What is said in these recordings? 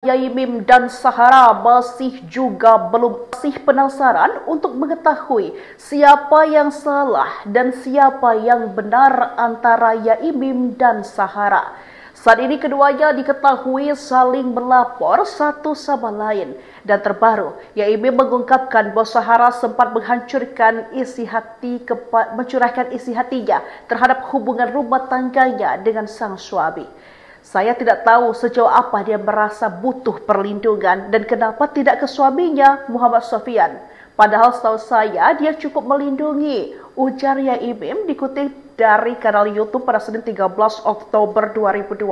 Yaimim dan Sahara masih penasaran untuk mengetahui siapa yang salah dan siapa yang benar antara Yaimim dan Sahara. Saat ini keduanya diketahui saling melapor satu sama lain. Dan terbaru, Yaimim mengungkapkan bahwa Sahara sempat mencurahkan isi hatinya terhadap hubungan rumah tangganya dengan sang suami. Saya tidak tahu sejauh apa dia merasa butuh perlindungan dan kenapa tidak ke suaminya, Muhammad Sofyan. Padahal setahu saya dia cukup melindungi, ujar Yaimim dikutip dari kanal YouTube pada Senin 13 Oktober 2025.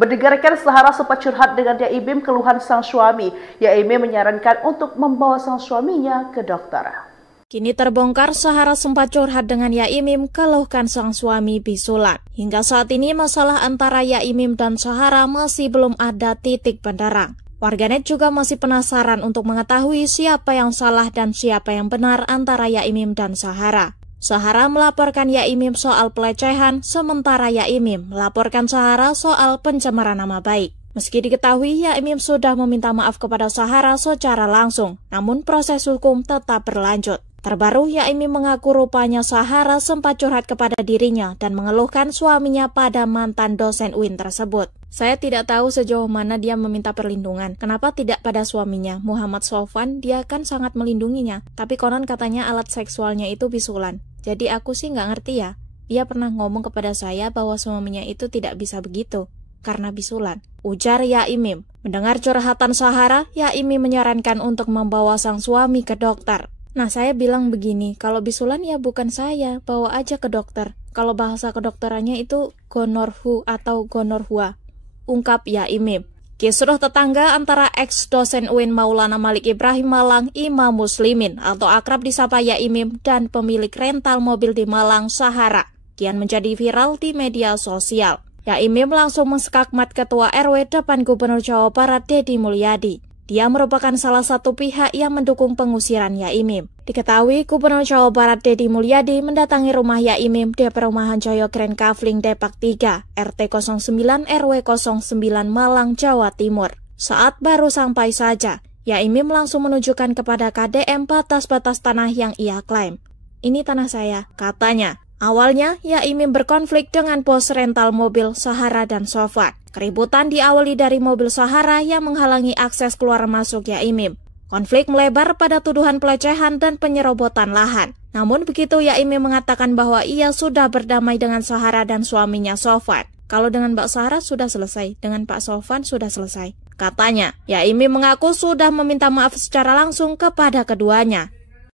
Mendengarkan Sahara sempat curhat dengan Yaimim keluhan sang suami. Yaimim menyarankan untuk membawa sang suaminya ke dokter. Kini terbongkar Sahara sempat curhat dengan Yaimim keluhkan sang suami bisulan. Hingga saat ini masalah antara Yaimim dan Sahara masih belum ada titik benderang. Warganet juga masih penasaran untuk mengetahui siapa yang salah dan siapa yang benar antara Yaimim dan Sahara. Sahara melaporkan Yaimim soal pelecehan, sementara Yaimim melaporkan Sahara soal pencemaran nama baik. Meski diketahui Yaimim sudah meminta maaf kepada Sahara secara langsung, namun proses hukum tetap berlanjut. Terbaru, Yaimim mengaku rupanya Sahara sempat curhat kepada dirinya dan mengeluhkan suaminya pada mantan dosen UIN tersebut. Saya tidak tahu sejauh mana dia meminta perlindungan. Kenapa tidak pada suaminya, Muhammad Sofwan? Dia kan sangat melindunginya. Tapi konon katanya alat seksualnya itu bisulan. Jadi aku sih nggak ngerti ya. Dia pernah ngomong kepada saya bahwa suaminya itu tidak bisa begitu karena bisulan, ujar Yaimim. Mendengar curhatan Sahara, Yaimim menyarankan untuk membawa sang suami ke dokter. Nah, saya bilang begini, kalau bisulan ya bukan saya, bawa aja ke dokter. Kalau bahasa kedokterannya itu gonorhu atau gonorhua, ungkap Yaimim. Kisruh tetangga antara ex-dosen UIN Maulana Malik Ibrahim Malang, Imam Muslimin atau akrab disapa Yaimim dan pemilik rental mobil di Malang, Sahara, kian menjadi viral di media sosial. Yaimim langsung menskakmat Ketua RW depan Gubernur Jawa Barat Deddy Mulyadi. Dia merupakan salah satu pihak yang mendukung pengusiran Yaimim. Diketahui Gubernur Jawa Barat Deddy Mulyadi mendatangi rumah Yaimim di Perumahan Joyo Grand Kavling Depak 3, RT 09 RW 09 Malang, Jawa Timur. Saat baru sampai saja, Yaimim langsung menunjukkan kepada KDM batas-batas tanah yang ia klaim. Ini tanah saya, katanya. Awalnya, Yaimim berkonflik dengan bos rental mobil Sahara dan Sofwan. Keributan diawali dari mobil Sahara yang menghalangi akses keluar masuk Yaimim. Konflik melebar pada tuduhan pelecehan dan penyerobotan lahan. Namun begitu Yaimim mengatakan bahwa ia sudah berdamai dengan Sahara dan suaminya Sofwan. Kalau dengan Mbak Sahara sudah selesai, dengan Pak Sofwan sudah selesai. Katanya, Yaimim mengaku sudah meminta maaf secara langsung kepada keduanya.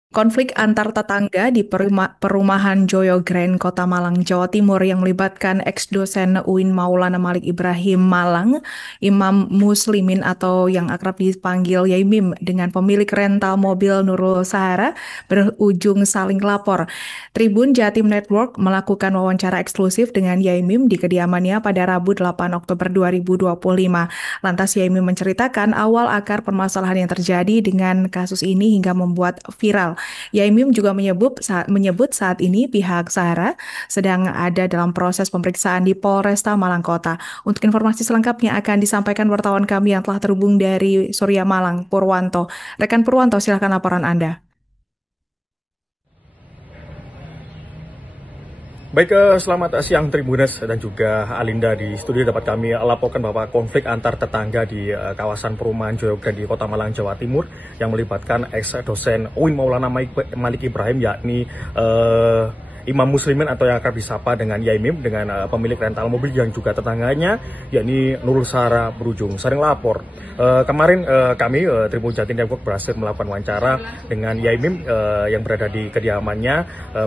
Konflik antar tetangga di perumahan Joyo Grand, Kota Malang, Jawa Timur yang melibatkan ex-dosen UIN Maulana Malik Ibrahim Malang, Imam Muslimin atau yang akrab dipanggil Yaimim dengan pemilik rental mobil Nurul Sahara berujung saling lapor. Tribun Jatim Network melakukan wawancara eksklusif dengan Yaimim di kediamannya pada Rabu 8 Oktober 2025. Lantas Yaimim menceritakan awal akar permasalahan yang terjadi dengan kasus ini hingga membuat viral. Yaimim juga menyebut saat ini pihak Sahara sedang ada dalam proses pemeriksaan di Polresta Malang Kota. Untuk informasi selengkapnya akan disampaikan wartawan kami yang telah terhubung dari Surya Malang, Purwanto. Rekan Purwanto, silakan laporan Anda. Baik, selamat siang Tribunes dan juga Alinda. Di studio dapat kami laporkan bahwa konflik antar tetangga di kawasan perumahan Joyo Grand di Kota Malang, Jawa Timur yang melibatkan ex-dosen UIN Maulana Malik Ibrahim yakni Imam Muslimin atau yang akrab disapa dengan Yaimim dengan pemilik rental mobil yang juga tetangganya yakni Nurul Sahara berujung saling lapor. Kemarin kami Tribun Jatim Network berhasil melakukan wawancara dengan Yaimim yang berada di kediamannya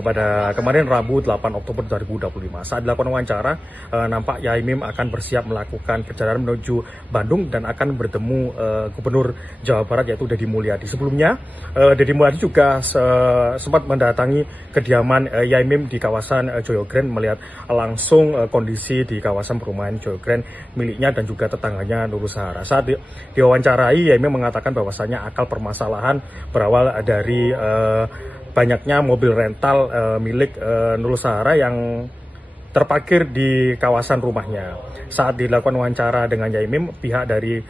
pada kemarin Rabu 8 Oktober 2025. Saat dilakukan wawancara, nampak Yaimim akan bersiap melakukan perjalanan menuju Bandung dan akan bertemu Gubernur Jawa Barat yaitu Deddy Mulyadi. Sebelumnya, Deddy Mulyadi juga sempat mendatangi kediaman Yaimim di kawasan Joyo Grand melihat langsung kondisi di kawasan perumahan Joyo Grand miliknya dan juga tetangganya Nurul Sahara. Saat diwawancarai, Yaimim mengatakan bahwasanya akal permasalahan berawal dari banyaknya mobil rental milik Nurul Sahara yang terparkir di kawasan rumahnya. Saat dilakukan wawancara dengan Yaimim, pihak dari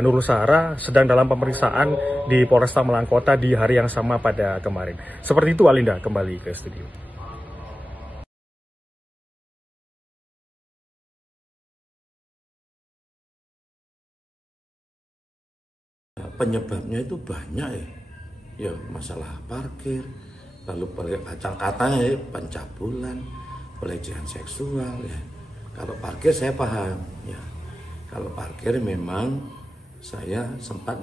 Nurul Sahara sedang dalam pemeriksaan di Polresta Malang Kota di hari yang sama pada kemarin. Seperti itu, Alinda, kembali ke studio. Penyebabnya itu banyak ya masalah parkir, lalu kacang-katanya pencabulan, pelecehan seksual ya. Kalau parkir saya paham ya. Kalau parkir memang saya sempat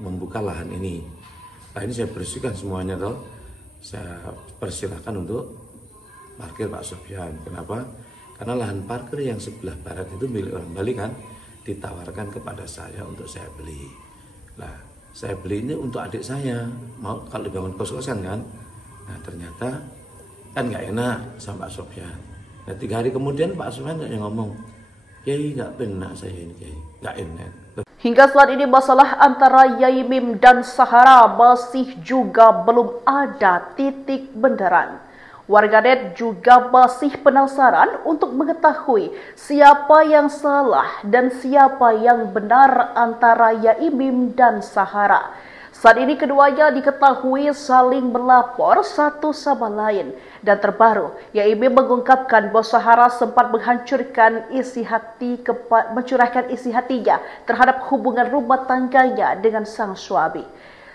membuka lahan ini. Nah ini saya bersihkan semuanya toh. Saya persilahkan untuk parkir Pak Sofyan. Kenapa? Karena lahan parkir yang sebelah barat itu milik orang Bali kan, ditawarkan kepada saya untuk saya beli. Nah saya beli ini untuk adik saya, mau kalau dibangun kos-kosan kan. Nah ternyata kan nggak enak sama Pak Sofyan. Nah 3 hari kemudian Pak Sofyan yang ngomong, Kiai nggak benar saya ini Kiai, nggak enak. Hingga saat ini masalah antara Yaimim dan Sahara masih juga belum ada titik bendaran. Warganet juga masih penasaran untuk mengetahui siapa yang salah dan siapa yang benar antara Yaimim dan Sahara. Saat ini keduanya diketahui saling melapor satu sama lain. Dan terbaru, Yaimim mengungkapkan bahwa Sahara sempat mencurahkan isi hatinya terhadap hubungan rumah tangganya dengan sang suami.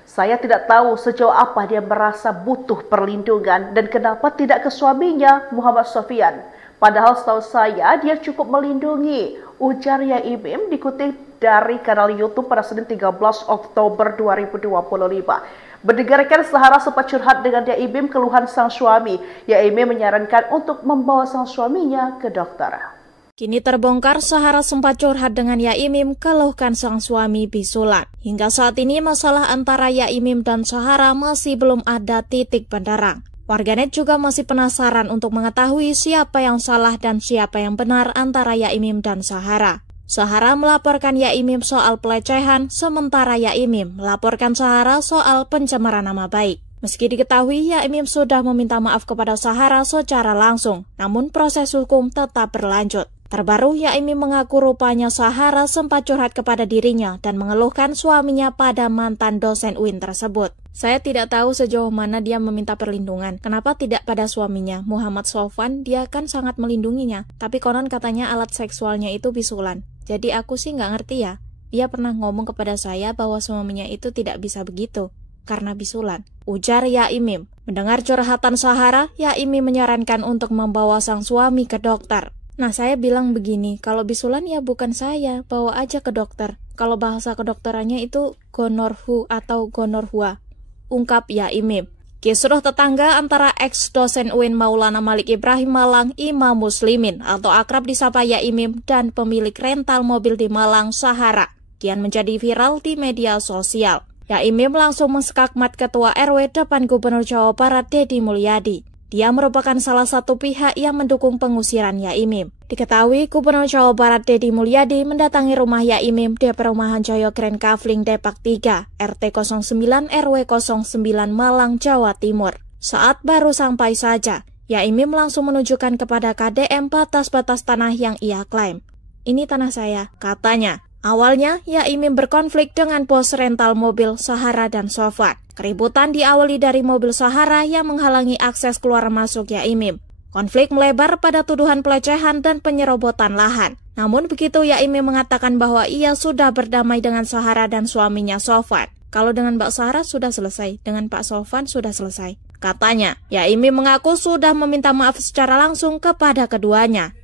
Saya tidak tahu sejauh apa dia merasa butuh perlindungan dan kenapa tidak ke suaminya, Muhammad Sofyan. Padahal setahu saya dia cukup melindungi, ujar Yaimim dikutip dari kanal YouTube pada Senin 13 Oktober 2025. Mendengarkan Sahara sempat curhat dengan Yaimim keluhan sang suami. Yaimim menyarankan untuk membawa sang suaminya ke dokter. Kini terbongkar Sahara sempat curhat dengan Yaimim keluhkan sang suami bisulan. Hingga saat ini masalah antara Yaimim dan Sahara masih belum ada titik bendaran. Warganet juga masih penasaran untuk mengetahui siapa yang salah dan siapa yang benar antara Yaimim dan Sahara. Sahara melaporkan Yaimim soal pelecehan, sementara Yaimim melaporkan Sahara soal pencemaran nama baik. Meski diketahui Yaimim sudah meminta maaf kepada Sahara secara langsung, namun proses hukum tetap berlanjut. Terbaru, Yaimim mengaku rupanya Sahara sempat curhat kepada dirinya dan mengeluhkan suaminya pada mantan dosen UIN tersebut. Saya tidak tahu sejauh mana dia meminta perlindungan. Kenapa tidak pada suaminya, Muhammad Sofwan? Dia kan sangat melindunginya. Tapi konon katanya alat seksualnya itu bisulan. Jadi aku sih nggak ngerti ya. Dia pernah ngomong kepada saya bahwa suaminya itu tidak bisa begitu karena bisulan, ujar Yaimim. Mendengar curhatan Sahara, Yaimim menyarankan untuk membawa sang suami ke dokter. Nah, saya bilang begini, kalau bisulan ya bukan saya, bawa aja ke dokter. Kalau bahasa kedokterannya itu gonorrhea atau gonorrhea, ungkap Yaimim. Kisruh tetangga antara ex-dosen UIN Maulana Malik Ibrahim Malang, Imam Muslimin atau akrab disapa Yaimim dan pemilik rental mobil di Malang, Sahara, kian menjadi viral di media sosial. Yaimim langsung menskakmat Ketua RW depan Gubernur Jawa Barat Deddy Mulyadi. Dia merupakan salah satu pihak yang mendukung pengusiran Yaimim. Diketahui Gubernur Jawa Barat Deddy Mulyadi mendatangi rumah Yaimim di perumahan Joyo Grand Kavling Depak 3, RT 09 RW 09 Malang, Jawa Timur. Saat baru sampai saja, Yaimim langsung menunjukkan kepada KDM batas-batas tanah yang ia klaim. Ini tanah saya, katanya. Awalnya, Yaimim berkonflik dengan bos rental mobil Sahara dan Sofwan. Keributan diawali dari mobil Sahara yang menghalangi akses keluar masuk Yaimim. Konflik melebar pada tuduhan pelecehan dan penyerobotan lahan. Namun begitu Yaimim mengatakan bahwa ia sudah berdamai dengan Sahara dan suaminya Sofwan. Kalau dengan Mbak Sahara sudah selesai, dengan Pak Sofwan sudah selesai. Katanya, Yaimim mengaku sudah meminta maaf secara langsung kepada keduanya.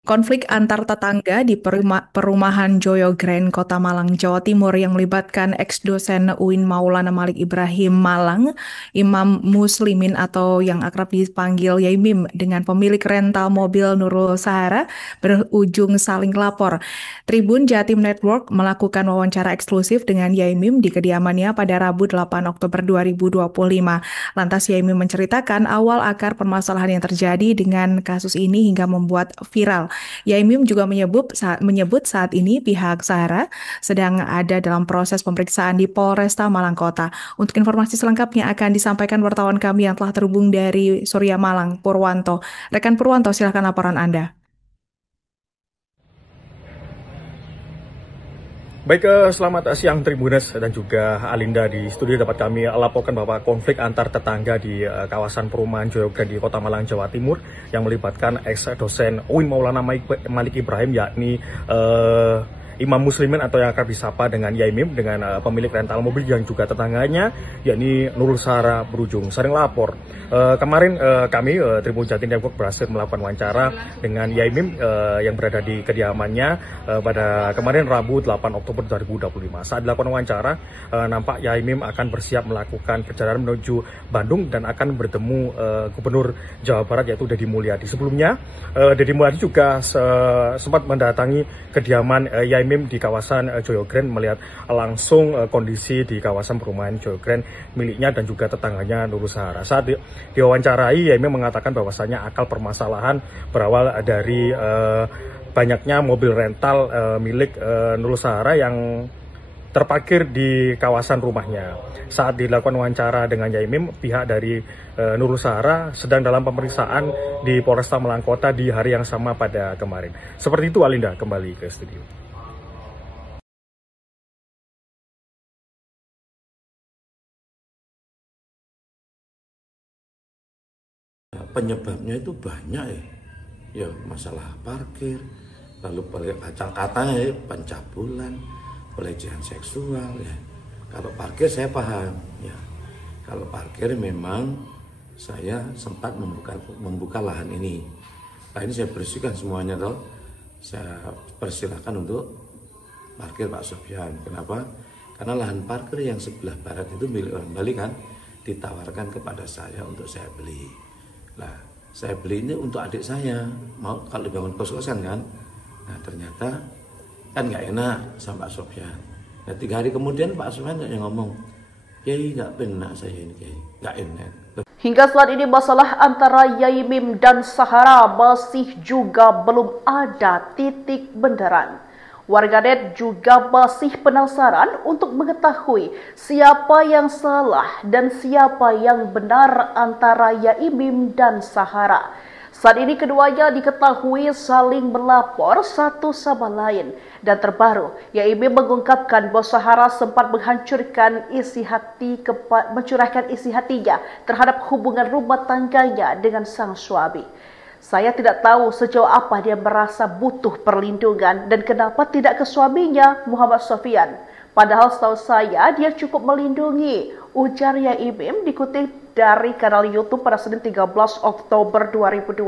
Konflik antar tetangga di perumahan Joyo Grand, Kota Malang, Jawa Timur yang melibatkan ex-dosen UIN Maulana Malik Ibrahim Malang, Imam Muslimin atau yang akrab dipanggil Yaimim dengan pemilik rental mobil Nurul Sahara berujung saling lapor. Tribun Jatim Network melakukan wawancara eksklusif dengan Yaimim di kediamannya pada Rabu 8 Oktober 2025. Lantas Yaimim menceritakan awal akar permasalahan yang terjadi dengan kasus ini hingga membuat viral. Yaimim juga menyebut saat ini pihak Sahara sedang ada dalam proses pemeriksaan di Polresta Malang Kota. Untuk informasi selengkapnya akan disampaikan wartawan kami yang telah terhubung dari Surya Malang, Purwanto. Rekan Purwanto, silakan laporan Anda. Baik, selamat siang Tribunes dan juga Alinda. Di studio dapat kami laporkan bahwa konflik antar tetangga di kawasan perumahan Joyo Grand di Kota Malang, Jawa Timur yang melibatkan ex-dosen UIN Maulana Malik Ibrahim, yakni Imam Muslimin atau yang akrab disapa dengan Yaimim, dengan pemilik rental mobil yang juga tetangganya, yakni Nurul Sahara berujung sering lapor. Kemarin kami Tribun Jatim Network berhasil melakukan wawancara dengan Yaimim yang berada di kediamannya pada kemarin Rabu 8 Oktober 2025. Saat dilakukan wawancara, nampak Yaimim akan bersiap melakukan perjalanan menuju Bandung dan akan bertemu Gubernur Jawa Barat, yaitu Deddy Mulyadi. Sebelumnya Deddy Mulyadi juga sempat mendatangi kediaman Yaimim di kawasan Joyo Grand, melihat langsung kondisi di kawasan perumahan Joyo Grand miliknya dan juga tetangganya Nurul Sahara. Saat diwawancarai, Yaimim mengatakan bahwasanya akal permasalahan berawal dari banyaknya mobil rental milik Nurul Sahara yang terparkir di kawasan rumahnya. Saat dilakukan wawancara dengan Yaimim, pihak dari Nurul Sahara sedang dalam pemeriksaan di Polresta Malang Kota di hari yang sama pada kemarin. Seperti itu, Alinda, kembali ke studio. Penyebabnya itu banyak ya masalah parkir, lalu kacang-katanya pencabulan, pelecehan seksual ya. Kalau parkir saya paham ya, kalau parkir memang saya sempat membuka lahan ini. Nah ini saya bersihkan semuanya toh, saya persilakan untuk parkir Pak Sofyan. Kenapa? Karena lahan parkir yang sebelah barat itu milik orang Bali kan, ditawarkan kepada saya untuk saya beli. Nah, saya beli ini untuk adik saya, mau kalau dibangun kos-kosan kan. Nah, ternyata kan nggak enak sama Pak Sofyan. Nah, 3 hari kemudian Pak Sofyan yang ngomong, Kiai nggak benar saya ini, Kiai nggak enak. Hingga saat ini masalah antara Yaimim dan Sahara masih juga belum ada titik bendaran. Warganet juga masih penasaran untuk mengetahui siapa yang salah dan siapa yang benar antara Yaimim dan Sahara. Saat ini keduanya diketahui saling melapor satu sama lain. Dan terbaru, Yaimim mengungkapkan bahwa Sahara sempat mencurahkan isi hatinya terhadap hubungan rumah tangganya dengan sang suami. Saya tidak tahu sejauh apa dia merasa butuh perlindungan dan kenapa tidak ke suaminya, Muhammad Sofyan. Padahal setahu saya dia cukup melindungi, ujar Yaimim dikutip dari kanal YouTube pada Senin 13 Oktober 2025.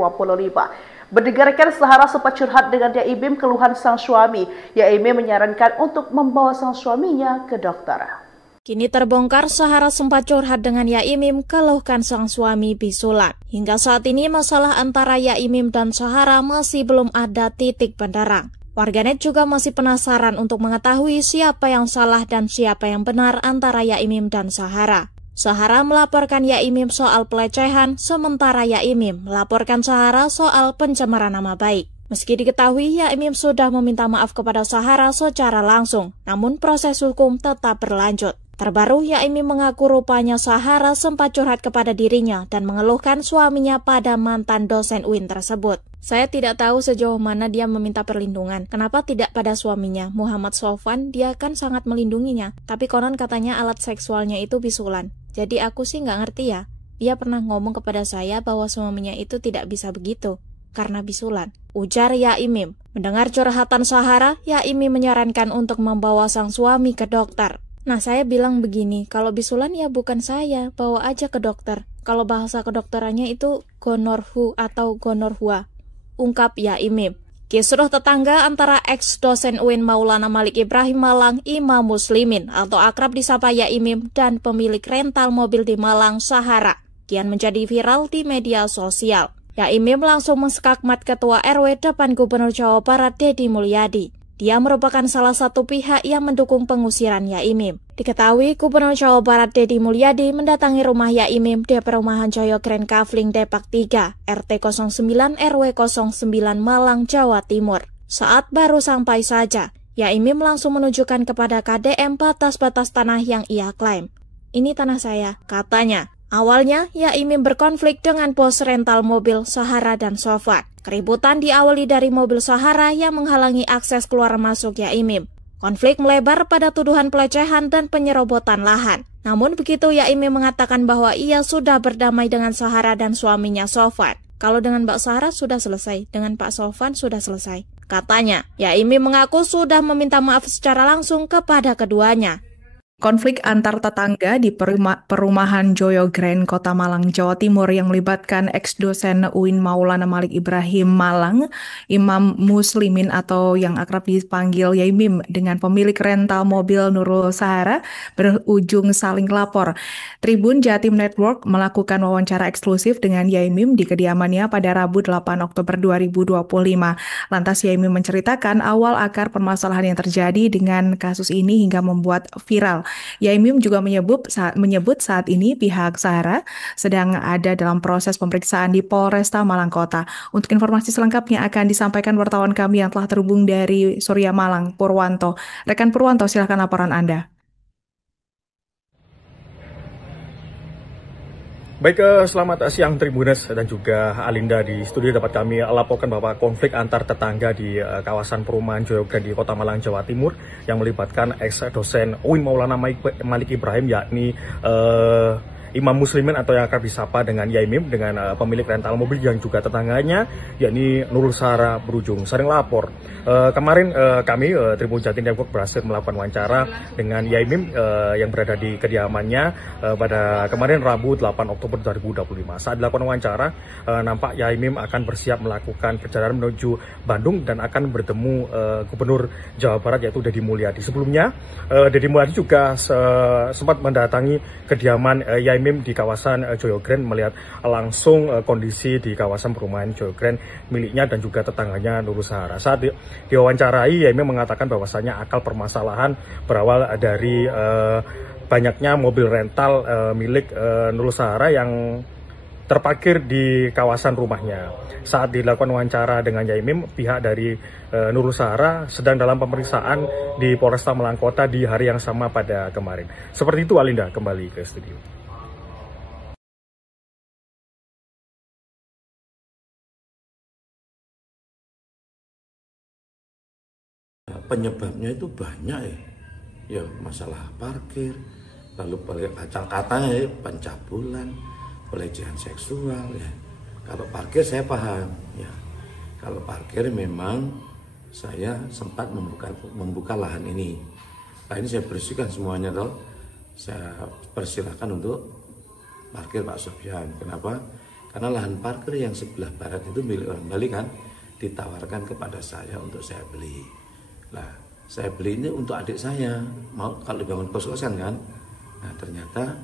Mendengarkan Sahara sempat curhat dengan Yaimim keluhan sang suami. Yaimim menyarankan untuk membawa sang suaminya ke dokter. Kini terbongkar Sahara sempat curhat dengan Yaimim keluhkan sang suami bisulan. Hingga saat ini masalah antara Yaimim dan Sahara masih belum ada titik benderang. Warganet juga masih penasaran untuk mengetahui siapa yang salah dan siapa yang benar antara Yaimim dan Sahara. Sahara melaporkan Yaimim soal pelecehan, sementara Yaimim melaporkan Sahara soal pencemaran nama baik. Meski diketahui Yaimim sudah meminta maaf kepada Sahara secara langsung, namun proses hukum tetap berlanjut. Terbaru, Yaimim mengaku rupanya Sahara sempat curhat kepada dirinya dan mengeluhkan suaminya pada mantan dosen UIN tersebut. Saya tidak tahu sejauh mana dia meminta perlindungan. Kenapa tidak pada suaminya, Muhammad Sofwan? Dia kan sangat melindunginya. Tapi konon katanya alat seksualnya itu bisulan. Jadi aku sih nggak ngerti ya. Dia pernah ngomong kepada saya bahwa suaminya itu tidak bisa begitu karena bisulan, ujar Yaimim. Mendengar curhatan Sahara, Yaimim menyarankan untuk membawa sang suami ke dokter. Nah, saya bilang begini, kalau bisulan ya bukan saya, bawa aja ke dokter. Kalau bahasa kedokterannya itu gonorhu atau gonorhua, ungkap Yaimim. Kisruh tetangga antara ex-dosen UIN Maulana Malik Ibrahim Malang, Imam Muslimin atau akrab disapa Yaimim dan pemilik rental mobil di Malang, Sahara, kian menjadi viral di media sosial. Yaimim langsung menskakmat Ketua RW depan Gubernur Jawa Barat Deddy Mulyadi. Dia merupakan salah satu pihak yang mendukung pengusiran Yaimim. Diketahui Gubernur Jawa Barat Deddy Mulyadi mendatangi rumah Yaimim di perumahan Joyo Grand Kavling Depak 3, RT 09 RW 09 Malang, Jawa Timur. Saat baru sampai saja, Yaimim langsung menunjukkan kepada KDM batas-batas tanah yang ia klaim. Ini tanah saya, katanya. Awalnya, Yaimim berkonflik dengan bos rental mobil Sahara dan Sofwan. Keributan diawali dari mobil Sahara yang menghalangi akses keluar masuk Yaimim. Konflik melebar pada tuduhan pelecehan dan penyerobotan lahan. Namun begitu Yaimim mengatakan bahwa ia sudah berdamai dengan Sahara dan suaminya Sofwan. Kalau dengan Mbak Sahara sudah selesai, dengan Pak Sofwan sudah selesai. Katanya, Yaimim mengaku sudah meminta maaf secara langsung kepada keduanya. Konflik antar tetangga di perumahan Joyo Grand, Kota Malang, Jawa Timur yang melibatkan ex-dosen UIN Maulana Malik Ibrahim Malang, Imam Muslimin atau yang akrab dipanggil Yaimim dengan pemilik rental mobil Nurul Sahara berujung saling lapor. Tribun Jatim Network melakukan wawancara eksklusif dengan Yaimim di kediamannya pada Rabu 8 Oktober 2025. Lantas Yaimim menceritakan awal akar permasalahan yang terjadi dengan kasus ini hingga membuat viral. Yaimim juga menyebut saat ini pihak Sahara sedang ada dalam proses pemeriksaan di Polresta Malang Kota. Untuk informasi selengkapnya akan disampaikan wartawan kami yang telah terhubung dari Surya Malang, Purwanto. Rekan Purwanto, silakan laporan Anda. Baik, selamat siang Tribunas dan juga Alinda. Di studio dapat kami laporkan bahwa konflik antar tetangga di kawasan perumahan Joyo Grand di Kota Malang, Jawa Timur yang melibatkan ex-dosen UIN Maulana Malik Ibrahim, yakni Imam Muslimin atau yang akrab disapa dengan Yaimim, dengan pemilik rental mobil yang juga tetangganya, yakni Nurul Sahara, berujung saling lapor. Kemarin kami Tribun Jatim Network berhasil melakukan wawancara dengan Yaimim yang berada di kediamannya pada kemarin Rabu 8 Oktober 2025. Saat dilakukan wawancara, nampak Yaimim akan bersiap melakukan perjalanan menuju Bandung dan akan bertemu Gubernur Jawa Barat yaitu Deddy Mulyadi. Sebelumnya, Deddy Mulyadi juga sempat mendatangi kediaman Yaimim di kawasan Joyo Grand melihat langsung kondisi di kawasan perumahan Joyo Grand miliknya dan juga tetangganya Nurul Sahara. Saat diwawancarai, Yaimim mengatakan bahwasanya akal permasalahan berawal dari banyaknya mobil rental milik Nurul Sahara yang terparkir di kawasan rumahnya. Saat dilakukan wawancara dengan Yaimim, pihak dari Nurul Sahara sedang dalam pemeriksaan di Polresta Malang Kota di hari yang sama pada kemarin. Seperti itu, Alinda, kembali ke studio. Penyebabnya itu banyak ya masalah parkir, lalu kacang-katanya pencabulan, pelecehan seksual ya. Kalau parkir saya paham ya, kalau parkir memang saya sempat membuka lahan ini. Nah ini saya bersihkan semuanya toh, saya persilahkan untuk parkir Pak Sofyan. Kenapa? Karena lahan parkir yang sebelah barat itu milik orang Bali kan, ditawarkan kepada saya untuk saya beli. Nah, saya beli ini untuk adik saya, mau kalau dibangun kos-kosan kan. Nah, ternyata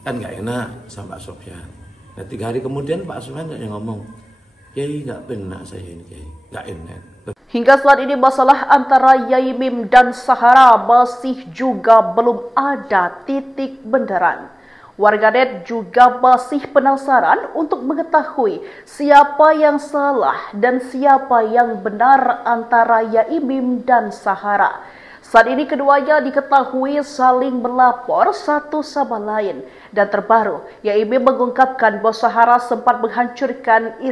kan nggak enak sama Pak Sofyan. Nah, 3 hari kemudian Pak Sofyan yang ngomong, Kiai nggak benar saya ini, Kiai nggak enak. Hingga saat ini masalah antara Yaimim dan Sahara masih juga belum ada titik benderan. Warganet juga masih penasaran untuk mengetahui siapa yang salah dan siapa yang benar antara Yaimim dan Sahara. Saat ini keduanya diketahui saling melapor satu sama lain. Dan terbaru, Yaimim mengungkapkan bahwa Sahara sempat mencurahkan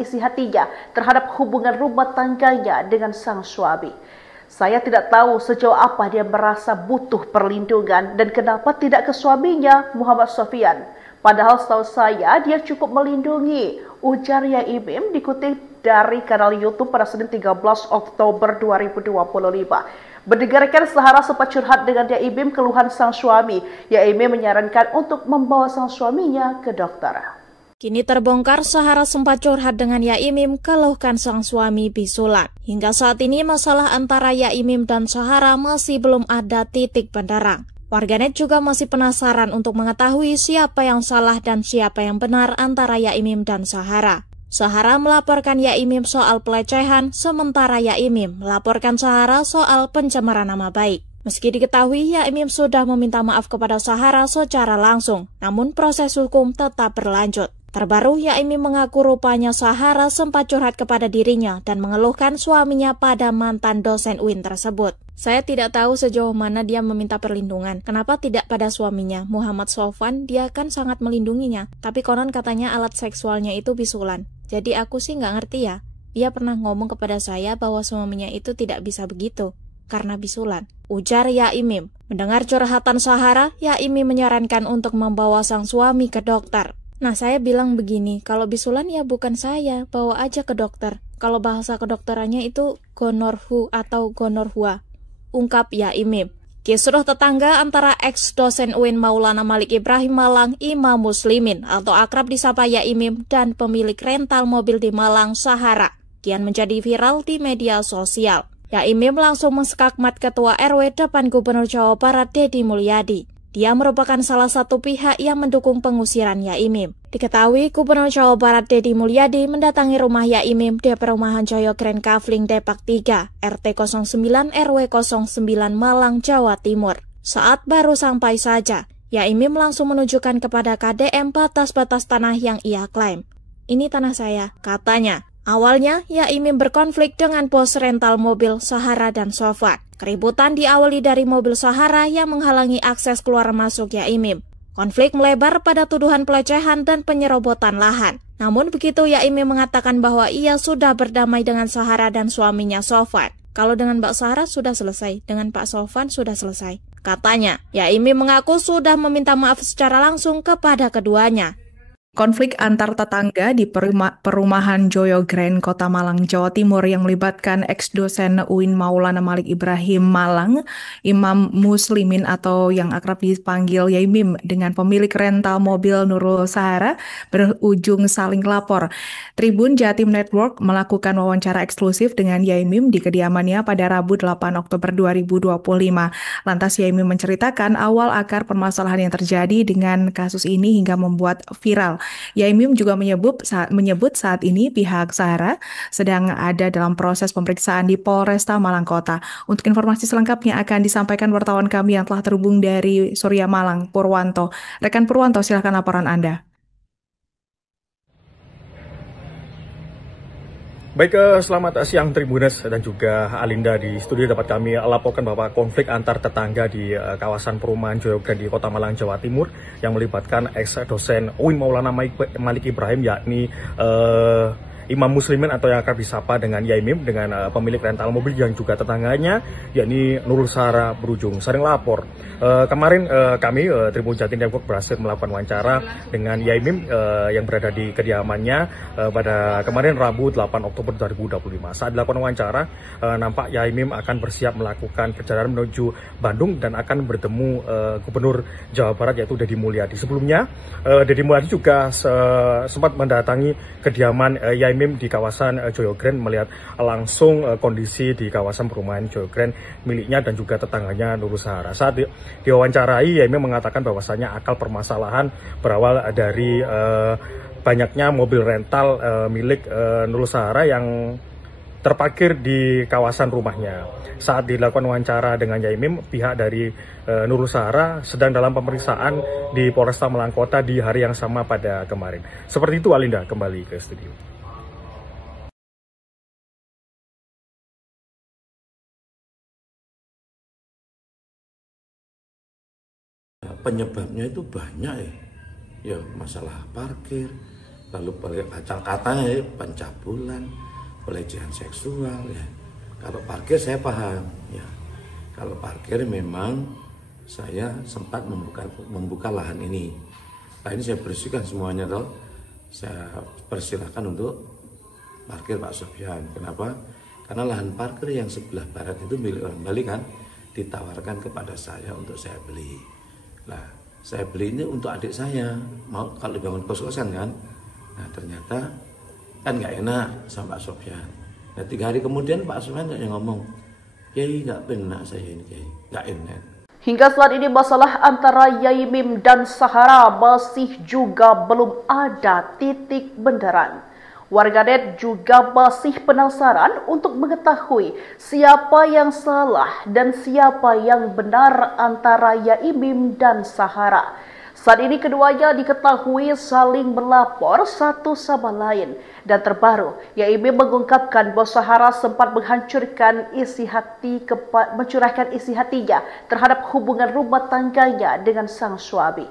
isi hatinya terhadap hubungan rumah tangganya dengan sang suami. Saya tidak tahu sejauh apa dia merasa butuh perlindungan dan kenapa tidak ke suaminya, Muhammad Sofyan. Padahal setahu saya dia cukup melindungi, ujar Yaimim dikutip dari kanal YouTube pada Senin 13 Oktober 2025. Mendengarkan Sahara sempat curhat dengan Yaimim keluhan sang suami. Yaimim menyarankan untuk membawa sang suaminya ke dokter. Kini terbongkar Sahara sempat curhat dengan Yaimim keluhkan sang suami bisulan. Hingga saat ini masalah antara Yaimim dan Sahara masih belum ada titik benderang. Warganet juga masih penasaran untuk mengetahui siapa yang salah dan siapa yang benar antara Yaimim dan Sahara. Sahara melaporkan Yaimim soal pelecehan, sementara Yaimim melaporkan Sahara soal pencemaran nama baik. Meski diketahui Yaimim sudah meminta maaf kepada Sahara secara langsung, namun proses hukum tetap berlanjut. Terbaru, Yaimim mengaku rupanya Sahara sempat curhat kepada dirinya dan mengeluhkan suaminya pada mantan dosen UIN tersebut. Saya tidak tahu sejauh mana dia meminta perlindungan. Kenapa tidak pada suaminya, Muhammad Sofwan? Dia kan sangat melindunginya. Tapi konon katanya alat seksualnya itu bisulan. Jadi aku sih nggak ngerti ya. Dia pernah ngomong kepada saya bahwa suaminya itu tidak bisa begitu karena bisulan, ujar Yaimim. Mendengar curhatan Sahara, Yaimim menyarankan untuk membawa sang suami ke dokter. Nah, saya bilang begini, kalau bisulan ya bukan saya, bawa aja ke dokter. Kalau bahasa kedokterannya itu gonorhu atau gonorhua, ungkap Yaimim. Kisruh tetangga antara ex-dosen UIN Maulana Malik Ibrahim Malang, Imam Muslimin atau akrab disapa Yaimim dan pemilik rental mobil di Malang, Sahara, kian menjadi viral di media sosial. Yaimim langsung menskakmat Ketua RW depan Gubernur Jawa Barat Deddy Mulyadi. Dia merupakan salah satu pihak yang mendukung pengusiran Yaimim. Diketahui Gubernur Jawa Barat Deddy Mulyadi mendatangi rumah Yaimim di perumahan Joyo Grand Kavling Depak 3, RT 09 RW 09 Malang, Jawa Timur. Saat baru sampai saja, Yaimim langsung menunjukkan kepada KDM batas-batas tanah yang ia klaim. Ini tanah saya, katanya. Awalnya, Yaimim berkonflik dengan bos rental mobil Sahara dan Sofwan. Keributan diawali dari mobil Sahara yang menghalangi akses keluar masuk Yaimim. Konflik melebar pada tuduhan pelecehan dan penyerobotan lahan. Namun begitu Yaimim mengatakan bahwa ia sudah berdamai dengan Sahara dan suaminya Sofwan. Kalau dengan Mbak Sahara sudah selesai, dengan Pak Sofwan sudah selesai. Katanya, Yaimim mengaku sudah meminta maaf secara langsung kepada keduanya. Konflik antar tetangga di perumahan Joyo Grand, Kota Malang, Jawa Timur yang melibatkan ex-dosen UIN Maulana Malik Ibrahim Malang, Imam Muslimin atau yang akrab dipanggil Yaimim dengan pemilik rental mobil Nurul Sahara berujung saling lapor. Tribun Jatim Network melakukan wawancara eksklusif dengan Yaimim di kediamannya pada Rabu 8 Oktober 2025. Lantas Yaimim menceritakan awal akar permasalahan yang terjadi dengan kasus ini hingga membuat viral. Yaimim juga menyebut saat ini pihak Sahara sedang ada dalam proses pemeriksaan di Polresta Malang Kota. Untuk informasi selengkapnya akan disampaikan wartawan kami yang telah terhubung dari Surya Malang, Purwanto. Rekan Purwanto, silakan laporan Anda. Baik, selamat siang Tribunas dan juga Alinda. Di studio dapat kami laporkan bahwa konflik antar tetangga di kawasan perumahan Joyo Grand di Kota Malang, Jawa Timur yang melibatkan ex-dosen UIN Maulana Malik Ibrahim yakni Imam Muslimin atau yang akrab disapa dengan Yaimim dengan pemilik rental mobil yang juga tetangganya yakni Nurul Sahara berujung saling lapor. Kemarin kami Tribun Jatim Network berhasil melakukan wawancara dengan Yaimim yang berada di kediamannya pada kemarin Rabu 8 Oktober 2025. Saat dilakukan wawancara nampak Yaimim akan bersiap melakukan perjalanan menuju Bandung dan akan bertemu Gubernur Jawa Barat yaitu Deddy Mulyadi. Sebelumnya Deddy Mulyadi juga sempat mendatangi kediaman Yaimim di kawasan Joyo Grand melihat langsung kondisi di kawasan perumahan Joyo Grand miliknya dan juga tetangganya Nurul Sahara. Saat diwawancarai, Yaimim mengatakan bahwasanya akal permasalahan berawal dari banyaknya mobil rental milik Nurul Sahara yang terparkir di kawasan rumahnya. Saat dilakukan wawancara dengan Yaimim, pihak dari Nurul Sahara sedang dalam pemeriksaan di Polresta Malang Kota di hari yang sama pada kemarin. Seperti itu, Alinda, kembali ke studio. Penyebabnya itu banyak ya masalah parkir, lalu kacang-katanya pencabulan, pelecehan seksual ya. Kalau parkir saya paham ya. Kalau parkir memang saya sempat membuka lahan ini. Nah ini saya bersihkan semuanya toh. Saya persilahkan untuk parkir Pak Sofyan. Kenapa? Karena lahan parkir yang sebelah barat itu milik orang Bali kan, ditawarkan kepada saya untuk saya beli. Nah, saya beli ini untuk adik saya, mau kalau dibangun kos-kosan kan. Nah, ternyata kan nggak enak sama Pak Sofyan. Nah, 3 hari kemudian Pak Sofyan yang ngomong, Kiai nggak enak saya ini, Kiai nggak enak. Hingga saat ini masalah antara Yaimim dan Sahara masih juga belum ada titik bendaran. Warganet juga masih penasaran untuk mengetahui siapa yang salah dan siapa yang benar antara Yaimim dan Sahara. Saat ini keduanya diketahui saling melapor satu sama lain. Dan terbaru, Yaimim mengungkapkan bahwa Sahara sempat mencurahkan isi hatinya terhadap hubungan rumah tangganya dengan sang suami.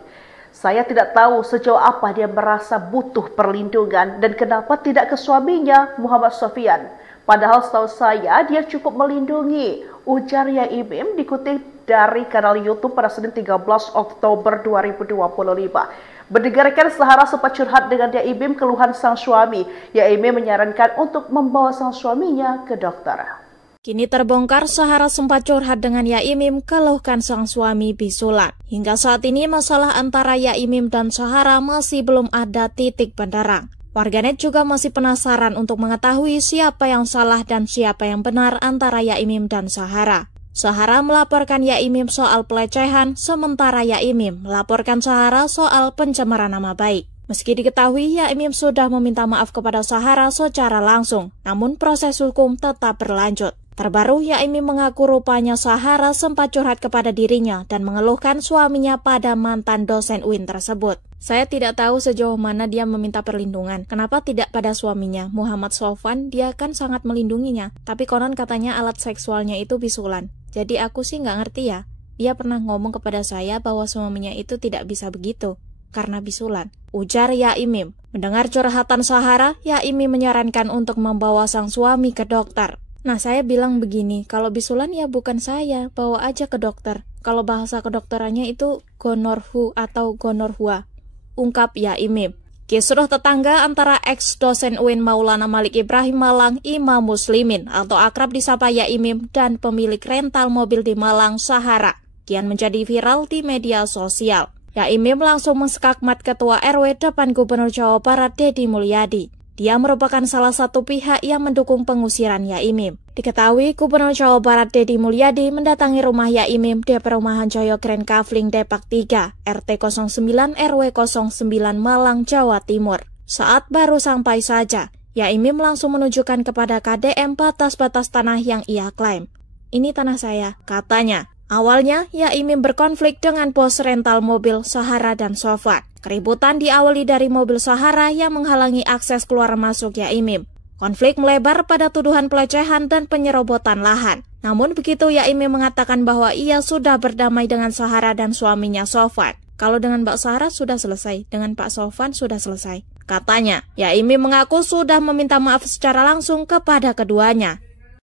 Saya tidak tahu sejauh apa dia merasa butuh perlindungan dan kenapa tidak ke suaminya, Muhammad Sofian. Padahal setahu saya dia cukup melindungi, ujar Yaimim dikutip dari kanal YouTube pada Senin 13 Oktober 2025. Mendengarkan Sahara sempat curhat dengan Yaimim keluhan sang suami. Yaimim menyarankan untuk membawa sang suaminya ke dokter. Kini terbongkar Sahara sempat curhat dengan Yaimim keluhkan sang suami bisulan. Hingga saat ini masalah antara Yaimim dan Sahara masih belum ada titik benderang. Warganet juga masih penasaran untuk mengetahui siapa yang salah dan siapa yang benar antara Yaimim dan Sahara. Sahara melaporkan Yaimim soal pelecehan, sementara Yaimim melaporkan Sahara soal pencemaran nama baik. Meski diketahui Yaimim sudah meminta maaf kepada Sahara secara langsung, namun proses hukum tetap berlanjut. Terbaru, Yaimim mengaku rupanya Sahara sempat curhat kepada dirinya dan mengeluhkan suaminya pada mantan dosen UIN tersebut. Saya tidak tahu sejauh mana dia meminta perlindungan. Kenapa tidak pada suaminya, Muhammad Sofwan? Dia kan sangat melindunginya. Tapi konon katanya alat seksualnya itu bisulan. Jadi aku sih nggak ngerti ya. Dia pernah ngomong kepada saya bahwa suaminya itu tidak bisa begitu karena bisulan, ujar Yaimim. Mendengar curhatan Sahara, Yaimim menyarankan untuk membawa sang suami ke dokter. Nah, saya bilang begini, kalau bisulan ya bukan saya, bawa aja ke dokter. Kalau bahasa kedokterannya itu gonorhu atau gonorhua, ungkap Yaimim. Kisruh tetangga antara ex-dosen UIN Maulana Malik Ibrahim Malang, Imam Muslimin atau akrab disapa Yaimim dan pemilik rental mobil di Malang, Sahara, kian menjadi viral di media sosial. Yaimim langsung menskakmat Ketua RW depan Gubernur Jawa Barat Deddy Mulyadi. Dia merupakan salah satu pihak yang mendukung pengusiran Yaimim. Diketahui Gubernur Jawa Barat Deddy Mulyadi mendatangi rumah Yaimim di perumahan Joyo Grand Kavling Depak 3, RT 09 RW 09 Malang, Jawa Timur. Saat baru sampai saja, Yaimim langsung menunjukkan kepada KDM batas-batas tanah yang ia klaim. Ini tanah saya, katanya. Awalnya, Yaimim berkonflik dengan bos rental mobil Sahara dan Sofwan. Keributan diawali dari mobil Sahara yang menghalangi akses keluar masuk Yaimim. Konflik melebar pada tuduhan pelecehan dan penyerobotan lahan. Namun begitu Yaimim mengatakan bahwa ia sudah berdamai dengan Sahara dan suaminya Sofwan. Kalau dengan Mbak Sahara sudah selesai, dengan Pak Sofwan sudah selesai. Katanya, Yaimim mengaku sudah meminta maaf secara langsung kepada keduanya.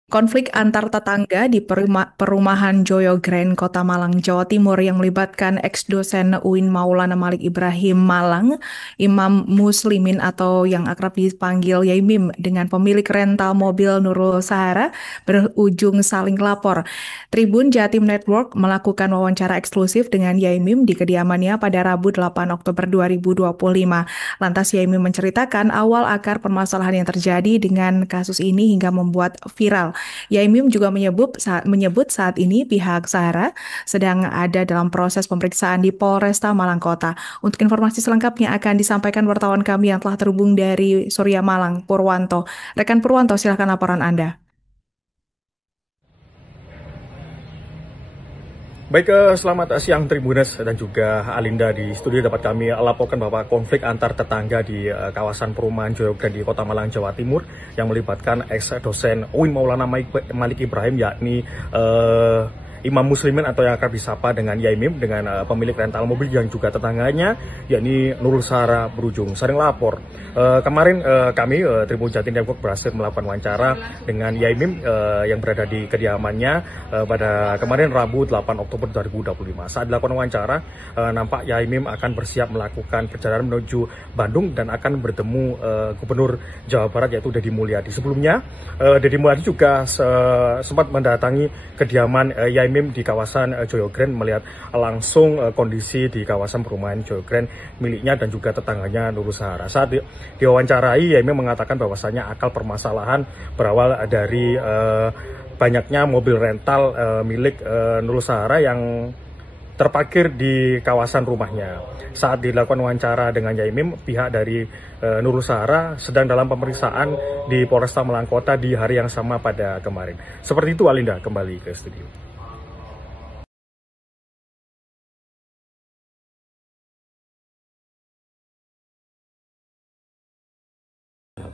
Konflik antar tetangga di perumahan Joyo Grand, Kota Malang, Jawa Timur yang melibatkan ex-dosen UIN Maulana Malik Ibrahim Malang, Imam Muslimin atau yang akrab dipanggil Yaimim dengan pemilik rental mobil Nurul Sahara berujung saling lapor. Tribun Jatim Network melakukan wawancara eksklusif dengan Yaimim di kediamannya pada Rabu 8 Oktober 2025. Lantas Yaimim menceritakan awal akar permasalahan yang terjadi dengan kasus ini hingga membuat viral. Yaimim juga menyebut saat ini pihak Sahara sedang ada dalam proses pemeriksaan di Polresta Malang Kota. Untuk informasi selengkapnya akan disampaikan wartawan kami yang telah terhubung dari Surya Malang, Purwanto. Rekan Purwanto, silakan laporan Anda. Baik, selamat siang Tribunes dan juga Alinda di studio. Dapat kami laporkan bahwa konflik antar tetangga di kawasan perumahan Joyo Grand di Kota Malang, Jawa Timur yang melibatkan ex-dosen UIN Maulana Malik Ibrahim, yakni Imam Muslimin atau yang akrab disapa dengan Yaimim, dengan pemilik rental mobil yang juga tetangganya, yakni Nurul Sahara berujung saling lapor. Kemarin kami Tribun Jatim Network berhasil melakukan wawancara dengan Yaimim yang berada di kediamannya pada kemarin Rabu 8 Oktober 2025. Saat dilakukan wawancara, nampak Yaimim akan bersiap melakukan perjalanan menuju Bandung dan akan bertemu Gubernur Jawa Barat yaitu Deddy Mulyadi. Sebelumnya, Deddy Mulyadi juga sempat mendatangi kediaman Yaimim di kawasan Joyo Grand melihat langsung kondisi di kawasan perumahan Joyo Grand miliknya dan juga tetangganya Nurul Sahara. Saat diwawancarai, Yaimim mengatakan bahwasanya akal permasalahan berawal dari banyaknya mobil rental milik Nurul Sahara yang terparkir di kawasan rumahnya. Saat dilakukan wawancara dengan Yaimim, pihak dari Nurul Sahara sedang dalam pemeriksaan di Polresta Malang Kota di hari yang sama pada kemarin. Seperti itu, Alinda, kembali ke studio.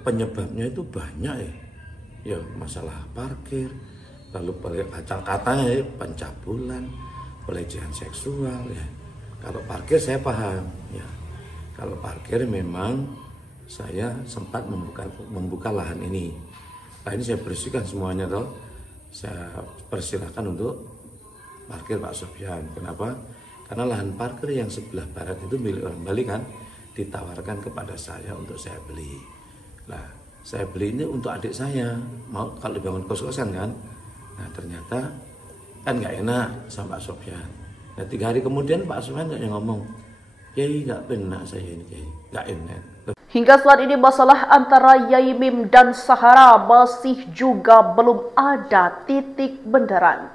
Penyebabnya itu banyak ya masalah parkir, lalu kacang-katanya pencabulan, pelecehan seksual ya. Kalau parkir saya paham ya, kalau parkir memang saya sempat membuka lahan ini. Nah ini saya bersihkan semuanya toh, saya persilahkan untuk parkir Pak Sofyan. Kenapa? Karena lahan parkir yang sebelah barat itu milik orang Bali kan, ditawarkan kepada saya untuk saya beli. Nah, saya beli ini untuk adik saya, mau kalau dibangun kos-kosan kan. Nah, ternyata kan nggak enak sama Pak Sofyan. Nah, 3 hari kemudian Pak Sofyan ngomong, Kiai nggak benar saya ini, Kiai nggak enak. Hingga saat ini masalah antara Yaimim dan Sahara masih juga belum ada titik bendaran.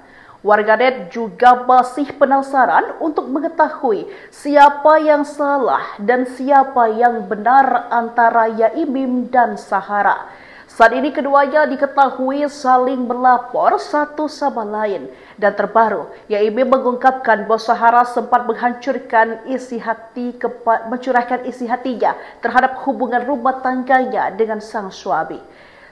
Warganet juga masih penasaran untuk mengetahui siapa yang salah dan siapa yang benar antara Yaimim dan Sahara. Saat ini keduanya diketahui saling melapor satu sama lain. Dan terbaru, Yaimim mengungkapkan bahwa Sahara sempat mencurahkan isi hatinya terhadap hubungan rumah tangganya dengan sang suami.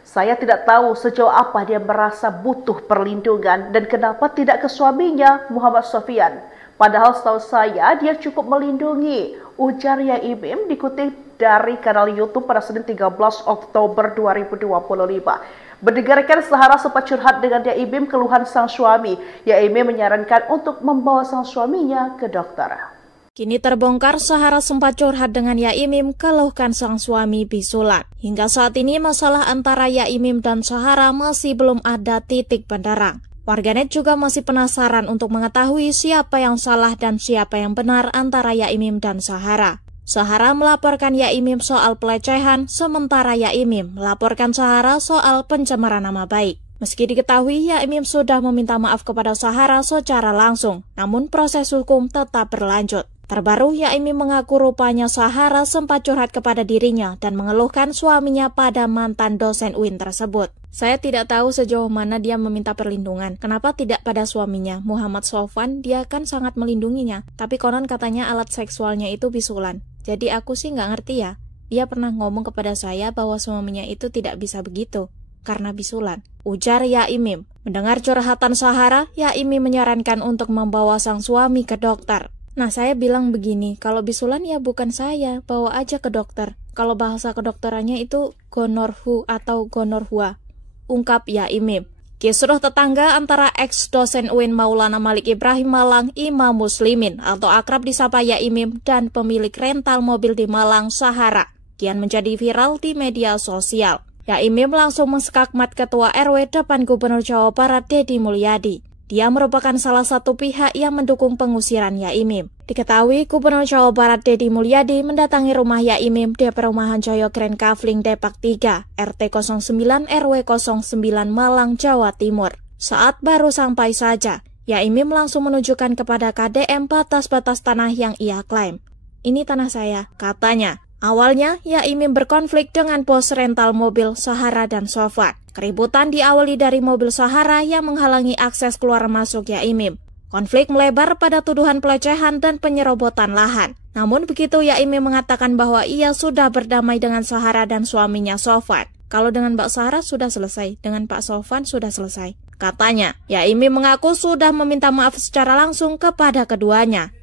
Saya tidak tahu sejauh apa dia merasa butuh perlindungan dan kenapa tidak ke suaminya, Muhammad Sofyan. Padahal setahu saya dia cukup melindungi, ujar Yaimim dikutip dari kanal YouTube pada Senin 13 Oktober 2025. Mendengarkan Sahara sempat curhat dengan Yaimim keluhan sang suami. Yaimim menyarankan untuk membawa sang suaminya ke dokter. Kini terbongkar Sahara sempat curhat dengan Yaimim keluhkan sang suami bisulan. Hingga saat ini masalah antara Yaimim dan Sahara masih belum ada titik benderang. Warganet juga masih penasaran untuk mengetahui siapa yang salah dan siapa yang benar antara Yaimim dan Sahara. Sahara melaporkan Yaimim soal pelecehan, sementara Yaimim melaporkan Sahara soal pencemaran nama baik. Meski diketahui Yaimim sudah meminta maaf kepada Sahara secara langsung, namun proses hukum tetap berlanjut. Terbaru, Yaimim mengaku rupanya Sahara sempat curhat kepada dirinya dan mengeluhkan suaminya pada mantan dosen UIN tersebut. Saya tidak tahu sejauh mana dia meminta perlindungan. Kenapa tidak pada suaminya, Muhammad Sofwan? Dia kan sangat melindunginya. Tapi konon katanya alat seksualnya itu bisulan. Jadi aku sih nggak ngerti ya. Dia pernah ngomong kepada saya bahwa suaminya itu tidak bisa begitu karena bisulan, ujar Yaimim. Mendengar curhatan Sahara, Yaimim menyarankan untuk membawa sang suami ke dokter. Nah, saya bilang begini, kalau bisulan ya bukan saya, bawa aja ke dokter. Kalau bahasa kedokterannya itu gonorhu atau gonorhua, ungkap Yaimim. Kisruh tetangga antara ex-dosen UIN Maulana Malik Ibrahim Malang, Imam Muslimin atau akrab disapa Yaimim dan pemilik rental mobil di Malang, Sahara, kian menjadi viral di media sosial. Yaimim langsung menskakmat Ketua RW depan Gubernur Jawa Barat Deddy Mulyadi. Dia merupakan salah satu pihak yang mendukung pengusiran Yaimim. Diketahui Gubernur Jawa Barat Deddy Mulyadi mendatangi rumah Yaimim di perumahan Joyo Grand Kavling Depak 3, RT 09 RW 09 Malang, Jawa Timur. Saat baru sampai saja, Yaimim langsung menunjukkan kepada KDM batas-batas tanah yang ia klaim. Ini tanah saya, katanya. Awalnya, Yaimim berkonflik dengan bos rental mobil Sahara dan Sofwan. Keributan diawali dari mobil Sahara yang menghalangi akses keluar masuk Yaimim. Konflik melebar pada tuduhan pelecehan dan penyerobotan lahan. Namun begitu Yaimim mengatakan bahwa ia sudah berdamai dengan Sahara dan suaminya Sofwan. Kalau dengan Mbak Sahara sudah selesai, dengan Pak Sofwan sudah selesai. Katanya, Yaimim mengaku sudah meminta maaf secara langsung kepada keduanya.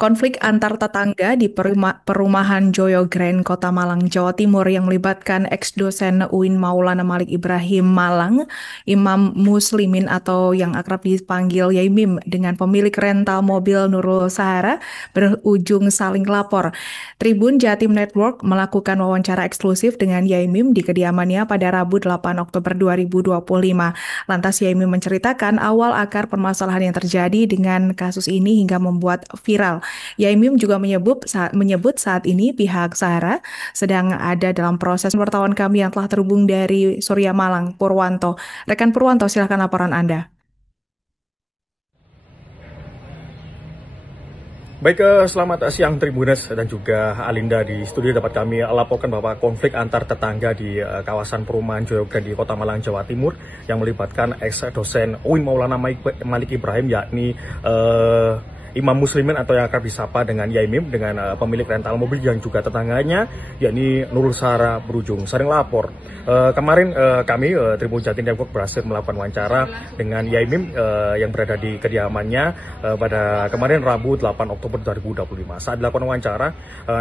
Konflik antar tetangga di perumahan Joyo Grand, Kota Malang, Jawa Timur yang melibatkan ex-dosen UIN Maulana Malik Ibrahim Malang, Imam Muslimin atau yang akrab dipanggil Yaimim dengan pemilik rental mobil Nurul Sahara berujung saling lapor. Tribun Jatim Network melakukan wawancara eksklusif dengan Yaimim di kediamannya pada Rabu 8 Oktober 2025. Lantas Yaimim menceritakan awal akar permasalahan yang terjadi dengan kasus ini hingga membuat viral. Yaimim juga menyebut saat ini pihak Sahara sedang ada dalam proses. Wartawan kami yang telah terhubung dari Surya Malang, Purwanto. Rekan Purwanto, silakan laporan Anda. Baik, selamat siang Tribuners dan juga Alinda. Di studio dapat kami laporkan bahwa konflik antar tetangga di kawasan perumahan Joyograd di Kota Malang, Jawa Timur yang melibatkan ex-dosen UIN Maulana Malik Ibrahim, yakni Imam Muslimin atau yang akrab disapa dengan Yaimim, dengan pemilik rental mobil yang juga tetangganya, yakni Nurul Sahara berujung sering lapor. Kemarin kami Tribun Jatim Network berhasil melakukan wawancara dengan Yaimim yang berada di kediamannya pada kemarin Rabu 8 Oktober 2025. Saat dilakukan wawancara,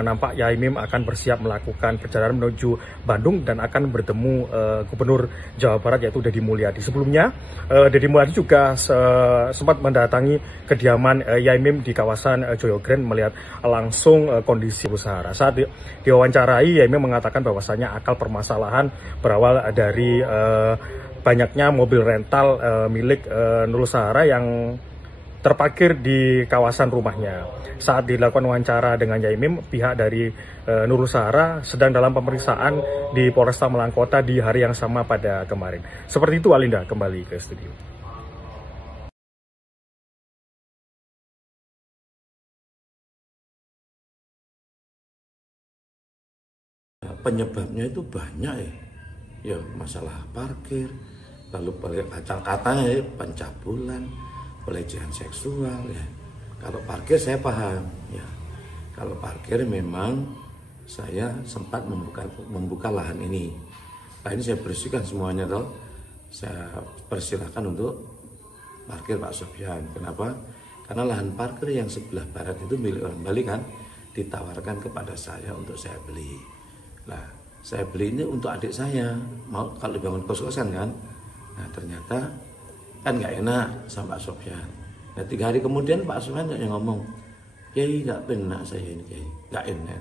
nampak Yaimim akan bersiap melakukan perjalanan menuju Bandung dan akan bertemu Gubernur Jawa Barat, yaitu Deddy Mulyadi. Sebelumnya Deddy Mulyadi juga sempat mendatangi kediaman Yaimim di kawasan Joyograd melihat langsung kondisi usaha. Saat diwawancarai, Yaimim mengatakan bahwasanya akal permasalahan berawal dari banyaknya mobil rental milik Nurul Sahara yang terparkir di kawasan rumahnya. Saat dilakukan wawancara dengan Yaimim, pihak dari Nurul Sahara sedang dalam pemeriksaan di Polresta Malang Kota di hari yang sama pada kemarin. Seperti itu, Alinda, kembali ke studio. Penyebabnya itu banyak ya, masalah parkir, lalu kata-katanya pencabulan, pelecehan seksual ya. Kalau parkir saya paham ya, kalau parkir memang saya sempat membuka lahan ini. Nah, ini saya bersihkan semuanya toh, saya persilahkan untuk parkir Pak Sofyan. Kenapa? Karena lahan parkir yang sebelah barat itu milik orang Bali kan, ditawarkan kepada saya untuk saya beli. Nah, saya beli ini untuk adik saya, mau kalau dibangun kos-kosan kan. Nah, ternyata kan nggak enak sama Pak Sofyan. Nah, 3 hari kemudian Pak Sofyan yang ngomong, Kiai nggak benar saya ini, Kiai nggak enak.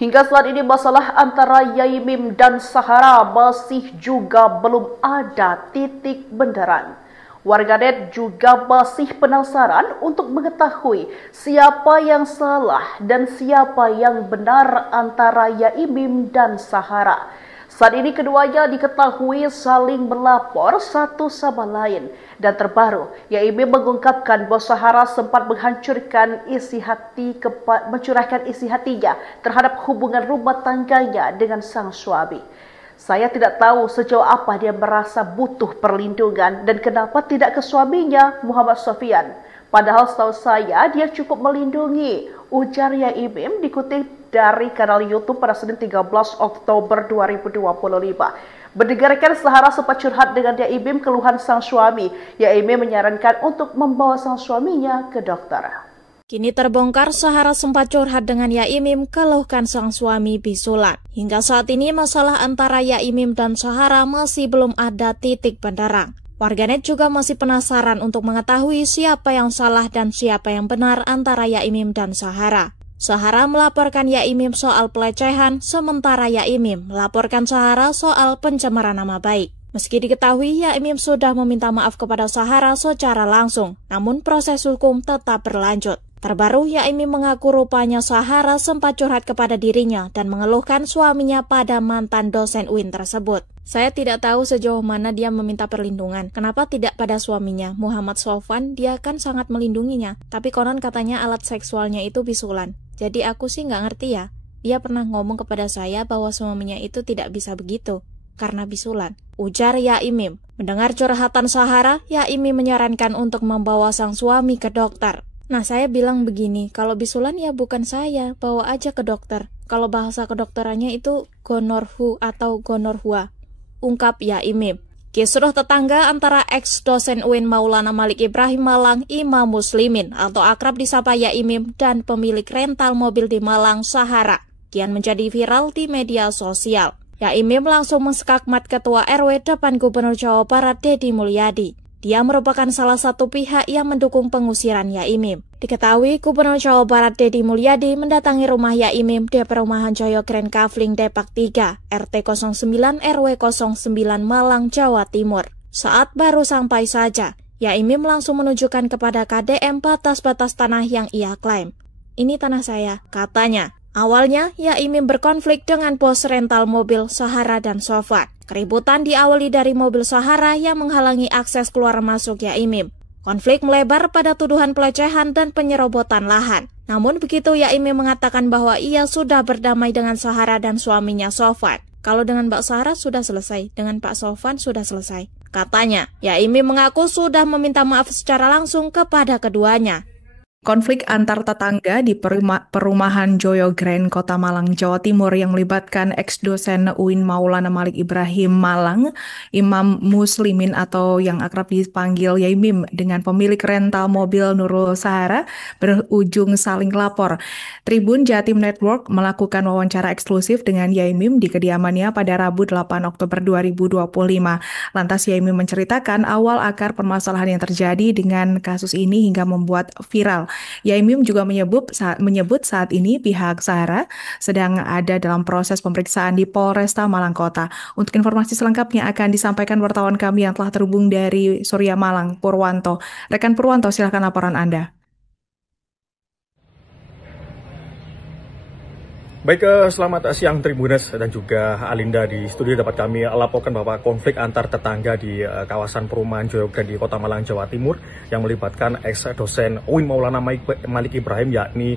Hingga saat ini masalah antara Yaimim dan Sahara masih juga belum ada titik bendaran. Warganet juga masih penasaran untuk mengetahui siapa yang salah dan siapa yang benar antara Yaimim dan Sahara. Saat ini keduanya diketahui saling melapor satu sama lain. Dan terbaru, Yaimim mengungkapkan bahwa Sahara sempat mencurahkan isi hatinya terhadap hubungan rumah tangganya dengan sang suami. Saya tidak tahu sejauh apa dia merasa butuh perlindungan dan kenapa tidak ke suaminya, Muhammad Sofyan. Padahal setahu saya dia cukup melindungi, ujar Yaimim dikutip dari kanal YouTube pada Senin 13 Oktober 2025. Mendengarkan Sahara sempat curhat dengan Yaimim keluhan sang suami. Yaimim menyarankan untuk membawa sang suaminya ke dokter. Kini terbongkar Sahara sempat curhat dengan Yaimim keluhkan sang suami bisulan. Hingga saat ini masalah antara Yaimim dan Sahara masih belum ada titik bendaran. Warganet juga masih penasaran untuk mengetahui siapa yang salah dan siapa yang benar antara Yaimim dan Sahara. Sahara melaporkan Yaimim soal pelecehan, sementara Yaimim melaporkan Sahara soal pencemaran nama baik. Meski diketahui Yaimim sudah meminta maaf kepada Sahara secara langsung, namun proses hukum tetap berlanjut. Terbaru, Yaimim mengaku rupanya Sahara sempat curhat kepada dirinya dan mengeluhkan suaminya pada mantan dosen UIN tersebut. Saya tidak tahu sejauh mana dia meminta perlindungan. Kenapa tidak pada suaminya, Muhammad Sofwan? Dia kan sangat melindunginya. Tapi konon katanya alat seksualnya itu bisulan. Jadi aku sih nggak ngerti ya. Dia pernah ngomong kepada saya bahwa suaminya itu tidak bisa begitu karena bisulan, ujar Yaimim. Mendengar curhatan Sahara, Yaimim menyarankan untuk membawa sang suami ke dokter. Nah, saya bilang begini, kalau bisulan ya bukan saya, bawa aja ke dokter. Kalau bahasa kedokterannya itu gonorhu atau gonorhua, ungkap Yaimim. Kisruh tetangga antara ex-dosen UIN Maulana Malik Ibrahim Malang, Imam Muslimin atau akrab disapa Yaimim dan pemilik rental mobil di Malang, Sahara, kian menjadi viral di media sosial. Yaimim langsung menskakmat Ketua RW depan Gubernur Jawa Barat Deddy Mulyadi. Dia merupakan salah satu pihak yang mendukung pengusiran Yaimim. Diketahui Gubernur Jawa Barat Deddy Mulyadi mendatangi rumah Yaimim di perumahan Joyograd Kavling Depak 3, RT 09 RW 09 Malang, Jawa Timur. Saat baru sampai saja, Yaimim langsung menunjukkan kepada KDM batas-batas tanah yang ia klaim. Ini tanah saya, katanya. Awalnya, Yaimim berkonflik dengan bos rental mobil Sahara dan Sofwan. Keributan diawali dari mobil Sahara yang menghalangi akses keluar masuk Yaimim. Konflik melebar pada tuduhan pelecehan dan penyerobotan lahan. Namun begitu, Yaimim mengatakan bahwa ia sudah berdamai dengan Sahara dan suaminya Sofwan. Kalau dengan Mbak Sahara sudah selesai, dengan Pak Sofwan sudah selesai. Katanya, Yaimim mengaku sudah meminta maaf secara langsung kepada keduanya. Konflik antar tetangga di perumahan Joyo Grand, Kota Malang, Jawa Timur yang melibatkan ex-dosen UIN Maulana Malik Ibrahim Malang, Imam Muslimin atau yang akrab dipanggil Yaimim dengan pemilik rental mobil Nurul Sahara berujung saling lapor. Tribun Jatim Network melakukan wawancara eksklusif dengan Yaimim di kediamannya pada Rabu 8 Oktober 2025. Lantas Yaimim menceritakan awal akar permasalahan yang terjadi dengan kasus ini hingga membuat viral. Yaimim juga menyebut saat ini pihak Sahara sedang ada dalam proses pemeriksaan di Polresta Malang Kota. Untuk informasi selengkapnya akan disampaikan wartawan kami yang telah terhubung dari Surya Malang, Purwanto. Rekan Purwanto, silakan laporan Anda. Baik, selamat siang Tribunas dan juga Alinda di studio. Dapat kami laporkan bahwa konflik antar tetangga di kawasan perumahan Joyo Grand di Kota Malang, Jawa Timur yang melibatkan ex-dosen UIN Maulana Malik Ibrahim, yakni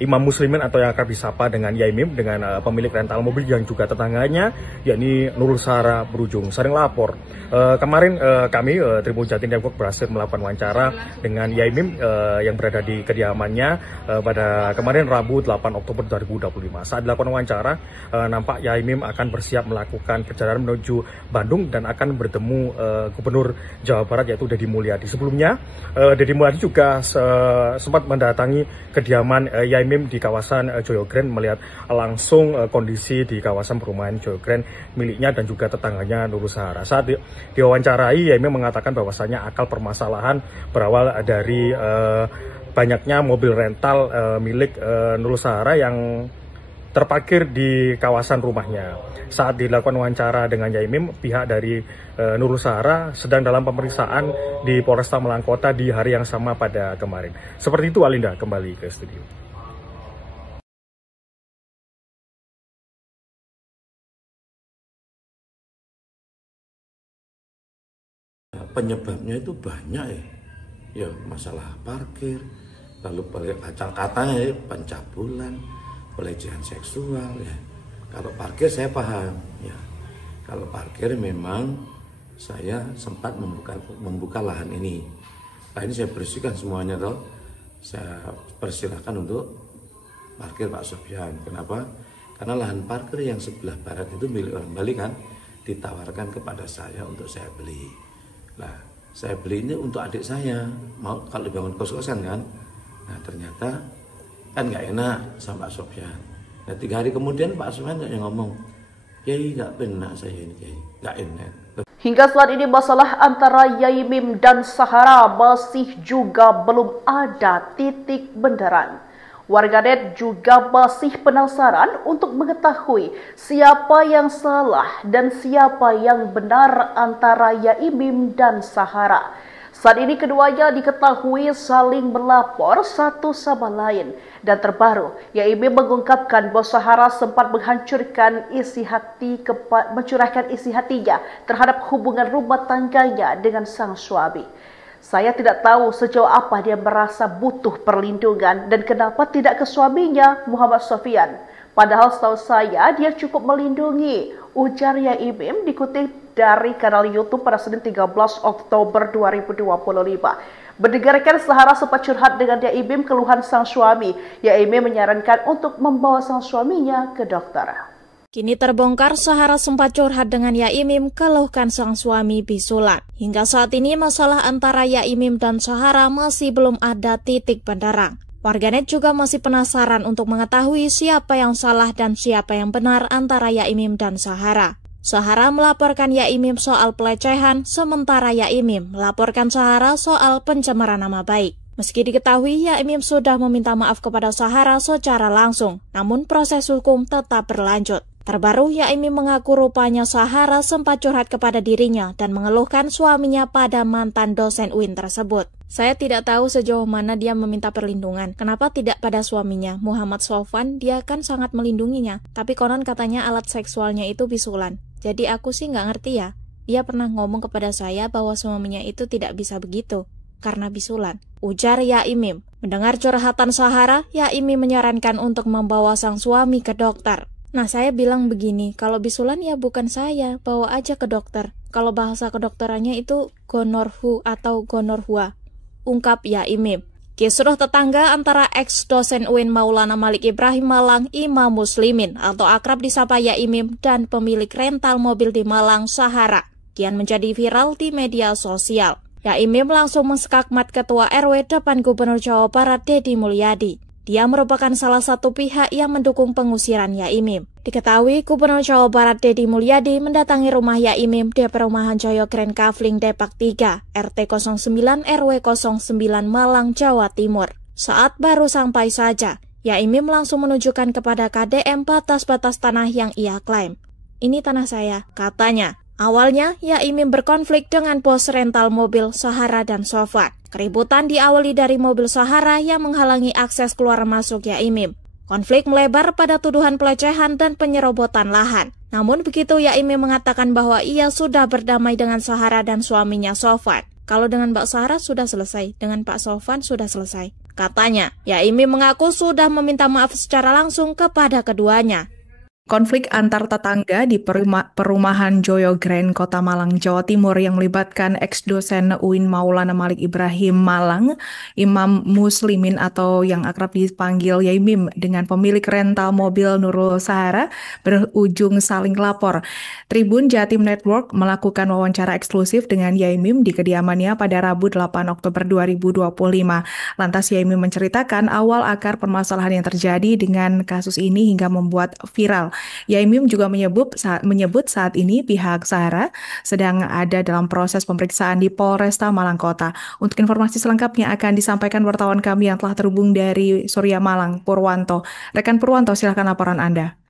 Imam Muslimin atau yang akrab disapa dengan Yaimim, dengan pemilik rental mobil yang juga tetangganya, yakni Nurul Sahara berujung saling lapor. Kemarin kami Tribun Jatim Network berhasil melakukan wawancara dengan Yaimim yang berada di kediamannya pada kemarin Rabu 8 Oktober 2025. Saat dilakukan wawancara, nampak Yaimim akan bersiap melakukan perjalanan menuju Bandung dan akan bertemu Gubernur Jawa Barat, yaitu Deddy Mulyadi. Sebelumnya, Deddy Mulyadi juga sempat mendatangi kediaman Yaimim di kawasan Joyo Grand, melihat langsung kondisi di kawasan perumahan Joyo Grand miliknya dan juga tetangganya Nurul Sahara. Saat diwawancarai, Yaimim mengatakan bahwasanya akal permasalahan berawal dari banyaknya mobil rental milik Nurul Sahara yang terparkir di kawasan rumahnya. Saat dilakukan wawancara dengan Yaimim, pihak dari Nurul Sahara sedang dalam pemeriksaan di Polresta Malang Kota di hari yang sama pada kemarin. Seperti itu, Alinda, kembali ke studio. Penyebabnya itu banyak ya masalah parkir, lalu kacang-katanya pencabulan, pelecehan seksual ya. Kalau parkir saya paham ya, kalau parkir memang saya sempat membuka lahan ini. Nah, ini saya bersihkan semuanya toh, saya persilahkan untuk parkir Pak Sofyan. Kenapa? Karena lahan parkir yang sebelah barat itu milik orang Bali kan, ditawarkan kepada saya untuk saya beli. Nah, saya beli ini untuk adik saya, mau kalau dibangun kos-kosan kan. Nah, ternyata kan nggak enak sama Pak Sofyan. Nah, 3 hari kemudian Pak Sofyan yang ngomong, Yai nggak benar saya ini, Yai nggak enak. Hingga saat ini masalah antara Yaimim dan Sahara masih juga belum ada titik bendaran. Warganet juga masih penasaran untuk mengetahui siapa yang salah dan siapa yang benar antara Yaimim dan Sahara. Saat ini keduanya diketahui saling melapor satu sama lain. Dan terbaru, Yaimim mengungkapkan bahwa Sahara sempat mencurahkan isi hatinya terhadap hubungan rumah tangganya dengan sang suami. Saya tidak tahu sejauh apa dia merasa butuh perlindungan dan kenapa tidak ke suaminya, Muhammad Sofyan. Padahal setahu saya dia cukup melindungi, ujar Yaimim dikutip dari kanal YouTube pada Senin 13 Oktober 2025. Mendengarkan Sahara sempat curhat dengan Yaimim keluhan sang suami. Yaimim menyarankan untuk membawa sang suaminya ke dokter. Kini terbongkar Sahara sempat curhat dengan Yaimim keluhkan sang suami bisulan. Hingga saat ini masalah antara Yaimim dan Sahara masih belum ada titik benderang. Warganet juga masih penasaran untuk mengetahui siapa yang salah dan siapa yang benar antara Yaimim dan Sahara. Sahara melaporkan Yaimim soal pelecehan, sementara Yaimim melaporkan Sahara soal pencemaran nama baik. Meski diketahui Yaimim sudah meminta maaf kepada Sahara secara langsung, namun proses hukum tetap berlanjut. Terbaru, Yaimim mengaku rupanya Sahara sempat curhat kepada dirinya dan mengeluhkan suaminya pada mantan dosen UIN tersebut. Saya tidak tahu sejauh mana dia meminta perlindungan. Kenapa tidak pada suaminya, Muhammad Sofwan? Dia kan sangat melindunginya. Tapi konon katanya alat seksualnya itu bisulan. Jadi aku sih nggak ngerti ya. ia pernah ngomong kepada saya bahwa suaminya itu tidak bisa begitu, karena bisulan. Ujar Yaimim. Mendengar curhatan Sahara, Yaimim menyarankan untuk membawa sang suami ke dokter. Nah, saya bilang begini, kalau bisulan ya bukan saya, bawa aja ke dokter. Kalau bahasa kedokterannya itu gonorrhea atau gonorrhea, ungkap Yaimim. Kisruh tetangga antara ex-dosen UIN Maulana Malik Ibrahim Malang, Imam Muslimin atau akrab disapa Yaimim dan pemilik rental mobil di Malang, Sahara, kian menjadi viral di media sosial. Yaimim langsung menskakmat Ketua RW depan Gubernur Jawa Barat Deddy Mulyadi. Dia merupakan salah satu pihak yang mendukung pengusiran Yaimim. Diketahui Gubernur Jawa Barat Deddy Mulyadi mendatangi rumah Yaimim di perumahan Joyo Grand Kavling Depak 3, RT 09 RW 09 Malang, Jawa Timur. Saat baru sampai saja, Yaimim langsung menunjukkan kepada KDM batas-batas tanah yang ia klaim. Ini tanah saya, katanya. Awalnya, Yaimim berkonflik dengan bos rental mobil Sahara dan Sofwan. Keributan diawali dari mobil Sahara yang menghalangi akses keluar masuk Yaimim. Konflik melebar pada tuduhan pelecehan dan penyerobotan lahan. Namun begitu Yaimim mengatakan bahwa ia sudah berdamai dengan Sahara dan suaminya Sofwan. Kalau dengan Mbak Sahara sudah selesai, dengan Pak Sofwan sudah selesai. Katanya, Yaimim mengaku sudah meminta maaf secara langsung kepada keduanya. Konflik antar tetangga di perumahan Joyo Grand, Kota Malang, Jawa Timur yang melibatkan ex-dosen UIN Maulana Malik Ibrahim Malang, Imam Muslimin atau yang akrab dipanggil Yaimim dengan pemilik rental mobil Nurul Sahara berujung saling lapor. Tribun Jatim Network melakukan wawancara eksklusif dengan Yaimim di kediamannya pada Rabu 8 Oktober 2025. Lantas Yaimim menceritakan awal akar permasalahan yang terjadi dengan kasus ini hingga membuat viral. Yaimim juga menyebut saat ini pihak Sahara sedang ada dalam proses pemeriksaan di Polresta Malang Kota. Untuk informasi selengkapnya akan disampaikan wartawan kami yang telah terhubung dari Surya Malang, Purwanto. Rekan Purwanto, silakan laporan Anda.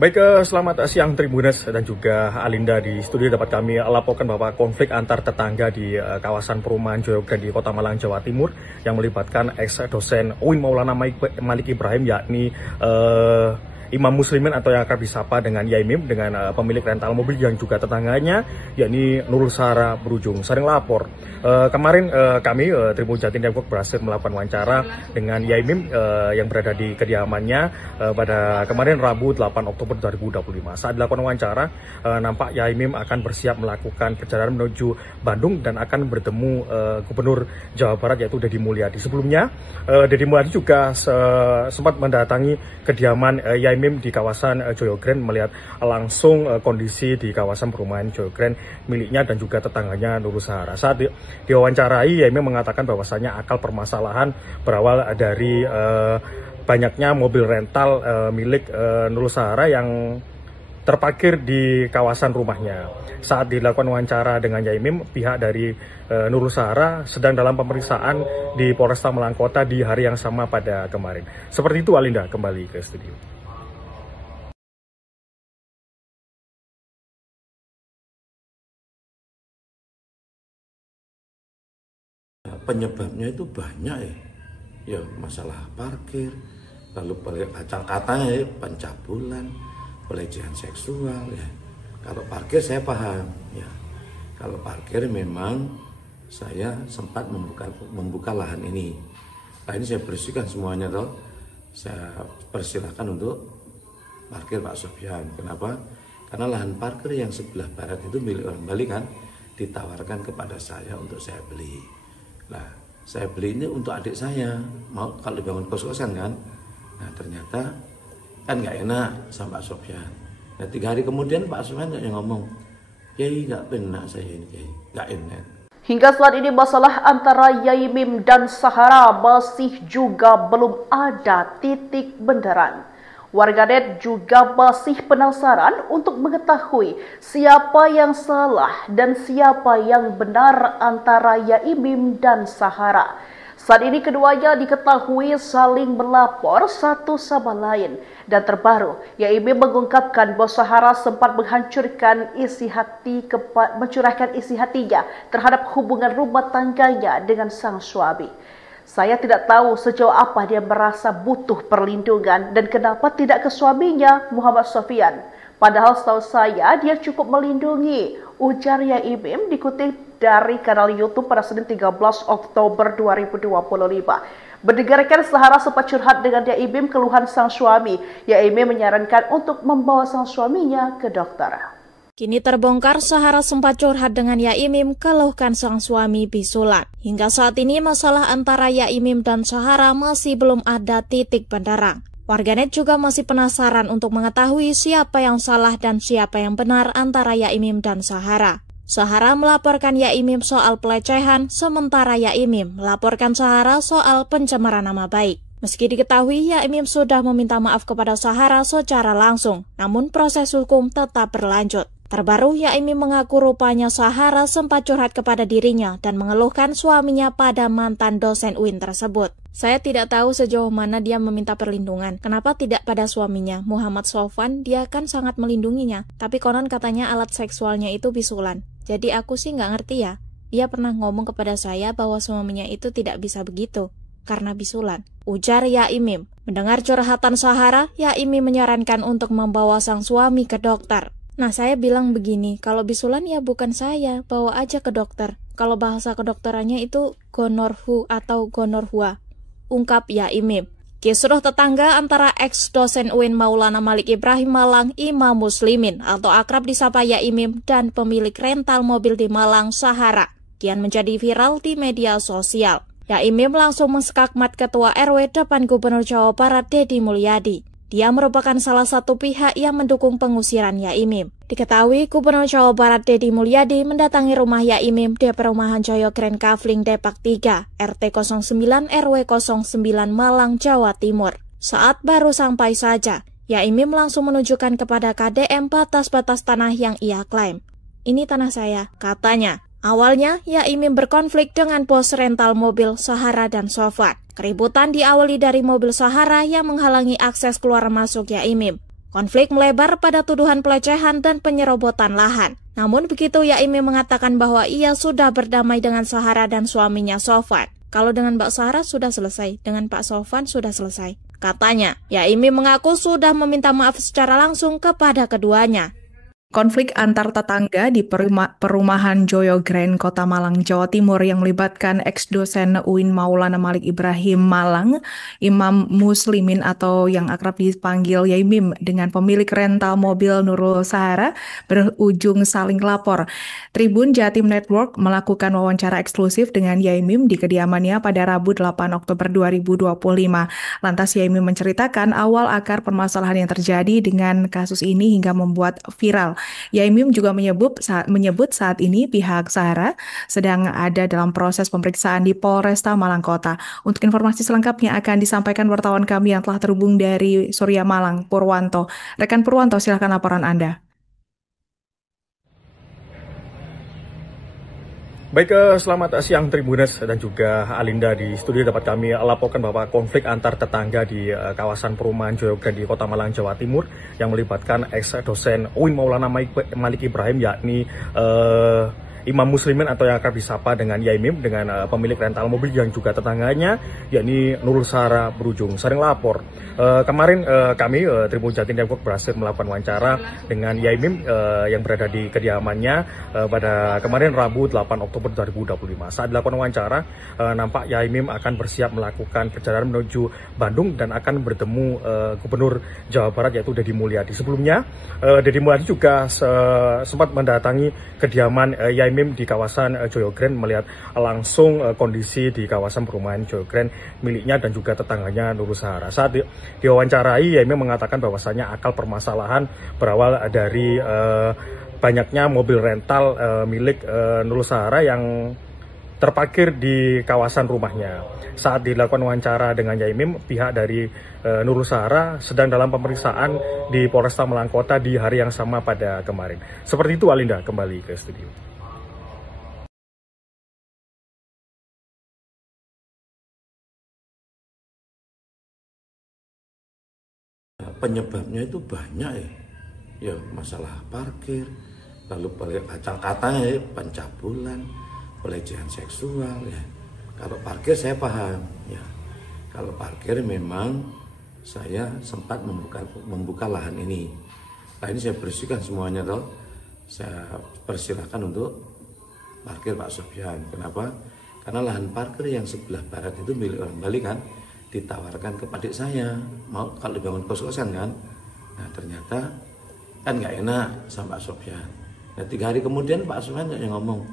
Baik, selamat siang Tribunas dan juga Alinda. Di studio dapat kami laporkan bahwa konflik antar tetangga di kawasan perumahan Joyo Grand di Kota Malang, Jawa Timur yang melibatkan ex-dosen UIN Maulana Malik Ibrahim, yakni Imam Muslimin atau yang akrab disapa dengan Yaimim, dengan pemilik rental mobil yang juga tetangganya, yakni Nurul Sahara, berujung saling lapor. Kemarin kami Tribun Jatim Network berhasil melakukan wawancara dengan Yaimim yang berada di kediamannya pada kemarin Rabu 8 Oktober 2025. Saat dilakukan wawancara, nampak Yaimim akan bersiap melakukan perjalanan menuju Bandung dan akan bertemu Gubernur Jawa Barat yaitu Deddy Mulyadi. Sebelumnya Deddy Mulyadi juga sempat mendatangi kediaman Yaimim di kawasan Joyo Grand melihat langsung kondisi di kawasan perumahan Joyo Grand miliknya dan juga tetangganya Nurul Sahara. Saat diwawancarai, Yaimim mengatakan bahwasanya akal permasalahan berawal dari banyaknya mobil rental milik Nurul Sahara yang terparkir di kawasan rumahnya. Saat dilakukan wawancara dengan Yaimim, pihak dari Nurul Sahara sedang dalam pemeriksaan di Polresta Malang Kota di hari yang sama pada kemarin. Seperti itu, Alinda, kembali ke studio. Penyebabnya itu banyak ya masalah parkir, lalu kacang katanya pencabulan, pelecehan seksual ya. Kalau parkir saya paham ya, kalau parkir memang saya sempat membuka lahan ini. Nah ini saya bersihkan semuanya toh, saya persilahkan untuk parkir Pak Sofyan. Kenapa? Karena lahan parkir yang sebelah barat itu milik orang Bali kan, ditawarkan kepada saya untuk saya beli. Nah, saya beli ini untuk adik saya, mau kalau dibangun kos-kosan kan. Nah, ternyata kan nggak enak sama Pak Sofyan. Nah, 3 hari kemudian Pak Sofyan yang ngomong, Kiai nggak benar saya ini, Kiai nggak enak. Hingga saat ini masalah antara Yaimim dan Sahara masih juga belum ada titik benderan. Warganet juga masih penasaran untuk mengetahui siapa yang salah dan siapa yang benar antara Yaimim dan Sahara. Saat ini keduanya diketahui saling melapor satu sama lain. Dan terbaru, Yaimim mengungkapkan bahwa Sahara sempat mencurahkan isi hatinya terhadap hubungan rumah tangganya dengan sang suami. Saya tidak tahu sejauh apa dia merasa butuh perlindungan dan kenapa tidak ke suaminya, Muhammad Sofian. Padahal setahu saya dia cukup melindungi, ujar Yaimim dikutip dari kanal YouTube pada Senin 13 Oktober 2025. Mendengarkan Sahara sempat curhat dengan Yaimim keluhan sang suami. Yaimim menyarankan untuk membawa sang suaminya ke dokter. Kini terbongkar Sahara sempat curhat dengan Yaimim keluhkan sang suami bisulan. Hingga saat ini masalah antara Yaimim dan Sahara masih belum ada titik benderang. Warganet juga masih penasaran untuk mengetahui siapa yang salah dan siapa yang benar antara Yaimim dan Sahara. Sahara melaporkan Yaimim soal pelecehan, sementara Yaimim melaporkan Sahara soal pencemaran nama baik. Meski diketahui Yaimim sudah meminta maaf kepada Sahara secara langsung, namun proses hukum tetap berlanjut. Terbaru, Yaimim mengaku rupanya Sahara sempat curhat kepada dirinya dan mengeluhkan suaminya pada mantan dosen UIN tersebut. Saya tidak tahu sejauh mana dia meminta perlindungan. Kenapa tidak pada suaminya, Muhammad Sofwan? Dia kan sangat melindunginya. Tapi konon katanya alat seksualnya itu bisulan. Jadi aku sih nggak ngerti ya. Dia pernah ngomong kepada saya bahwa suaminya itu tidak bisa begitu karena bisulan, ujar Yaimim. Mendengar curhatan Sahara, Yaimim menyarankan untuk membawa sang suami ke dokter. Nah, saya bilang begini, kalau bisulan ya bukan saya, bawa aja ke dokter. Kalau bahasa kedokterannya itu gonorhu atau gonorhua, ungkap Yaimim. Kisruh tetangga antara ex-dosen UIN Maulana Malik Ibrahim Malang, Imam Muslimin atau akrab disapa Yaimim dan pemilik rental mobil di Malang, Sahara, kian menjadi viral di media sosial. Yaimim langsung menskakmat Ketua RW depan Gubernur Jawa Barat Deddy Mulyadi. Dia merupakan salah satu pihak yang mendukung pengusiran Yaimim. Diketahui Gubernur Jawa Barat Deddy Mulyadi mendatangi rumah Yaimim di perumahan Joyo Grand Kavling Depak 3, RT 09 RW 09 Malang, Jawa Timur. Saat baru sampai saja, Yaimim langsung menunjukkan kepada KDM batas-batas tanah yang ia klaim. Ini tanah saya, katanya. Awalnya, Yaimim berkonflik dengan bos rental mobil Sahara dan Sofwan. Keributan diawali dari mobil Sahara yang menghalangi akses keluar masuk Yaimim. Konflik melebar pada tuduhan pelecehan dan penyerobotan lahan. Namun begitu Yaimim mengatakan bahwa ia sudah berdamai dengan Sahara dan suaminya Sofwan. Kalau dengan Mbak Sahara sudah selesai, dengan Pak Sofwan sudah selesai. Katanya, Yaimim mengaku sudah meminta maaf secara langsung kepada keduanya. Konflik antar tetangga di perumahan Joyo Grand, Kota Malang, Jawa Timur yang melibatkan ex-dosen UIN Maulana Malik Ibrahim Malang, Imam Muslimin atau yang akrab dipanggil Yaimim dengan pemilik rental mobil Nurul Sahara berujung saling lapor. Tribun Jatim Network melakukan wawancara eksklusif dengan Yaimim di kediamannya pada Rabu 8 Oktober 2025. Lantas Yaimim menceritakan awal akar permasalahan yang terjadi dengan kasus ini hingga membuat viral. Yaimim juga menyebut saat ini pihak Sahara sedang ada dalam proses pemeriksaan di Polresta Malang Kota. Untuk informasi selengkapnya akan disampaikan wartawan kami yang telah terhubung dari Surya Malang, Purwanto. Rekan Purwanto, silakan laporan Anda. Baik, selamat siang Tribunes dan juga Alinda. Di studio dapat kami laporkan bahwa konflik antar tetangga di kawasan perumahan Joyo Grand di Kota Malang, Jawa Timur yang melibatkan ex-dosen UIN Maulana Malik Ibrahim, yakni Imam Muslimin atau yang akrab disapa dengan Yaimim, dengan pemilik rental mobil yang juga tetangganya, yakni Nurul Sahara berujung saling lapor. Kemarin kami Tribun Jatim Network berhasil melakukan wawancara dengan Yaimim yang berada di kediamannya pada kemarin Rabu 8 Oktober 2025. Saat dilakukan wawancara, nampak Yaimim akan bersiap melakukan perjalanan menuju Bandung dan akan bertemu Gubernur Jawa Barat yaitu Deddy Mulyadi. Sebelumnya, Deddy Mulyadi juga sempat mendatangi kediaman Yaimim di kawasan Joyo Grand melihat langsung kondisi di kawasan perumahan Joyo Grand miliknya dan juga tetangganya Nurul Sahara. Saat diwawancarai, Yaimim mengatakan bahwasanya akal permasalahan berawal dari banyaknya mobil rental milik Nurul Sahara yang terparkir di kawasan rumahnya. Saat dilakukan wawancara dengan Yaimim, pihak dari Nurul Sahara sedang dalam pemeriksaan di Polresta Malang Kota di hari yang sama pada kemarin. Seperti itu, Alinda, kembali ke studio. Penyebabnya itu banyak ya masalah parkir, lalu acak-katanya pencabulan, pelecehan seksual ya. Kalau parkir saya paham, ya. Kalau parkir memang saya sempat membuka lahan ini. Nah ini saya bersihkan semuanya toh. Saya persilahkan untuk parkir Pak Sofyan. Kenapa? Karena lahan parkir yang sebelah barat itu milik orang Bali kan, ditawarkan ke adik saya. Mau kalau dibangun kos-kosan kan. Nah ternyata kan nggak enak sama Pak Sofyan. Nah 3 hari kemudian Pak Sofyan yang ngomong,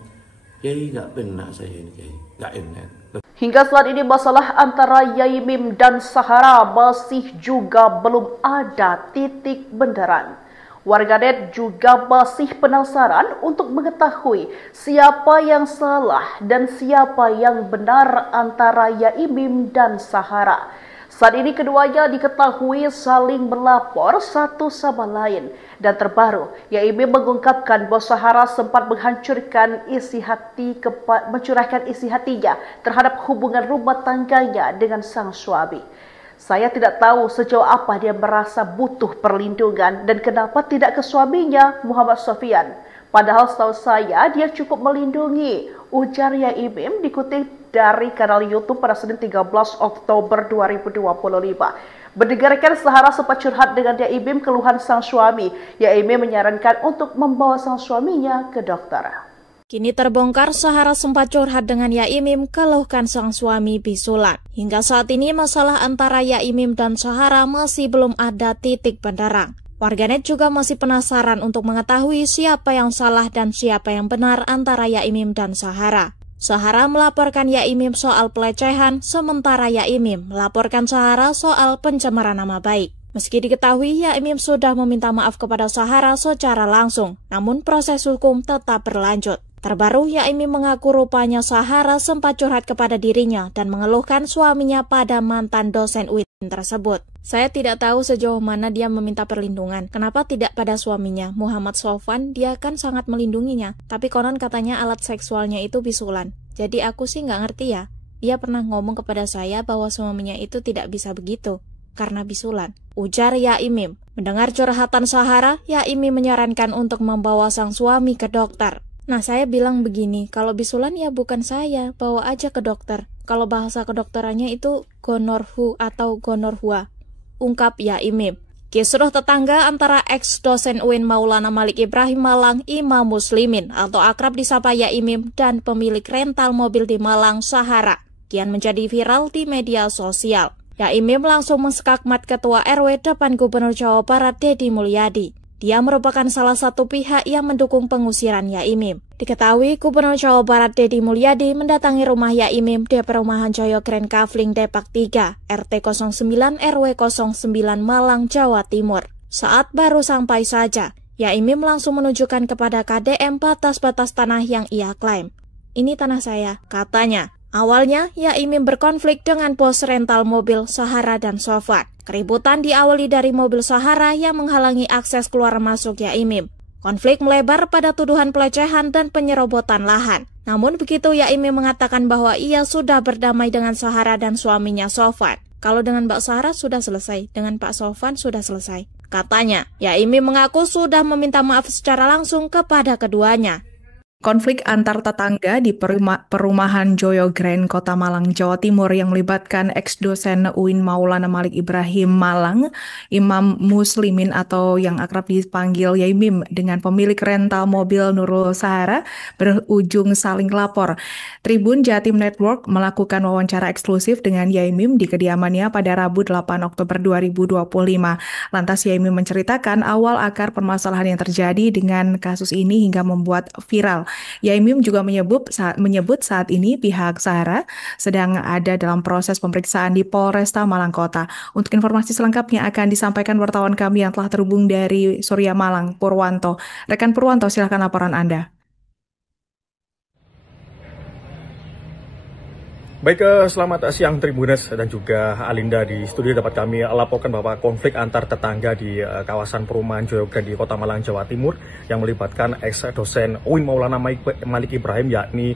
Kiai nggak benar saya ini Kiai, nggak enak. Hingga saat ini masalah antara Yai Mim dan Sahara masih juga belum ada titik bendaran. Warganet juga masih penasaran untuk mengetahui siapa yang salah dan siapa yang benar antara Yai Mim dan Sahara. Saat ini keduanya diketahui saling melapor satu sama lain. Dan terbaru, Yai Mim mengungkapkan bahwa Sahara sempat mencurahkan isi hatinya terhadap hubungan rumah tangganya dengan sang suami. Saya tidak tahu sejauh apa dia merasa butuh perlindungan dan kenapa tidak ke suaminya, Muhammad Sofyan. Padahal setahu saya dia cukup melindungi, ujar Yai Mim dikutip dari kanal YouTube pada Senin 13 Oktober 2025. Mendengarkan Sahara sempat curhat dengan Yai Mim keluhan sang suami. Yai Mim menyarankan untuk membawa sang suaminya ke dokter. Kini terbongkar Sahara sempat curhat dengan Yai Mim keluhkan sang suami bisulan. Hingga saat ini masalah antara Yai Mim dan Sahara masih belum ada titik benderang. Warganet juga masih penasaran untuk mengetahui siapa yang salah dan siapa yang benar antara Yai Mim dan Sahara. Sahara melaporkan Yai Mim soal pelecehan, sementara Yai Mim melaporkan Sahara soal pencemaran nama baik. Meski diketahui Yai Mim sudah meminta maaf kepada Sahara secara langsung, namun proses hukum tetap berlanjut. Terbaru, Yai Mim mengaku rupanya Sahara sempat curhat kepada dirinya dan mengeluhkan suaminya pada mantan dosen UIN tersebut. Saya tidak tahu sejauh mana dia meminta perlindungan. Kenapa tidak pada suaminya, Muhammad Sofwan? Dia kan sangat melindunginya. Tapi konon katanya alat seksualnya itu bisulan. Jadi aku sih nggak ngerti ya. Dia pernah ngomong kepada saya bahwa suaminya itu tidak bisa begitu karena bisulan, ujar Yai Mim. Mendengar curhatan Sahara, Yai Mim menyarankan untuk membawa sang suami ke dokter. Nah, saya bilang begini, kalau bisulan ya bukan saya, bawa aja ke dokter. Kalau bahasa kedokterannya itu gonorhu atau gonorhua, ungkap Yai Mim. Kisruh tetangga antara ex-dosen UIN Maulana Malik Ibrahim Malang, Imam Muslimin atau akrab disapa Yai Mim dan pemilik rental mobil di Malang, Sahara, kian menjadi viral di media sosial. Yai Mim langsung menskakmat Ketua RW depan Gubernur Jawa Barat Deddy Mulyadi. Dia merupakan salah satu pihak yang mendukung pengusiran Yai Mim. Diketahui Gubernur Jawa Barat Deddy Mulyadi mendatangi rumah Yai Mim di perumahan Joyo Grand Kavling Depak 3, RT 09 RW 09 Malang, Jawa Timur. Saat baru sampai saja, Yai Mim langsung menunjukkan kepada KDM batas-batas tanah yang ia klaim. Ini tanah saya, katanya. Awalnya, Yai Mim berkonflik dengan bos rental mobil Sahara dan Sofwan. Keributan diawali dari mobil Sahara yang menghalangi akses keluar masuk Yai Mim. Konflik melebar pada tuduhan pelecehan dan penyerobotan lahan. Namun begitu Yai Mim mengatakan bahwa ia sudah berdamai dengan Sahara dan suaminya Sofwan. Kalau dengan Mbak Sahara sudah selesai, dengan Pak Sofwan sudah selesai. Katanya, Yai Mim mengaku sudah meminta maaf secara langsung kepada keduanya. Konflik antar tetangga di perumahan Joyo Grand, Kota Malang, Jawa Timur yang melibatkan ex-dosen UIN Maulana Malik Ibrahim Malang, Imam Muslimin atau yang akrab dipanggil Yai Mim dengan pemilik rental mobil Nurul Sahara berujung saling lapor. Tribun Jatim Network melakukan wawancara eksklusif dengan Yai Mim di kediamannya pada Rabu 8 Oktober 2025. Lantas Yai Mim menceritakan awal akar permasalahan yang terjadi dengan kasus ini hingga membuat viral. Yai Mim juga menyebut saat ini pihak Sahara sedang ada dalam proses pemeriksaan di Polresta Malang Kota. Untuk informasi selengkapnya akan disampaikan wartawan kami yang telah terhubung dari Surya Malang, Purwanto. Rekan Purwanto, silakan laporan Anda. Baik, selamat siang Tribunes dan juga Alinda di studio. Dapat kami laporkan bahwa konflik antar tetangga di kawasan perumahan Joyo Grand di Kota Malang, Jawa Timur yang melibatkan ex-dosen UIN Maulana Malik Ibrahim yakni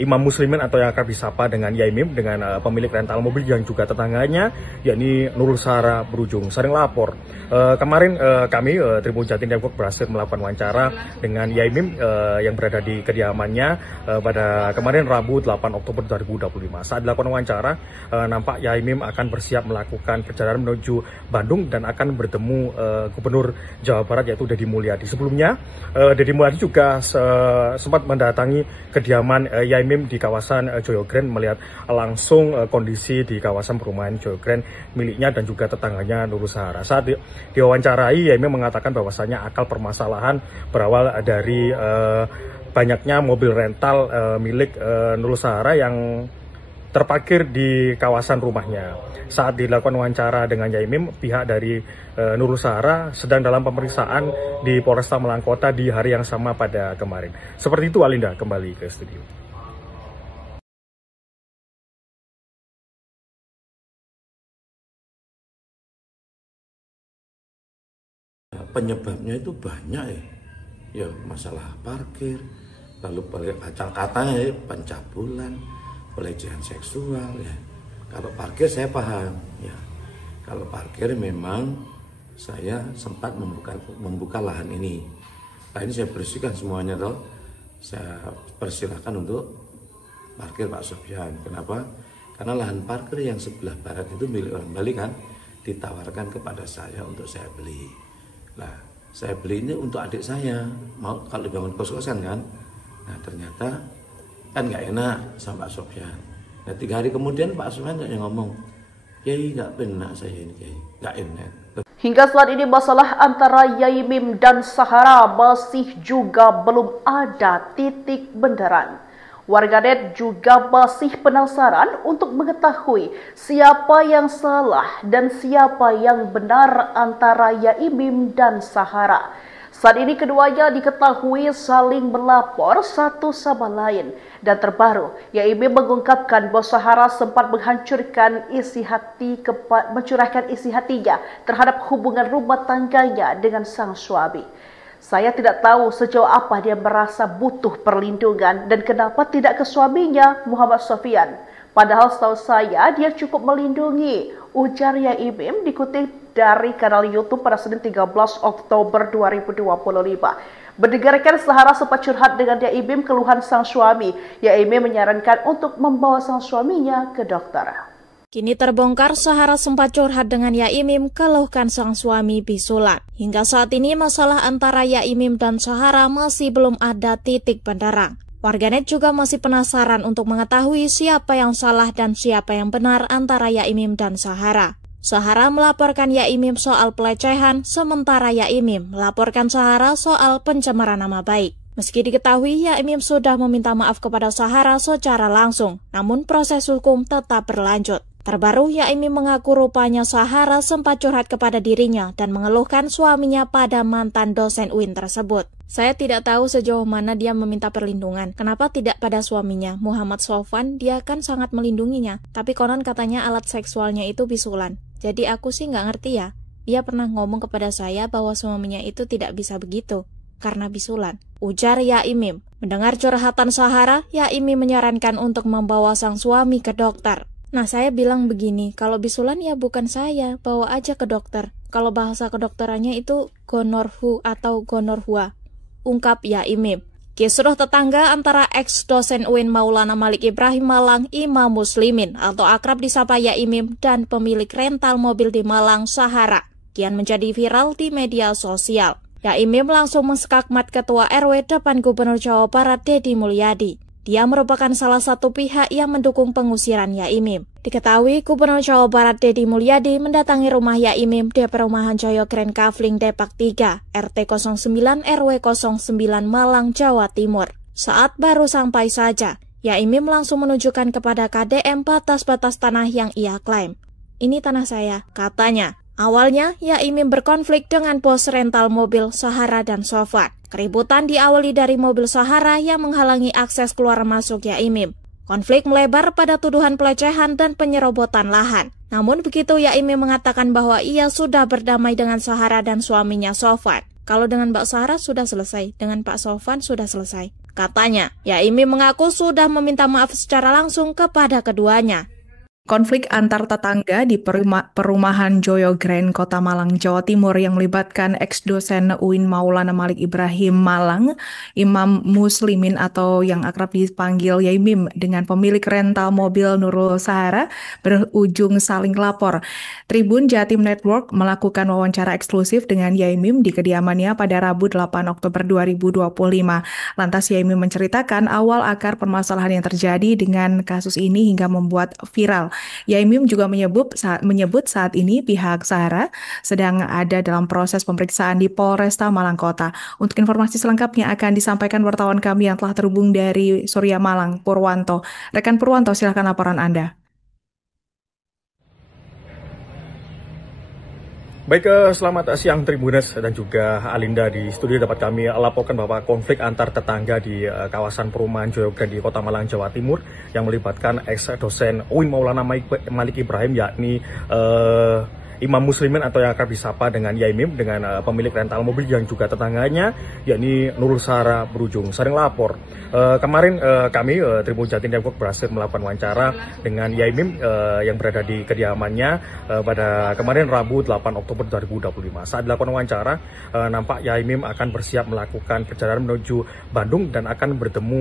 Imam Muslimin atau yang akrab disapa dengan Yaimim, dengan pemilik rental mobil yang juga tetangganya, yakni Nurul Sahara berujung sering lapor. Kemarin kami Tribun Jatim Network berhasil melakukan wawancara dengan Yaimim yang berada di kediamannya pada kemarin Rabu 8 Oktober 2025. Saat dilakukan wawancara, nampak Yaimim akan bersiap melakukan perjalanan menuju Bandung dan akan bertemu Gubernur Jawa Barat yaitu Deddy Mulyadi. Sebelumnya Deddy Mulyadi juga sempat mendatangi kediaman Yaimim di kawasan Joyo Grand, melihat langsung kondisi di kawasan perumahan Joyo Grand miliknya dan juga tetangganya Nurul Sahara. Saat diwawancarai, Yaimim mengatakan bahwasanya akal permasalahan berawal dari banyaknya mobil rental milik Nurul Sahara yang terparkir di kawasan rumahnya. Saat dilakukan wawancara dengan Yaimim, pihak dari Nurul Sahara sedang dalam pemeriksaan di Polresta Malang Kota di hari yang sama pada kemarin. Seperti itu, Alinda, kembali ke studio. Penyebabnya itu banyak ya masalah parkir, lalu acak katanya pencabulan, pelecehan seksual ya. Kalau parkir saya paham ya, kalau parkir memang saya sempat membuka lahan ini. Nah ini saya bersihkan semuanya toh, saya persilahkan untuk parkir Pak Sofyan. Kenapa? Karena lahan parkir yang sebelah barat itu milik orang Bali kan, ditawarkan kepada saya untuk saya beli. Nah, saya beli ini untuk adik saya, mau kalau dibangun kos-kosan kan. Nah, ternyata kan nggak enak sama Pak Sofyan. Nah, 3 hari kemudian Pak Sofyan yang ngomong, Kiai nggak benar saya ini, Kiai nggak enak. Hingga saat ini masalah antara Yaimim dan Sahara masih juga belum ada titik bendaran. Warganet juga masih penasaran untuk mengetahui siapa yang salah dan siapa yang benar antara Yaimim dan Sahara. Saat ini keduanya diketahui saling melapor satu sama lain. Dan terbaru, Yaimim mengungkapkan bahwa Sahara sempat mencurahkan isi hatinya terhadap hubungan rumah tangganya dengan sang suami. Saya tidak tahu sejauh apa dia merasa butuh perlindungan dan kenapa tidak ke suaminya, Muhammad Sofyan. Padahal setahu saya dia cukup melindungi, ujar Yaimim dikutip dari kanal YouTube pada Senin 13 Oktober 2025. Mendengarkan Sahara sempat curhat dengan Yaimim keluhan sang suami, Yaimim menyarankan untuk membawa sang suaminya ke dokter. Kini terbongkar Sahara sempat curhat dengan Yaimim keluhkan sang suami bisulan. Hingga saat ini masalah antara Yaimim dan Sahara masih belum ada titik benderang. Warganet juga masih penasaran untuk mengetahui siapa yang salah dan siapa yang benar antara Yaimim dan Sahara. Sahara melaporkan Yaimim soal pelecehan, sementara Yaimim melaporkan Sahara soal pencemaran nama baik. Meski diketahui Yaimim sudah meminta maaf kepada Sahara secara langsung, namun proses hukum tetap berlanjut. Terbaru, Yaimim mengaku rupanya Sahara sempat curhat kepada dirinya dan mengeluhkan suaminya pada mantan dosen UIN tersebut. Saya tidak tahu sejauh mana dia meminta perlindungan. Kenapa tidak pada suaminya, Muhammad Sofwan? Dia kan sangat melindunginya. Tapi konon katanya alat seksualnya itu bisulan. Jadi aku sih nggak ngerti ya. Dia pernah ngomong kepada saya bahwa suaminya itu tidak bisa begitu karena bisulan, ujar Yaimim. Mendengar curhatan Sahara, Yaimim menyarankan untuk membawa sang suami ke dokter. Nah, saya bilang begini, kalau bisulan ya bukan saya, bawa aja ke dokter. Kalau bahasa kedokterannya itu gonorhu atau gonorhua, ungkap Yaimim. Kisruh tetangga antara ex-dosen UIN Maulana Malik Ibrahim Malang, Imam Muslimin atau akrab disapa Yaimim dan pemilik rental mobil di Malang, Sahara, kian menjadi viral di media sosial. Yaimim langsung menskakmat Ketua RW depan Gubernur Jawa Barat Deddy Mulyadi. Dia merupakan salah satu pihak yang mendukung pengusiran Yaimim. Diketahui Gubernur Jawa Barat Deddy Mulyadi mendatangi rumah Yaimim di perumahan Joyo Grand Kavling Depak 3, RT 09 RW 09 Malang, Jawa Timur. Saat baru sampai saja, Yaimim langsung menunjukkan kepada KDM batas-batas tanah yang ia klaim. Ini tanah saya, katanya. Awalnya, Yaimim berkonflik dengan bos rental mobil Sahara dan Sofwan. Keributan diawali dari mobil Sahara yang menghalangi akses keluar masuk Yaimim. Konflik melebar pada tuduhan pelecehan dan penyerobotan lahan. Namun begitu Yaimim mengatakan bahwa ia sudah berdamai dengan Sahara dan suaminya Sofwan. Kalau dengan Mbak Sahara sudah selesai, dengan Pak Sofwan sudah selesai. Katanya, Yaimim mengaku sudah meminta maaf secara langsung kepada keduanya. Konflik antar tetangga di perumahan Joyo Grand, Kota Malang, Jawa Timur yang melibatkan ex-dosen UIN Maulana Malik Ibrahim Malang, Imam Muslimin atau yang akrab dipanggil Yaimim dengan pemilik rental mobil Nurul Sahara berujung saling lapor. Tribun Jatim Network melakukan wawancara eksklusif dengan Yaimim di kediamannya pada Rabu 8 Oktober 2025. Lantas Yaimim menceritakan awal akar permasalahan yang terjadi dengan kasus ini hingga membuat viral. Yaimim juga menyebut saat ini pihak Sahara sedang ada dalam proses pemeriksaan di Polresta Malang Kota. Untuk informasi selengkapnya akan disampaikan wartawan kami yang telah terhubung dari Surya Malang, Purwanto. Rekan Purwanto, silakan laporan Anda. Baik, selamat siang Tribunas dan juga Alinda. Di studio dapat kami laporkan bahwa konflik antar tetangga di kawasan perumahan Joyo Grand di Kota Malang, Jawa Timur yang melibatkan ex-dosen UIN Maulana Malik Ibrahim, yakni Imam Muslimin atau yang akrab disapa dengan Yaimim, dengan pemilik rental mobil yang juga tetangganya, yakni Nurul Sahara, berujung saling lapor. Kemarin kami Tribun Jatim Network berhasil melakukan wawancara dengan Yaimim yang berada di kediamannya pada kemarin Rabu 8 Oktober 2025. Saat dilakukan wawancara, nampak Yaimim akan bersiap melakukan perjalanan menuju Bandung dan akan bertemu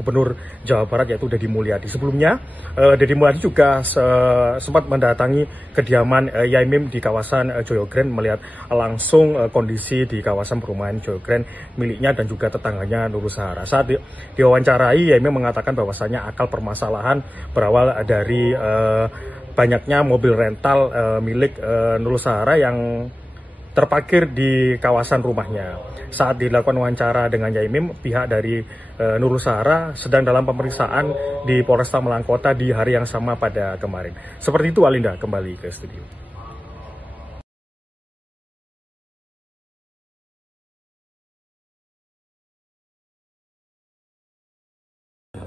Gubernur Jawa Barat, yaitu Deddy Mulyadi. Sebelumnya, Deddy Mulyadi juga sempat mendatangi kediaman Yaimim di kawasan Joyo Grand, melihat langsung kondisi di kawasan perumahan Joyo Grand miliknya dan juga tetangganya Nurul Sahara. Saat diwawancarai, Yaimim mengatakan bahwasanya akal permasalahan berawal dari banyaknya mobil rental milik Nurul Sahara yang terparkir di kawasan rumahnya. Saat dilakukan wawancara dengan Yaimim, pihak dari Nurul Sahara sedang dalam pemeriksaan di Polresta Malang Kota di hari yang sama pada kemarin. Seperti itu, Alinda, kembali ke studio.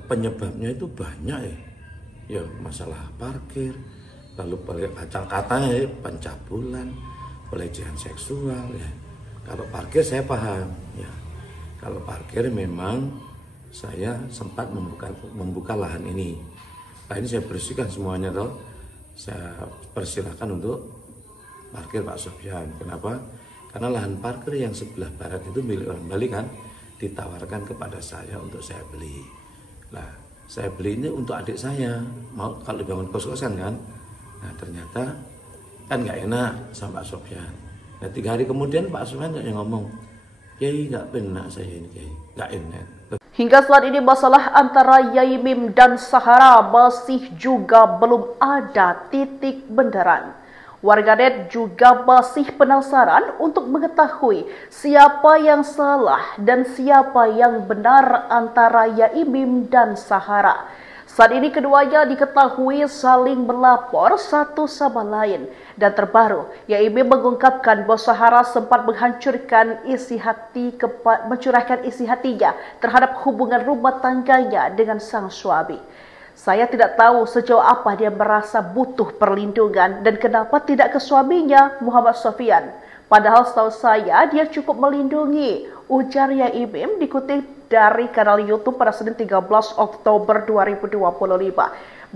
Penyebabnya itu banyak ya masalah parkir, lalu kacang-katanya pencabulan, pelecehan seksual ya. Kalau parkir saya paham ya, kalau parkir memang saya sempat membuka lahan ini. Nah, ini saya bersihkan semuanya toh, saya persilahkan untuk parkir Pak Sofyan. Kenapa? Karena lahan parkir yang sebelah barat itu milik orang Bali kan, ditawarkan kepada saya untuk saya beli. Nah, saya beli ini untuk adik saya, mau kalau dibangun kos-kosan kan. Nah, ternyata kan nggak enak sama Pak Sofyan. Nah, 3 hari kemudian Pak Sofyan yang ngomong, Yai nggak benar saya ini, Yai nggak enak. Hingga saat ini masalah antara Yaimim dan Sahara masih juga belum ada titik bendaran. Warganet juga masih penasaran untuk mengetahui siapa yang salah dan siapa yang benar antara Yaimim dan Sahara. Saat ini keduanya diketahui saling melapor satu sama lain. Dan terbaru, Yaimim mengungkapkan bahwa Sahara sempat mencurahkan isi hatinya terhadap hubungan rumah tangganya dengan sang suami. Saya tidak tahu sejauh apa dia merasa butuh perlindungan dan kenapa tidak ke suaminya, Muhammad Sofyan. Padahal setahu saya dia cukup melindungi, ujar Yaimim dikutip dari kanal YouTube pada Senin 13 Oktober 2025.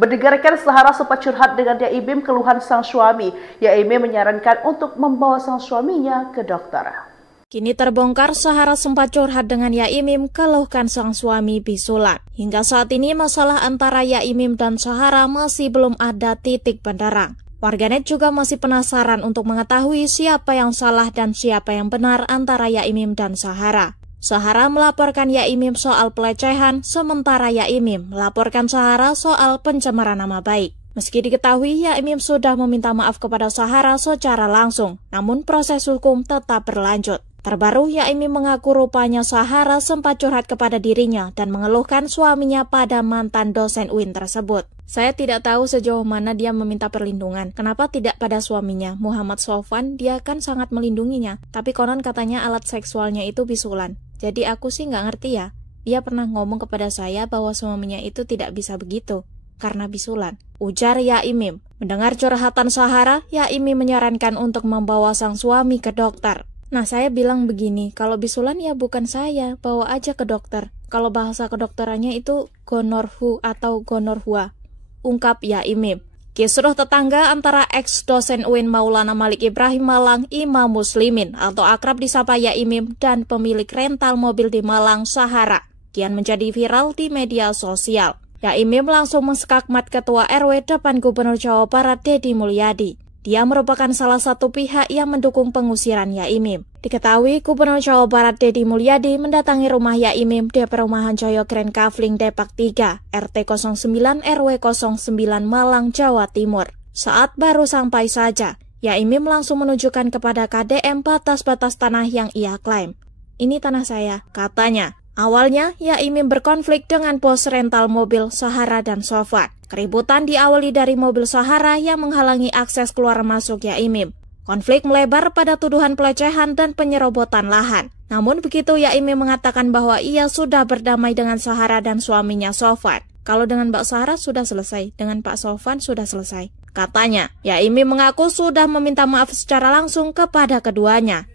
Mendengarkan Sahara sempat curhat dengan Yaimim keluhan sang suami. Yaimim menyarankan untuk membawa sang suaminya ke dokter. Kini terbongkar Sahara sempat curhat dengan Yaimim keluhkan sang suami bisulan. Hingga saat ini masalah antara Yaimim dan Sahara masih belum ada titik benderang. Warganet juga masih penasaran untuk mengetahui siapa yang salah dan siapa yang benar antara Yaimim dan Sahara. Sahara melaporkan Yaimim soal pelecehan, sementara Yaimim melaporkan Sahara soal pencemaran nama baik. Meski diketahui Yaimim sudah meminta maaf kepada Sahara secara langsung, namun proses hukum tetap berlanjut. Terbaru, Yaimim mengaku rupanya Sahara sempat curhat kepada dirinya dan mengeluhkan suaminya pada mantan dosen UIN tersebut. Saya tidak tahu sejauh mana dia meminta perlindungan. Kenapa tidak pada suaminya, Muhammad Sofwan? Dia kan sangat melindunginya. Tapi konon katanya alat seksualnya itu bisulan. Jadi aku sih nggak ngerti ya. Dia pernah ngomong kepada saya bahwa suaminya itu tidak bisa begitu karena bisulan, ujar Yaimim. Mendengar curhatan Sahara, Yaimim menyarankan untuk membawa sang suami ke dokter. Nah, saya bilang begini, kalau bisulan ya bukan saya, bawa aja ke dokter. Kalau bahasa kedokterannya itu gonorrhea atau gonorrhea, ungkap Yaimim. Kisruh tetangga antara ex-dosen UIN Maulana Malik Ibrahim Malang, Imam Muslimin atau akrab disapa Yaimim dan pemilik rental mobil di Malang, Sahara, kian menjadi viral di media sosial. Yaimim langsung menskakmat Ketua RW depan Gubernur Jawa Barat Deddy Mulyadi. Dia merupakan salah satu pihak yang mendukung pengusiran Yaimim. Diketahui Gubernur Jawa Barat Deddy Mulyadi mendatangi rumah Yaimim di perumahan Joyo Grand Kavling Depak 3, RT 09 RW 09 Malang, Jawa Timur. Saat baru sampai saja, Yaimim langsung menunjukkan kepada KDM batas-batas tanah yang ia klaim. Ini tanah saya, katanya. Awalnya, Yaimim berkonflik dengan bos rental mobil Sahara dan Sofwan. Keributan diawali dari mobil Sahara yang menghalangi akses keluar masuk Yaimim. Konflik melebar pada tuduhan pelecehan dan penyerobotan lahan. Namun begitu Yaimim mengatakan bahwa ia sudah berdamai dengan Sahara dan suaminya Sofwan. Kalau dengan Mbak Sahara sudah selesai, dengan Pak Sofwan sudah selesai. Katanya, Yaimim mengaku sudah meminta maaf secara langsung kepada keduanya.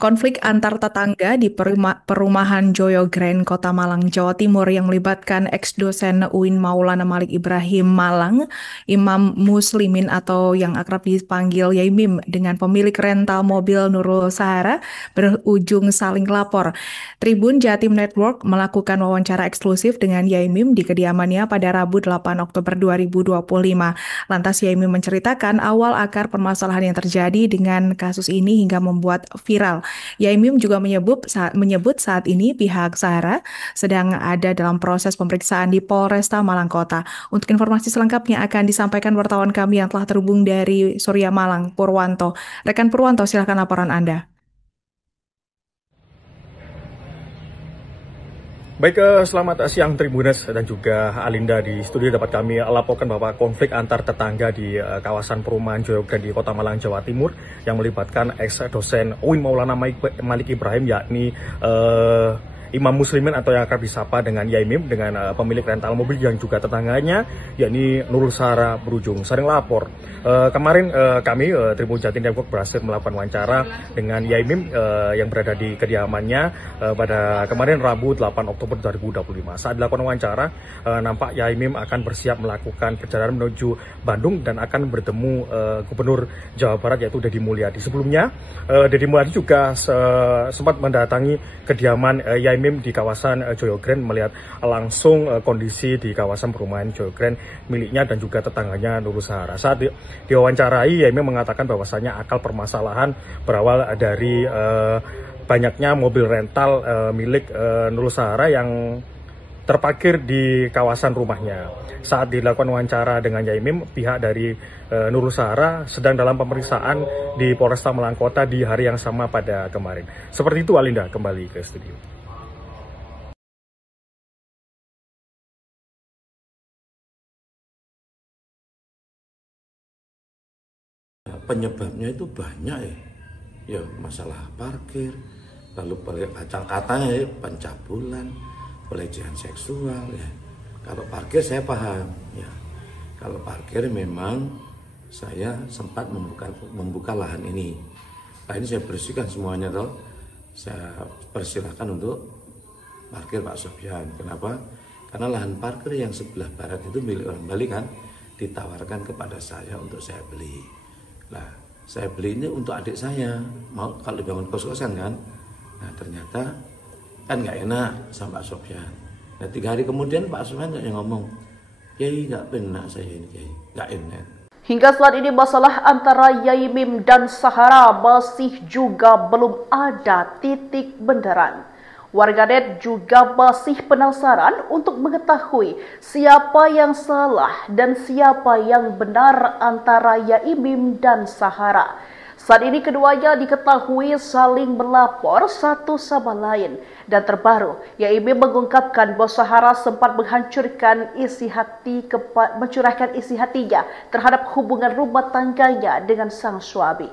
Konflik antar tetangga di perumahan Joyo Grand, Kota Malang, Jawa Timur yang melibatkan ex-dosen UIN Maulana Malik Ibrahim Malang, Imam Muslimin atau yang akrab dipanggil Yaimim dengan pemilik rental mobil Nurul Sahara berujung saling lapor. Tribun Jatim Network melakukan wawancara eksklusif dengan Yaimim di kediamannya pada Rabu 8 Oktober 2025. Lantas Yaimim menceritakan awal akar permasalahan yang terjadi dengan kasus ini hingga membuat viral. Yaimim juga menyebut saat ini pihak Sahara sedang ada dalam proses pemeriksaan di Polresta Malang Kota. Untuk informasi selengkapnya akan disampaikan wartawan kami yang telah terhubung dari Surya Malang, Purwanto. Rekan Purwanto, silakan laporan Anda. Baik, selamat siang Tribunas dan juga Alinda. Di studio dapat kami laporkan bahwa konflik antar tetangga di kawasan perumahan Joyo Grand di Kota Malang, Jawa Timur yang melibatkan ex-dosen UIN Maulana Malik Ibrahim, yakni Imam Muslimin atau yang akrab disapa dengan Yaimim dengan pemilik rental mobil yang juga tetangganya, yakni Nurul Sahara berujung saling lapor. Kemarin kami Tribun Jatim Network berhasil melakukan wawancara dengan Yaimim yang berada di kediamannya pada kemarin Rabu 8 Oktober 2025. Saat dilakukan wawancara, nampak Yaimim akan bersiap melakukan perjalanan menuju Bandung dan akan bertemu Gubernur Jawa Barat yaitu Deddy Mulyadi. Sebelumnya Deddy Mulyadi juga sempat mendatangi kediaman Yaimim di kawasan Joyo Grand melihat langsung kondisi di kawasan perumahan Joyo Grand miliknya dan juga tetangganya Nurul Sahara. Saat diwawancarai, Yaimim mengatakan bahwasanya akal permasalahan berawal dari banyaknya mobil rental milik Nurul Sahara yang terparkir di kawasan rumahnya. Saat dilakukan wawancara dengan Yaimim, pihak dari Nurul Sahara sedang dalam pemeriksaan di Polresta Malang Kota di hari yang sama pada kemarin. Seperti itu, Alinda, kembali ke studio. Penyebabnya itu banyak ya masalah parkir, lalu kacang katanya pencabulan, pelecehan seksual ya. Kalau parkir saya paham ya. Kalau parkir memang saya sempat membuka lahan ini. Nah ini saya bersihkan semuanya toh. Saya persilahkan untuk parkir Pak Sofyan. Kenapa? Karena lahan parkir yang sebelah barat itu milik orang Bali kan, ditawarkan kepada saya untuk saya beli. Nah, saya beli ini untuk adik saya, mau kalau dibangun kos-kosan kan. Nah, ternyata kan nggak enak sama Pak Sofyan. Nah, 3 hari kemudian Pak Sofyan yang ngomong, Kiai nggak benar saya ini, Kiai nggak enak. Hingga saat ini masalah antara Yaimim dan Sahara masih juga belum ada titik benderan. Warganet juga masih penasaran untuk mengetahui siapa yang salah dan siapa yang benar antara Yaimim dan Sahara. Saat ini keduanya diketahui saling melapor satu sama lain. Dan terbaru, Yaimim mengungkapkan bahwa Sahara sempat mencurahkan isi hatinya terhadap hubungan rumah tangganya dengan sang suami.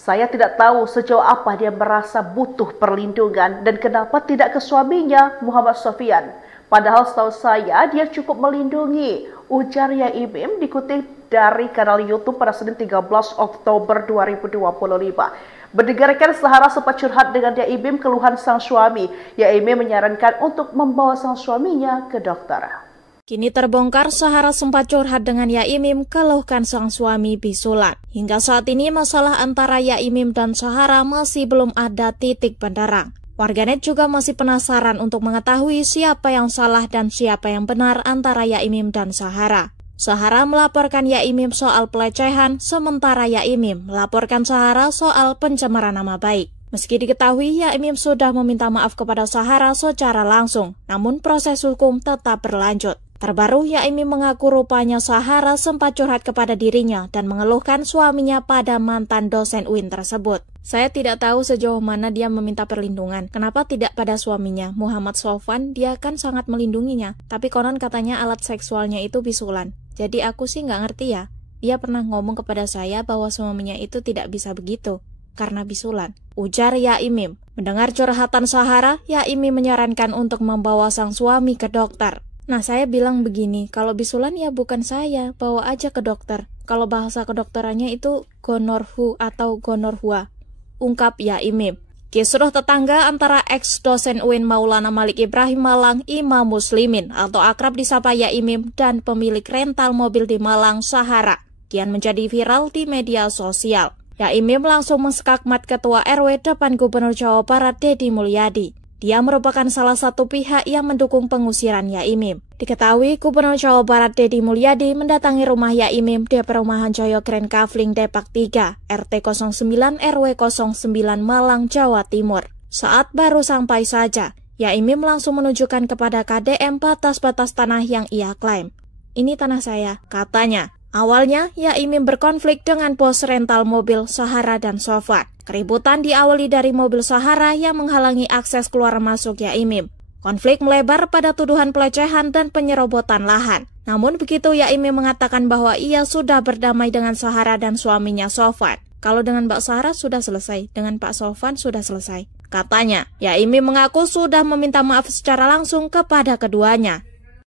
Saya tidak tahu sejauh apa dia merasa butuh perlindungan dan kenapa tidak ke suaminya, Muhammad Sofyan. Padahal setahu saya dia cukup melindungi, ujar Yaimim dikutip dari kanal YouTube pada Senin 13 Oktober 2025. Berdasarkan Sahara sempat curhat dengan Yaimim keluhan sang suami. Yaimim menyarankan untuk membawa sang suaminya ke dokter. Kini terbongkar Sahara sempat curhat dengan Yaimim keluhkan sang suami bisulan. Hingga saat ini masalah antara Yaimim dan Sahara masih belum ada titik benderang. Warganet juga masih penasaran untuk mengetahui siapa yang salah dan siapa yang benar antara Yaimim dan Sahara. Sahara melaporkan Yaimim soal pelecehan, sementara Yaimim melaporkan Sahara soal pencemaran nama baik. Meski diketahui Yaimim sudah meminta maaf kepada Sahara secara langsung, namun proses hukum tetap berlanjut. Terbaru, Yaimim mengaku rupanya Sahara sempat curhat kepada dirinya dan mengeluhkan suaminya pada mantan dosen UIN tersebut. Saya tidak tahu sejauh mana dia meminta perlindungan. Kenapa tidak pada suaminya, Muhammad Sofwan? Dia kan sangat melindunginya. Tapi konon katanya alat seksualnya itu bisulan. Jadi aku sih nggak ngerti ya. Dia pernah ngomong kepada saya bahwa suaminya itu tidak bisa begitu karena bisulan, ujar Yaimim. Mendengar curhatan Sahara, Yaimim menyarankan untuk membawa sang suami ke dokter. Nah, saya bilang begini, kalau bisulan ya bukan saya, bawa aja ke dokter. Kalau bahasa kedokterannya itu gonorhu atau gonorhua, ungkap Yaimim. Kisruh tetangga antara ex-dosen UIN Maulana Malik Ibrahim Malang, Imam Muslimin atau akrab disapa Yaimim dan pemilik rental mobil di Malang, Sahara, kian menjadi viral di media sosial. Yaimim langsung menskakmat Ketua RW depan Gubernur Jawa Barat Deddy Mulyadi. Dia merupakan salah satu pihak yang mendukung pengusiran Yaimim. Diketahui Gubernur Jawa Barat Deddy Mulyadi mendatangi rumah Yaimim di perumahan Joyo Grand Kavling Depak 3, RT 09 RW 09 Malang, Jawa Timur. Saat baru sampai saja, Yaimim langsung menunjukkan kepada KDM batas-batas tanah yang ia klaim. Ini tanah saya, katanya. Awalnya, Yaimim berkonflik dengan bos rental mobil Sahara dan Sofwan. Keributan diawali dari mobil Sahara yang menghalangi akses keluar masuk Yaimim. Konflik melebar pada tuduhan pelecehan dan penyerobotan lahan. Namun begitu Yaimim mengatakan bahwa ia sudah berdamai dengan Sahara dan suaminya Sofwan. Kalau dengan Mbak Sahara sudah selesai, dengan Pak Sofwan sudah selesai. Katanya, Yaimim mengaku sudah meminta maaf secara langsung kepada keduanya.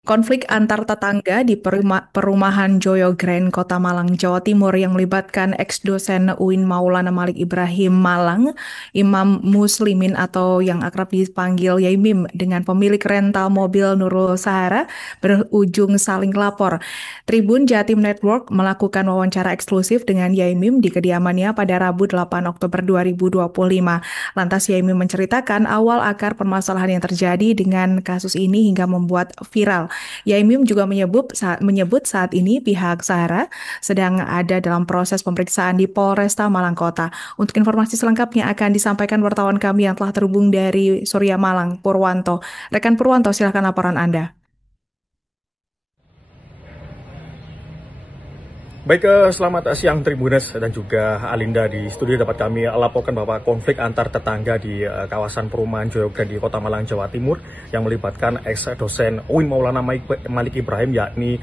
Konflik antar tetangga di perumahan Joyo Grand, Kota Malang, Jawa Timur yang melibatkan ex-dosen UIN Maulana Malik Ibrahim Malang, Imam Muslimin atau yang akrab dipanggil Yaimim dengan pemilik rental mobil Nurul Sahara berujung saling lapor. Tribun Jatim Network melakukan wawancara eksklusif dengan Yaimim di kediamannya pada Rabu 8 Oktober 2025. Lantas Yaimim menceritakan awal akar permasalahan yang terjadi dengan kasus ini hingga membuat viral. Yaimim juga menyebut saat ini pihak Sahara sedang ada dalam proses pemeriksaan di Polresta Malang Kota. Untuk informasi selengkapnya akan disampaikan wartawan kami yang telah terhubung dari Surya Malang, Purwanto. Rekan Purwanto, silakan laporan Anda. Baik, selamat siang Tribunes dan juga Alinda. Di studio dapat kami laporkan bahwa konflik antar tetangga di kawasan perumahan Joyo Grand di Kota Malang, Jawa Timur yang melibatkan ex-dosen UIN Maulana Malik Ibrahim, yakni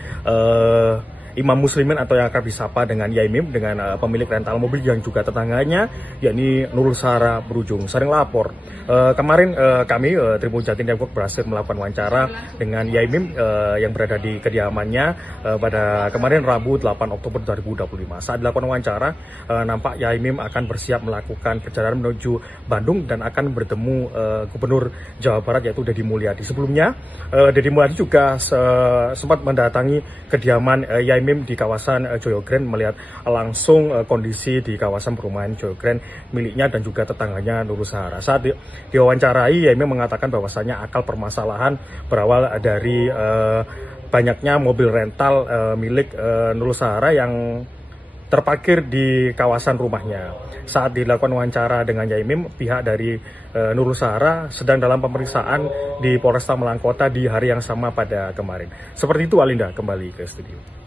Imam Muslimin atau yang akrab disapa dengan Yaimim, dengan pemilik rental mobil yang juga tetangganya, yakni Nurul Sahara, berujung saling lapor. Kemarin kami Tribun Jatim Network berhasil melakukan wawancara dengan Yaimim yang berada di kediamannya pada kemarin Rabu 8 Oktober 2025. Saat dilakukan wawancara, nampak Yaimim akan bersiap melakukan perjalanan menuju Bandung dan akan bertemu Gubernur Jawa Barat yaitu Deddy Mulyadi. Sebelumnya, Deddy Mulyadi juga sempat mendatangi kediaman Yaimim di kawasan Joyo Grand melihat langsung kondisi di kawasan perumahan Joyo Grand miliknya dan juga tetangganya Nurul Sahara. Saat diwawancarai, Yaimim mengatakan bahwasanya akal permasalahan berawal dari banyaknya mobil rental milik Nurul Sahara yang terparkir di kawasan rumahnya. Saat dilakukan wawancara dengan Yaimim, pihak dari Nurul Sahara sedang dalam pemeriksaan di Polresta Malang Kota di hari yang sama pada kemarin. Seperti itu, Alinda, kembali ke studio.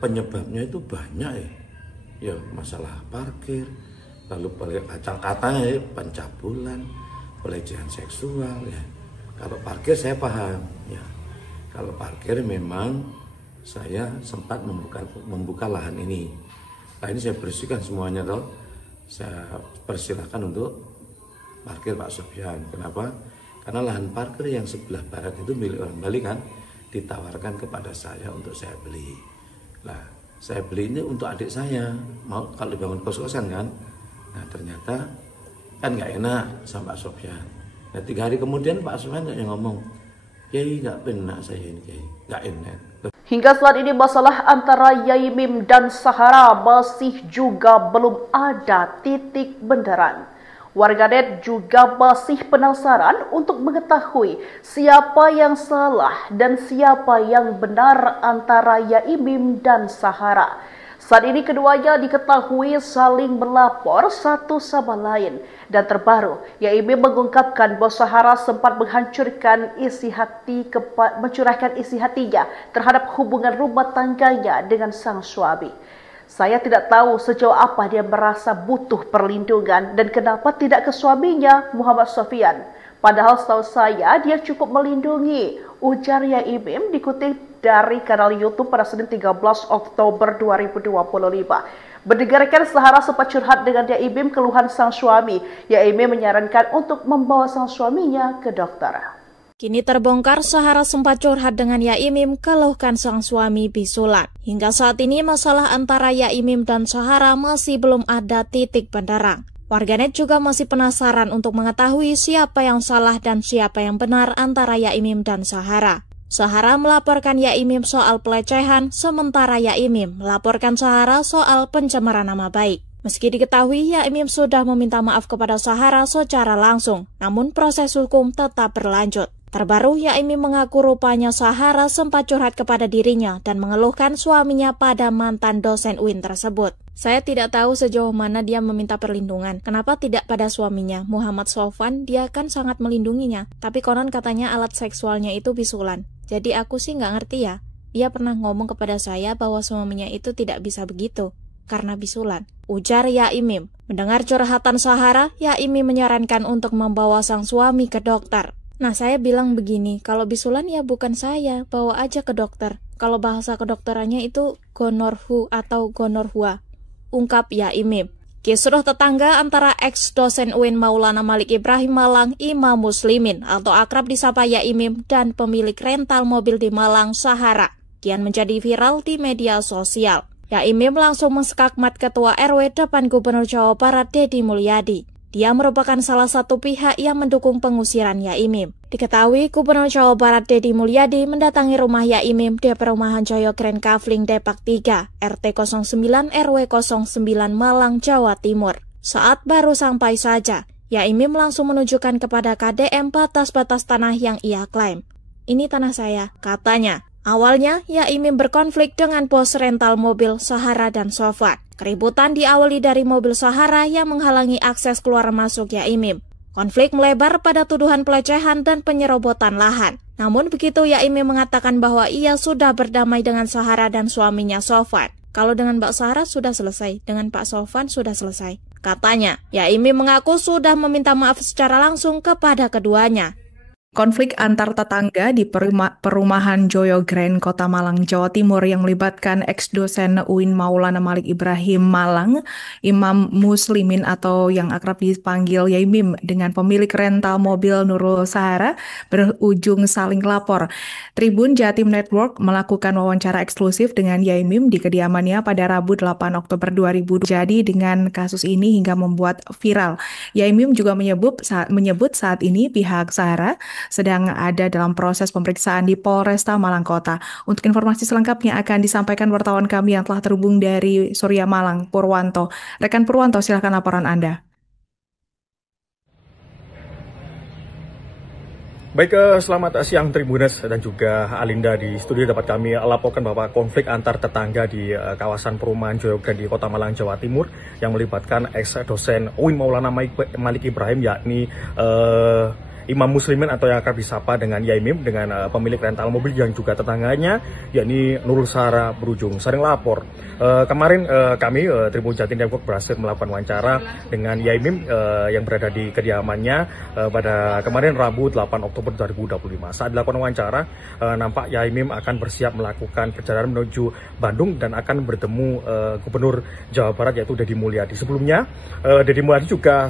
Penyebabnya itu banyak ya masalah parkir, lalu kacang-katanya pencabulan, pelecehan seksual ya. Kalau parkir saya paham ya, kalau parkir memang saya sempat membuka lahan ini. Nah ini saya bersihkan semuanya saya persilahkan untuk parkir Pak Sofyan. Kenapa? Karena lahan parkir yang sebelah barat itu milik orang Bali kan, ditawarkan kepada saya untuk saya beli. Nah, saya beli ini untuk adik saya, mau kalau dibangun kos-kosan kan. Nah, ternyata kan nggak enak sama Pak Sofyan. Nah, 3 hari kemudian Pak Sofyan yang ngomong, Kiai nggak benar saya ini, Kiai nggak enak. Hingga saat ini masalah antara Yai Mim dan Sahara masih juga belum ada titik benderan. Warganet juga masih penasaran untuk mengetahui siapa yang salah dan siapa yang benar antara Yai Mim dan Sahara. Saat ini keduanya diketahui saling melapor satu sama lain. Dan terbaru, Yai Mim mengungkapkan bahwa Sahara sempat mencurahkan isi hatinya terhadap hubungan rumah tangganya dengan sang suami. Saya tidak tahu sejauh apa dia merasa butuh perlindungan dan kenapa tidak ke suaminya, Muhammad Sofyan. Padahal setahu saya dia cukup melindungi, ujar Yai Mim dikutip dari kanal YouTube pada Senin 13 Oktober 2025. Mendengarkan Sahara sempat curhat dengan Yai Mim keluhan sang suami. Yai Mim menyarankan untuk membawa sang suaminya ke dokter. Kini terbongkar Sahara sempat curhat dengan Yai Mim keluhkan sang suami bisulan. Hingga saat ini masalah antara Yai Mim dan Sahara masih belum ada titik benderang. Warganet juga masih penasaran untuk mengetahui siapa yang salah dan siapa yang benar antara Yai Mim dan Sahara. Sahara melaporkan Yai Mim soal pelecehan, sementara Yai Mim melaporkan Sahara soal pencemaran nama baik. Meski diketahui Yai Mim sudah meminta maaf kepada Sahara secara langsung, namun proses hukum tetap berlanjut. Terbaru, Yai Mim mengaku rupanya Sahara sempat curhat kepada dirinya dan mengeluhkan suaminya pada mantan dosen UIN tersebut. Saya tidak tahu sejauh mana dia meminta perlindungan. Kenapa tidak pada suaminya, Muhammad Sofyan? Dia kan sangat melindunginya. Tapi konon katanya alat seksualnya itu bisulan. Jadi aku sih nggak ngerti ya. Dia pernah ngomong kepada saya bahwa suaminya itu tidak bisa begitu karena bisulan, ujar Yai Mim. Mendengar curhatan Sahara, Yai Mim menyarankan untuk membawa sang suami ke dokter. Nah, saya bilang begini, kalau bisulan ya bukan saya, bawa aja ke dokter. Kalau bahasa kedokterannya itu gonorhu atau gonorhua, ungkap Yai Mim. Kisruh tetangga antara ex-dosen UIN Maulana Malik Ibrahim Malang, Imam Muslimin atau akrab disapa Yai Mim dan pemilik rental mobil di Malang, Sahara, kian menjadi viral di media sosial. Yai Mim langsung menskakmat Ketua RW depan Gubernur Jawa Barat Deddy Mulyadi. Dia merupakan salah satu pihak yang mendukung pengusiran Yai Mim. Diketahui Gubernur Jawa Barat Deddy Mulyadi mendatangi rumah Yai Mim di perumahan Joyo Grand Kavling Depak 3, RT 09 RW 09 Malang, Jawa Timur. Saat baru sampai saja, Yai Mim langsung menunjukkan kepada KDM batas-batas tanah yang ia klaim. Ini tanah saya, katanya. Awalnya, Yai Mim berkonflik dengan bos rental mobil Sahara dan Sofyan. Keributan diawali dari mobil Sahara yang menghalangi akses keluar masuk Yai Mim. Konflik melebar pada tuduhan pelecehan dan penyerobotan lahan. Namun begitu Yai Mim mengatakan bahwa ia sudah berdamai dengan Sahara dan suaminya Sofyan. Kalau dengan Mbak Sahara sudah selesai, dengan Pak Sofyan sudah selesai. Katanya, Yai Mim mengaku sudah meminta maaf secara langsung kepada keduanya. Konflik antar tetangga di perumahan Joyo Grand, Kota Malang, Jawa Timur yang melibatkan ex-dosen UIN Maulana Malik Ibrahim Malang, Imam Muslimin atau yang akrab dipanggil Yai Mim dengan pemilik rental mobil Nurul Sahara berujung saling lapor. Tribun Jatim Network melakukan wawancara eksklusif dengan Yai Mim di kediamannya pada Rabu 8 Oktober 2020. Jadi dengan kasus ini hingga membuat viral. Yai Mim juga menyebut saat ini pihak Sahara sedang ada dalam proses pemeriksaan di Polresta Malang Kota. Untuk informasi selengkapnya akan disampaikan wartawan kami yang telah terhubung dari Surya Malang, Purwanto. Rekan Purwanto, silakan laporan Anda. Baik, selamat siang Tribuners dan juga Alinda di studio. Dapat kami laporkan bahwa konflik antar tetangga di kawasan perumahan Joyo Grand di Kota Malang, Jawa Timur yang melibatkan ex-dosen UIN Maulana Malik Ibrahim, yakni Imam Muslimin atau yang akrab disapa dengan Yai Mim dengan pemilik rental mobil yang juga tetangganya, yakni Nurul Sahara berujung saling lapor. Kemarin kami Tribun Jatim Network berhasil melakukan wawancara dengan Yai Mim yang berada di kediamannya pada kemarin Rabu 8 Oktober 2025. Saat dilakukan wawancara, nampak Yai Mim akan bersiap melakukan perjalanan menuju Bandung dan akan bertemu Gubernur Jawa Barat yaitu Deddy Mulyadi. Sebelumnya Deddy Mulyadi juga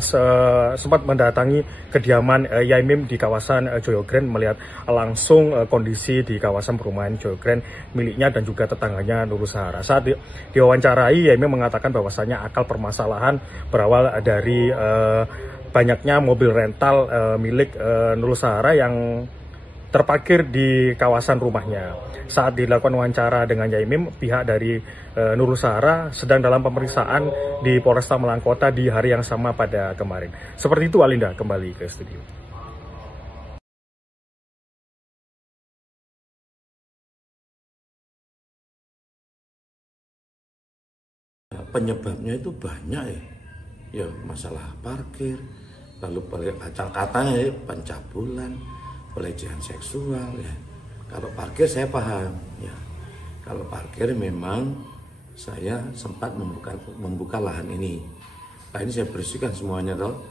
sempat mendatangi kediaman Yai Mim Yaimim di kawasan Joyo Grand melihat langsung kondisi di kawasan perumahan Joyo Grand miliknya dan juga tetangganya Nurul Sahara. Saat diwawancarai, Yaimim mengatakan bahwasanya akal permasalahan berawal dari banyaknya mobil rental milik Nurul Sahara yang terparkir di kawasan rumahnya. Saat dilakukan wawancara dengan Yaimim, pihak dari Nurul Sahara sedang dalam pemeriksaan di Polresta Malang Kota di hari yang sama pada kemarin. Seperti itu, Alinda, kembali ke studio. Penyebabnya itu banyak ya masalah parkir, lalu acak-katanya pencabulan, pelecehan seksual ya. Kalau parkir saya paham ya. Kalau parkir memang saya sempat membuka lahan ini. Nah ini saya bersihkan semuanya toh.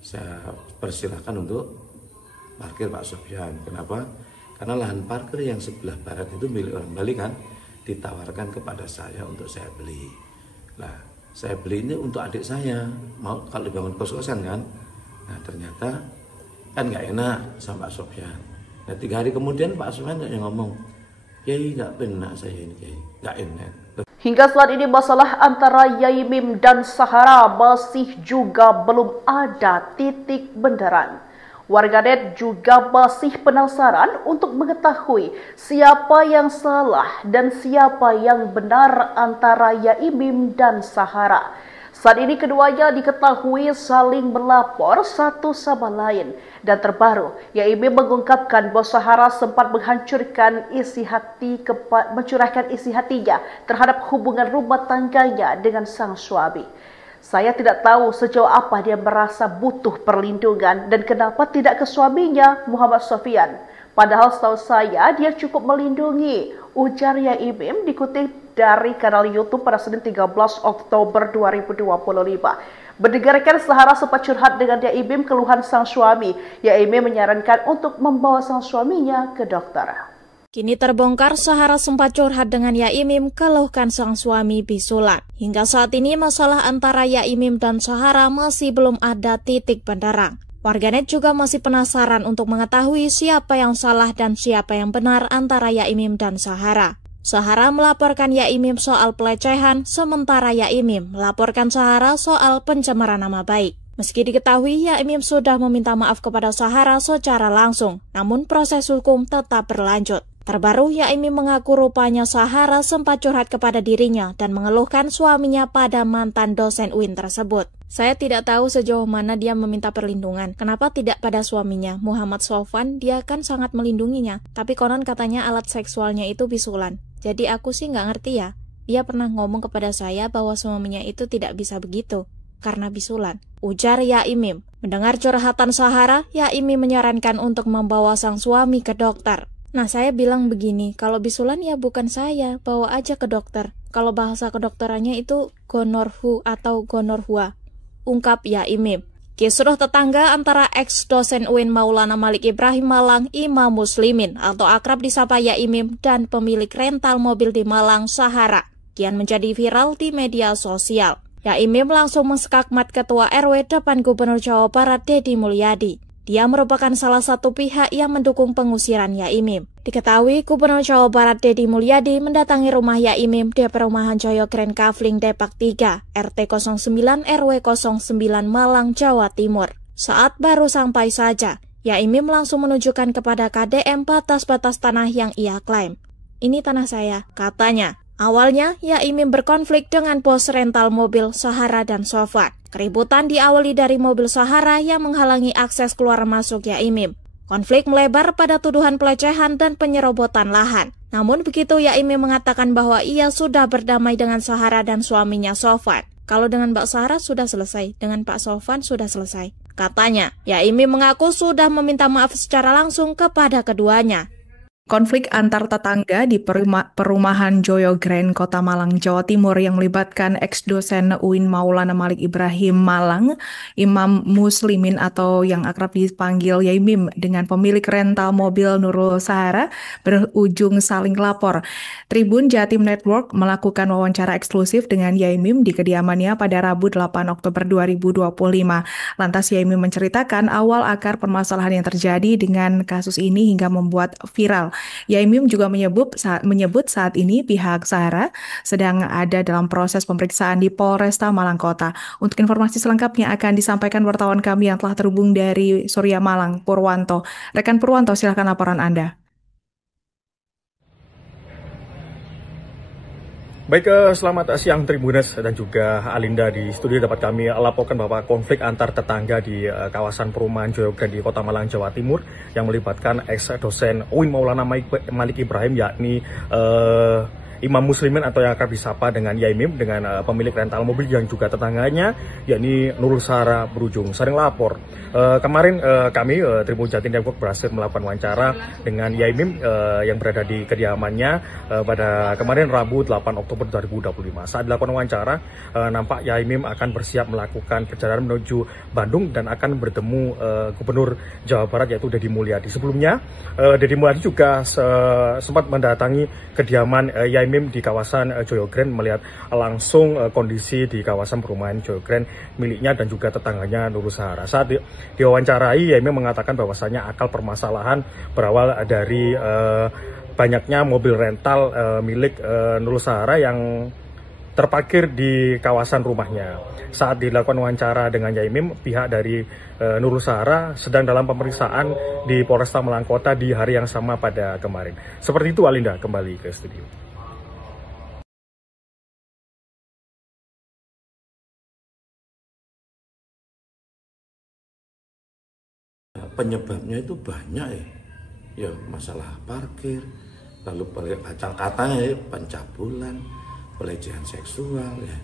Saya persilahkan untuk parkir Pak Sofyan. Kenapa? Karena lahan parkir yang sebelah barat itu milik orang Bali kan, ditawarkan kepada saya untuk saya beli. Nah saya beli ini untuk adik saya, mau kalau dibangun kos-kosan kan. Nah ternyata kan nggak enak sama Pak Sofyan. Nah 3 hari kemudian Pak Sofyan yang ngomong, Kiai nggak benar saya ini Kiai, nggak enak. Hingga saat ini masalah antara Yaimim dan Sahara masih juga belum ada titik bendaran. Warganet juga masih penasaran untuk mengetahui siapa yang salah dan siapa yang benar antara Yaimim dan Sahara. Saat ini keduanya diketahui saling melapor satu sama lain. Dan terbaru, Yaimim mengungkapkan bahwa Sahara sempat mencurahkan isi hatinya terhadap hubungan rumah tangganya dengan sang suami. Saya tidak tahu sejauh apa dia merasa butuh perlindungan dan kenapa tidak ke suaminya, Muhammad Sofyan. Padahal setahu saya dia cukup melindungi, ujar Yaimim dikutip dari kanal YouTube pada Senin 13 Oktober 2025. Mendengarkan Sahara sempat curhat dengan Yaimim keluhan sang suami. Yaimim menyarankan untuk membawa sang suaminya ke dokter. Kini terbongkar Sahara sempat curhat dengan Yaimim keluhkan sang suami bisulan. Hingga saat ini masalah antara Yaimim dan Sahara masih belum ada titik bendaran. Warganet juga masih penasaran untuk mengetahui siapa yang salah dan siapa yang benar antara Yaimim dan Sahara. Sahara melaporkan Yaimim soal pelecehan, sementara Yaimim melaporkan Sahara soal pencemaran nama baik. Meski diketahui Yaimim sudah meminta maaf kepada Sahara secara langsung, namun proses hukum tetap berlanjut. Terbaru, Yaimim mengaku rupanya Sahara sempat curhat kepada dirinya dan mengeluhkan suaminya pada mantan dosen UIN tersebut. Saya tidak tahu sejauh mana dia meminta perlindungan. Kenapa tidak pada suaminya, Muhammad Sofwan? Dia kan sangat melindunginya. Tapi konon katanya alat seksualnya itu bisulan. Jadi aku sih nggak ngerti ya. Dia pernah ngomong kepada saya bahwa suaminya itu tidak bisa begitu karena bisulan, ujar Yaimim. Mendengar curhatan Sahara, Yaimim menyarankan untuk membawa sang suami ke dokter. Nah, saya bilang begini, kalau bisulan ya bukan saya, bawa aja ke dokter. Kalau bahasa kedokterannya itu gonorhu atau gonorhua, ungkap Yaimim. Kisruh tetangga antara ex-dosen UIN Maulana Malik Ibrahim Malang, Imam Muslimin atau akrab disapa Yaimim dan pemilik rental mobil di Malang, Sahara, kian menjadi viral di media sosial. Yaimim langsung menskakmat Ketua RW depan Gubernur Jawa Barat Deddy Mulyadi. Dia merupakan salah satu pihak yang mendukung pengusiran Yaimim. Diketahui Gubernur Jawa Barat Deddy Mulyadi mendatangi rumah Yaimim di perumahan Joyo Grand Kavling Depak 3, RT 09 RW 09 Malang, Jawa Timur. Saat baru sampai saja, Yaimim langsung menunjukkan kepada KDM batas-batas tanah yang ia klaim. Ini tanah saya, katanya. Awalnya, Yaimim berkonflik dengan bos rental mobil Sahara dan Sofwan. Keributan diawali dari mobil Sahara yang menghalangi akses keluar masuk Yaimim. Konflik melebar pada tuduhan pelecehan dan penyerobotan lahan. Namun begitu Yaimim mengatakan bahwa ia sudah berdamai dengan Sahara dan suaminya Sofwan. Kalau dengan Mbak Sahara sudah selesai, dengan Pak Sofwan sudah selesai. Katanya, Yaimim mengaku sudah meminta maaf secara langsung kepada keduanya. Konflik antar tetangga di perumahan Joyo Grand, Kota Malang, Jawa Timur yang melibatkan ex-dosen UIN Maulana Malik Ibrahim Malang, Imam Muslimin atau yang akrab dipanggil Yaimim dengan pemilik rental mobil Nurul Sahara berujung saling lapor. Tribun Jatim Network melakukan wawancara eksklusif dengan Yaimim di kediamannya pada Rabu 8 Oktober 2025. Lantas Yaimim menceritakan awal akar permasalahan yang terjadi dengan kasus ini hingga membuat viral. Yaimim juga menyebut saat ini pihak Sahara sedang ada dalam proses pemeriksaan di Polresta Malang Kota. Untuk informasi selengkapnya akan disampaikan wartawan kami yang telah terhubung dari Surya Malang, Purwanto. Rekan Purwanto, silakan laporan Anda. Baik, selamat siang Tribunas dan juga Alinda di studio. Dapat kami laporkan bahwa konflik antar tetangga di kawasan perumahan Joyo Grand di Kota Malang, Jawa Timur yang melibatkan ex-dosen UIN Maulana Malik Ibrahim, yakni Imam Muslimin atau yang akrab disapa dengan Yaimim dengan pemilik rental mobil yang juga tetangganya, yakni Nurul Sahara berujung saling lapor. Kemarin kami Tribun Jatim Network berhasil melakukan wawancara dengan Yaimim yang berada di kediamannya pada kemarin Rabu 8 Oktober 2025. Saat dilakukan wawancara, nampak Yaimim akan bersiap melakukan perjalanan menuju Bandung dan akan bertemu Gubernur Jawa Barat yaitu Deddy Mulyadi. Sebelumnya Deddy Mulyadi juga sempat mendatangi kediaman Yaimim di kawasan Joyo Grand melihat langsung kondisi di kawasan perumahan Joyo Grand miliknya dan juga tetangganya Nurul Sahara. Saat diwawancarai, Yaimim mengatakan bahwasanya akal permasalahan berawal dari banyaknya mobil rental milik Nurul Sahara yang terparkir di kawasan rumahnya. Saat dilakukan wawancara dengan Yaimim, pihak dari Nurul Sahara sedang dalam pemeriksaan di Polresta Malang Kota di hari yang sama pada kemarin. Seperti itu, Alinda, kembali ke studio. Penyebabnya itu banyak ya masalah parkir, lalu kacang-katanya pencabulan, pelecehan seksual ya.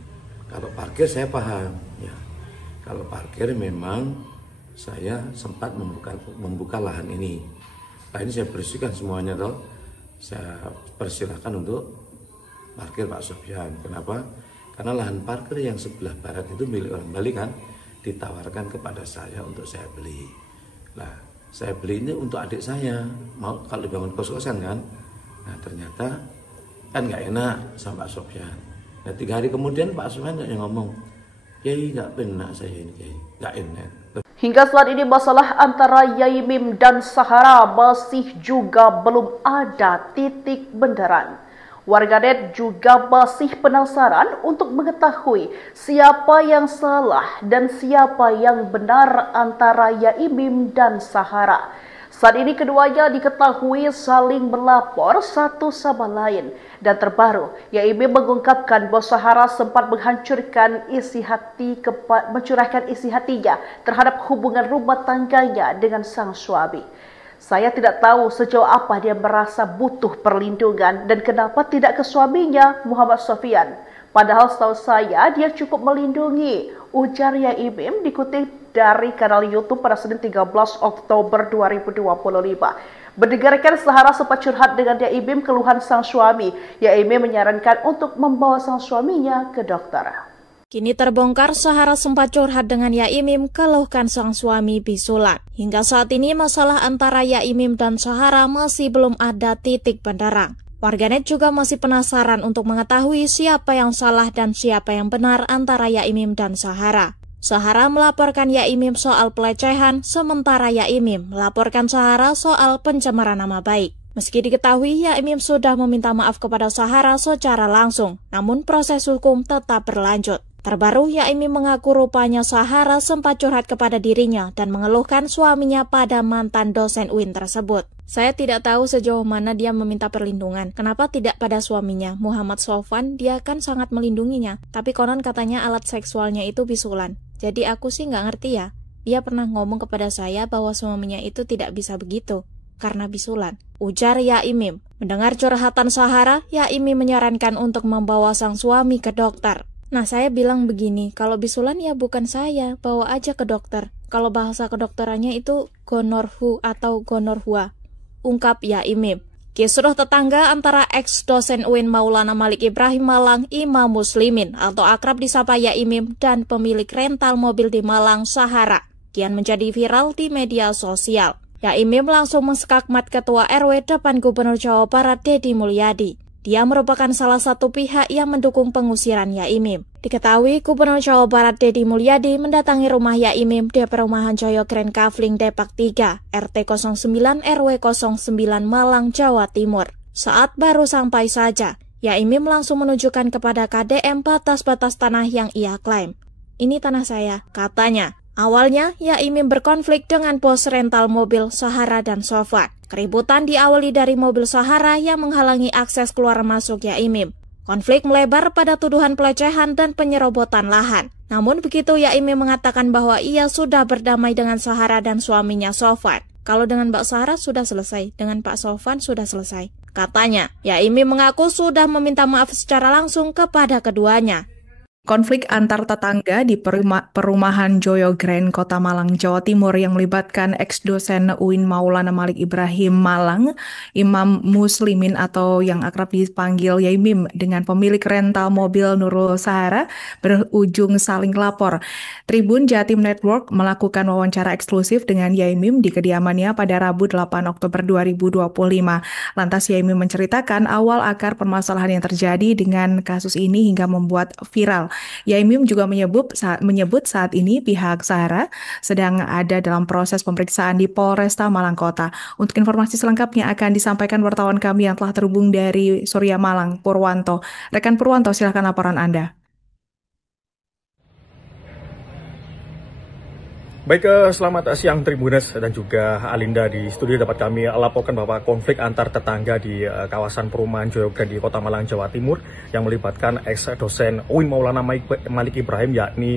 Kalau parkir saya paham ya, kalau parkir memang saya sempat membuka lahan ini. Nah ini saya bersihkan semuanya toh, saya persilahkan untuk parkir Pak Sofyan. Kenapa? Karena lahan parkir yang sebelah barat itu milik orang Bali kan, ditawarkan kepada saya untuk saya beli. Nah, saya beli ini untuk adik saya, mau kalau dibangun kos-kosan kan. Nah, ternyata kan nggak enak sama Pak Sofyan. Nah, 3 hari kemudian Pak Sofyan yang ngomong, Yai nggak benar saya ini, Yai nggak enak. Hingga saat ini masalah antara Yaimim dan Sahara masih juga belum ada titik bendaran. Warganet juga masih penasaran untuk mengetahui siapa yang salah dan siapa yang benar antara Yaimim dan Sahara. Saat ini keduanya diketahui saling melapor satu sama lain. Dan terbaru, Yaimim mengungkapkan bahwa Sahara sempat mencurahkan isi hatinya terhadap hubungan rumah tangganya dengan sang suami. Saya tidak tahu sejauh apa dia merasa butuh perlindungan dan kenapa tidak ke suaminya, Muhammad Sofyan. Padahal setahu saya dia cukup melindungi, ujar Yaimim dikutip dari kanal YouTube pada Senin 13 Oktober 2025. Mendengarkan Sahara sempat curhat dengan Yaimim keluhan sang suami. Yaimim menyarankan untuk membawa sang suaminya ke dokter. Kini terbongkar Sahara sempat curhat dengan Yaimim keluhkan sang suami bisulan. Hingga saat ini masalah antara Yaimim dan Sahara masih belum ada titik benderang. Warganet juga masih penasaran untuk mengetahui siapa yang salah dan siapa yang benar antara Yaimim dan Sahara. Sahara melaporkan Yaimim soal pelecehan, sementara Yaimim melaporkan Sahara soal pencemaran nama baik. Meski diketahui Yaimim sudah meminta maaf kepada Sahara secara langsung, namun proses hukum tetap berlanjut. Terbaru, Yaimim mengaku rupanya Sahara sempat curhat kepada dirinya dan mengeluhkan suaminya pada mantan dosen UIN tersebut. Saya tidak tahu sejauh mana dia meminta perlindungan. Kenapa tidak pada suaminya, Muhammad Sofwan? Dia kan sangat melindunginya. Tapi konon katanya alat seksualnya itu bisulan. Jadi aku sih nggak ngerti ya. Dia pernah ngomong kepada saya bahwa suaminya itu tidak bisa begitu karena bisulan, ujar Yaimim. Mendengar curhatan Sahara, Yaimim menyarankan untuk membawa sang suami ke dokter. Nah, saya bilang begini, kalau bisulan ya bukan saya, bawa aja ke dokter. Kalau bahasa kedokterannya itu gonorrhea atau gonorrhea, ungkap Yaimim. Kisruh tetangga antara ex-dosen UIN Maulana Malik Ibrahim Malang, Imam Muslimin atau akrab disapa Yaimim dan pemilik rental mobil di Malang, Sahara, kian menjadi viral di media sosial. Yaimim langsung menskakmat Ketua RW depan Gubernur Jawa Barat Deddy Mulyadi. Dia merupakan salah satu pihak yang mendukung pengusiran Yaimim. Diketahui Gubernur Jawa Barat Deddy Mulyadi mendatangi rumah Yaimim di perumahan Joyo Grand Kavling Depak 3, RT 09 RW 09 Malang, Jawa Timur. Saat baru sampai saja, Yaimim langsung menunjukkan kepada KDM batas-batas tanah yang ia klaim. Ini tanah saya, katanya. Awalnya, Yaimim berkonflik dengan bos rental mobil Sahara dan Sofwan. Keributan diawali dari mobil Sahara yang menghalangi akses keluar masuk Yaimim. Konflik melebar pada tuduhan pelecehan dan penyerobotan lahan. Namun begitu Yaimim mengatakan bahwa ia sudah berdamai dengan Sahara dan suaminya Sofwan. Kalau dengan Mbak Sahara sudah selesai, dengan Pak Sofwan sudah selesai. Katanya, Yaimim mengaku sudah meminta maaf secara langsung kepada keduanya. Konflik antar tetangga di perumahan Joyo Grand, Kota Malang, Jawa Timur yang melibatkan ex-dosen UIN Maulana Malik Ibrahim Malang, Imam Muslimin atau yang akrab dipanggil Yaimim dengan pemilik rental mobil Nurul Sahara berujung saling lapor. Tribun Jatim Network melakukan wawancara eksklusif dengan Yaimim di kediamannya pada Rabu 8 Oktober 2025. Lantas Yaimim menceritakan awal akar permasalahan yang terjadi dengan kasus ini hingga membuat viral. Yaimim juga menyebut saat ini pihak Sahara sedang ada dalam proses pemeriksaan di Polresta Malang Kota. Untuk informasi selengkapnya akan disampaikan wartawan kami yang telah terhubung dari Surya Malang, Purwanto. Rekan Purwanto, silakan laporan Anda. Baik, selamat siang Tribunas dan juga Alinda. Di studio dapat kami laporkan bahwa konflik antar tetangga di kawasan perumahan Joyo Grand di Kota Malang, Jawa Timur yang melibatkan ex-dosen UIN Maulana Malik Ibrahim, yakni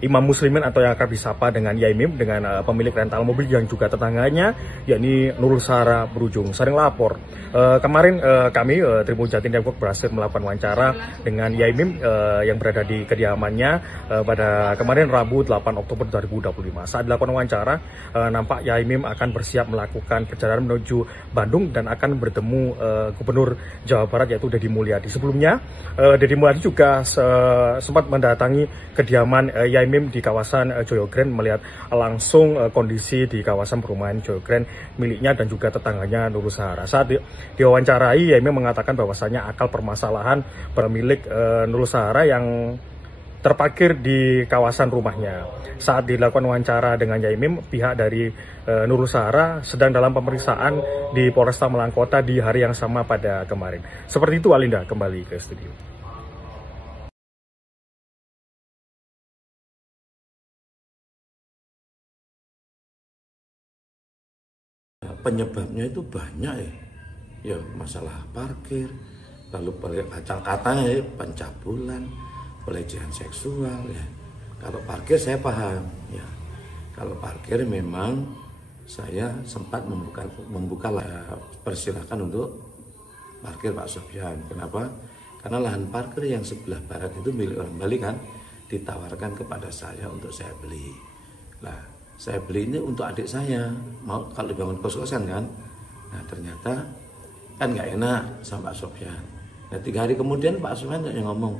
Imam Muslimin atau yang akrab disapa dengan Yaimim, dengan pemilik rental mobil yang juga tetangganya, yakni Nurul Sahara, berujung saling lapor. Kemarin kami Tribun Jatim Network berhasil melakukan wawancara dengan Yaimim yang berada di kediamannya pada kemarin Rabu 8 Oktober 2025. Saat dilakukan wawancara, nampak Yaimim akan bersiap melakukan perjalanan menuju Bandung dan akan bertemu Gubernur Jawa Barat yaitu Deddy Mulyadi. Sebelumnya Deddy Mulyadi juga sempat mendatangi kediaman Yaimim di kawasan Joyo Grand melihat langsung kondisi di kawasan perumahan Joyo Grand miliknya dan juga tetangganya Nurul Sahara. Saat diwawancarai, Yaimim mengatakan bahwasanya akal permasalahan pemilik Nurul Sahara yang terparkir di kawasan rumahnya. Saat dilakukan wawancara dengan Yaimim, pihak dari Nurul Sahara sedang dalam pemeriksaan di Polresta Malang Kota di hari yang sama pada kemarin. Seperti itu, Alinda, kembali ke studio. Penyebabnya itu banyak ya masalah parkir, lalu kata-katanya pencabulan, pelecehan seksual ya. Kalau parkir saya paham ya, kalau parkir memang saya sempat membuka persilakan untuk parkir Pak Sofyan. Kenapa? Karena lahan parkir yang sebelah barat itu milik orang Bali kan, ditawarkan kepada saya untuk saya beli. Nah, saya beli ini untuk adik saya, mau kalau dibangun kos-kosan kan. Nah ternyata kan nggak enak sama Pak Sofyan. Nah 3 hari kemudian Pak Sofyan yang ngomong,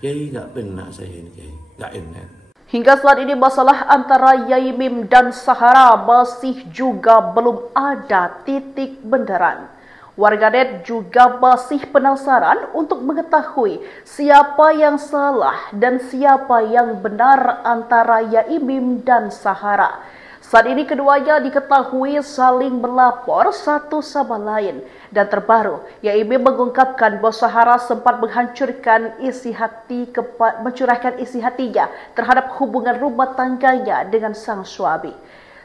Yai nggak benar saya ini, Yai nggak enak. Hingga saat ini masalah antara Yaimim dan Sahara masih juga belum ada titik benderan. Warganet juga masih penasaran untuk mengetahui siapa yang salah dan siapa yang benar antara Yaimim dan Sahara. Saat ini keduanya diketahui saling melapor satu sama lain. Dan terbaru, Yaimim mengungkapkan bahwa Sahara sempat mencurahkan isi hatinya terhadap hubungan rumah tangganya dengan sang suami.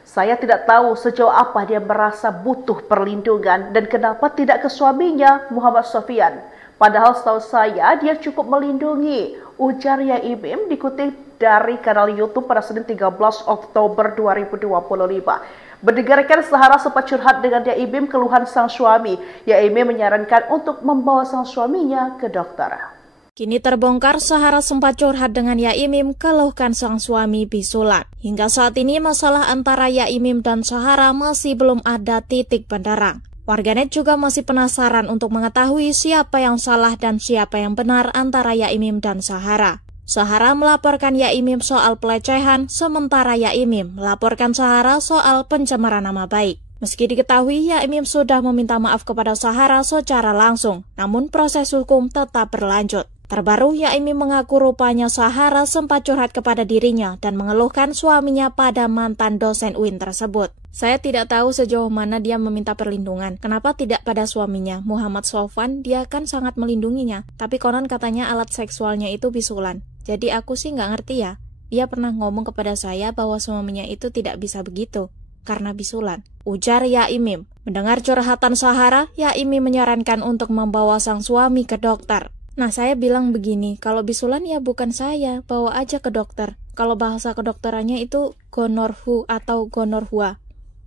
Saya tidak tahu sejauh apa dia merasa butuh perlindungan dan kenapa tidak ke suaminya, Muhammad Sofyan. Padahal setahu saya dia cukup melindungi, ujar Yaimim dikutip dari kanal YouTube pada Senin 13 Oktober 2025. Mendengarkan Sahara sempat curhat dengan Yaimim keluhan sang suami. Yaimim menyarankan untuk membawa sang suaminya ke dokter. Kini terbongkar Sahara sempat curhat dengan Yaimim keluhkan sang suami bisulan. Hingga saat ini masalah antara Yaimim dan Sahara masih belum ada titik benderang. Warganet juga masih penasaran untuk mengetahui siapa yang salah dan siapa yang benar antara Yaimim dan Sahara. Sahara melaporkan Yaimim soal pelecehan, sementara Yaimim melaporkan Sahara soal pencemaran nama baik. Meski diketahui Yaimim sudah meminta maaf kepada Sahara secara langsung, namun proses hukum tetap berlanjut. Terbaru, Yaimim mengaku rupanya Sahara sempat curhat kepada dirinya dan mengeluhkan suaminya pada mantan dosen UIN tersebut. Saya tidak tahu sejauh mana dia meminta perlindungan. Kenapa tidak pada suaminya, Muhammad Sofwan? Dia kan sangat melindunginya. Tapi konon katanya alat seksualnya itu bisulan. Jadi aku sih nggak ngerti ya. Dia pernah ngomong kepada saya bahwa suaminya itu tidak bisa begitu karena bisulan, ujar Yaimim. Mendengar curhatan Sahara, Yaimim menyarankan untuk membawa sang suami ke dokter. Nah, saya bilang begini, kalau bisulan ya bukan saya, bawa aja ke dokter. Kalau bahasa kedokterannya itu gonorhu atau gonorhua,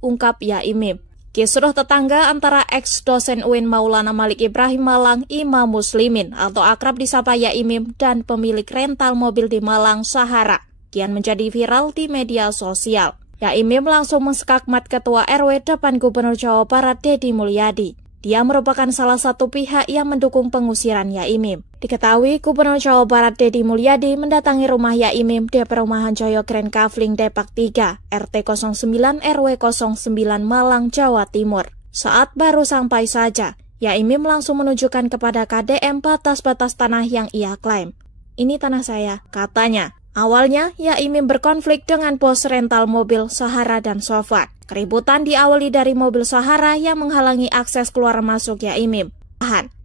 ungkap Yaimim. Kisruh tetangga antara ex-dosen UIN Maulana Malik Ibrahim Malang, Imam Muslimin atau akrab disapa Yaimim dan pemilik rental mobil di Malang, Sahara, kian menjadi viral di media sosial. Yaimim langsung menskakmat Ketua RW depan Gubernur Jawa Barat Deddy Mulyadi. Dia merupakan salah satu pihak yang mendukung pengusiran Yaimim. Diketahui Gubernur Jawa Barat Deddy Mulyadi mendatangi rumah Yaimim di perumahan Joyo Grand Kavling Depak 3, RT 09 RW 09 Malang, Jawa Timur. Saat baru sampai saja, Yaimim langsung menunjukkan kepada KDM batas-batas tanah yang ia klaim. Ini tanah saya, katanya. Awalnya, Yaimim berkonflik dengan bos rental mobil Sahara dan Sofwan. Keributan diawali dari mobil Sahara yang menghalangi akses keluar masuk Yaimim.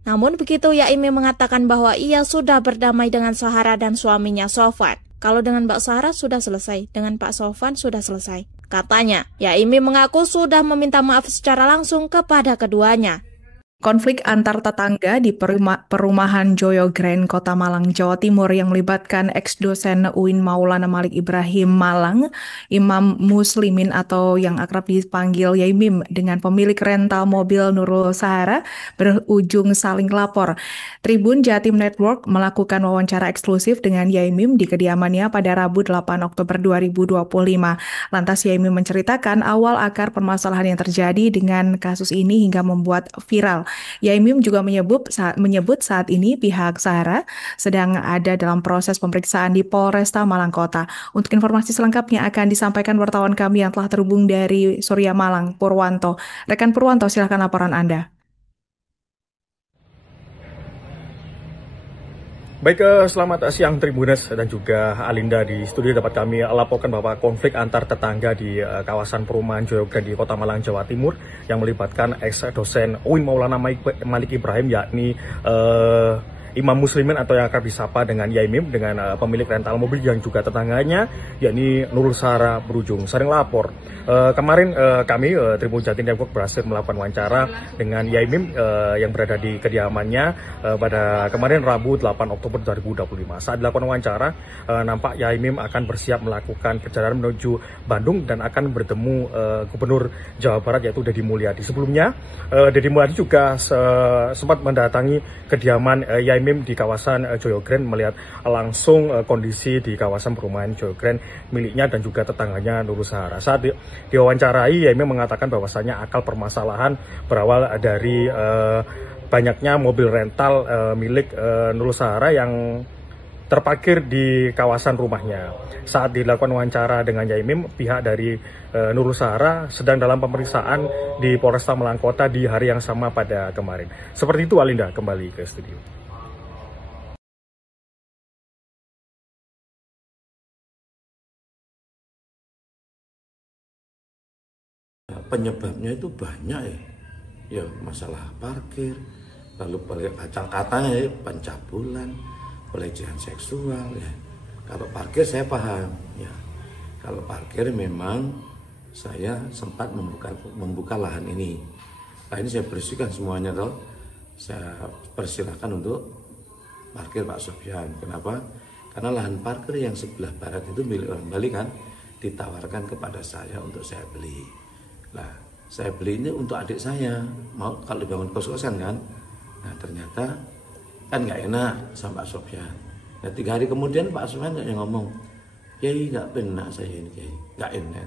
Namun begitu Yaimim mengatakan bahwa ia sudah berdamai dengan Sahara dan suaminya Sofwan. Kalau dengan Mbak Sahara sudah selesai, dengan Pak Sofwan sudah selesai. Katanya, Yaimim mengaku sudah meminta maaf secara langsung kepada keduanya. Konflik antar tetangga di perumahan Joyo Grand, Kota Malang, Jawa Timur yang melibatkan ex-dosen UIN Maulana Malik Ibrahim Malang, Imam Muslimin atau yang akrab dipanggil Yaimim dengan pemilik rental mobil Nurul Sahara berujung saling lapor. Tribun Jatim Network melakukan wawancara eksklusif dengan Yaimim di kediamannya pada Rabu 8 Oktober 2025. Lantas Yaimim menceritakan awal akar permasalahan yang terjadi dengan kasus ini hingga membuat viral. Yaimim juga menyebut saat ini pihak Sahara sedang ada dalam proses pemeriksaan di Polresta Malang Kota. Untuk informasi selengkapnya akan disampaikan wartawan kami yang telah terhubung dari Surya Malang, Purwanto. Rekan Purwanto, silakan laporan Anda. Baik, selamat siang Tribunes dan juga Alinda. Di studio dapat kami laporkan bahwa konflik antar tetangga di kawasan perumahan Joyo Grand di Kota Malang, Jawa Timur yang melibatkan ex-dosen UIN Maulana Malik Ibrahim, yakni Imam Muslimin atau yang akrab disapa dengan Yaimim, dengan pemilik rental mobil yang juga tetangganya, yakni Nurul Sahara berujung saling lapor. Kemarin kami Tribun Jatim Network berhasil melakukan wawancara dengan Yaimim yang berada di kediamannya pada kemarin Rabu 8 Oktober 2025. Saat dilakukan wawancara, nampak Yaimim akan bersiap melakukan perjalanan menuju Bandung dan akan bertemu Gubernur Jawa Barat yaitu Deddy Mulyadi. Sebelumnya Deddy Mulyadi juga sempat mendatangi kediaman Yaimim di kawasan Joyo Grand melihat langsung kondisi di kawasan perumahan Joyo Grand miliknya dan juga tetangganya Nurul Sahara. Saat diwawancarai, Yaimim mengatakan bahwasanya akal permasalahan berawal dari banyaknya mobil rental milik Nurul Sahara yang terparkir di kawasan rumahnya. Saat dilakukan wawancara dengan Yaimim, pihak dari Nurul Sahara sedang dalam pemeriksaan di Polresta Malang Kota di hari yang sama pada kemarin. Seperti itu, Alinda, kembali ke studio. Penyebabnya itu banyak ya masalah parkir, lalu acang katanya pencabulan, pelecehan seksual ya. Kalau parkir saya paham ya, kalau parkir memang saya sempat membuka lahan ini. Nah ini saya bersihkan semuanya toh, saya persilakan untuk parkir Pak Sofyan. Kenapa? Karena lahan parkir yang sebelah barat itu milik orang Bali kan, ditawarkan kepada saya untuk saya beli. Nah, saya beli ini untuk adik saya, mau kalau dibangun kos-kosan kan. Nah, ternyata kan nggak enak sama Pak Sofyan. Nah, 3 hari kemudian Pak Sofyan yang ngomong, Kiai nggak benar saya ini, Kiai nggak enak.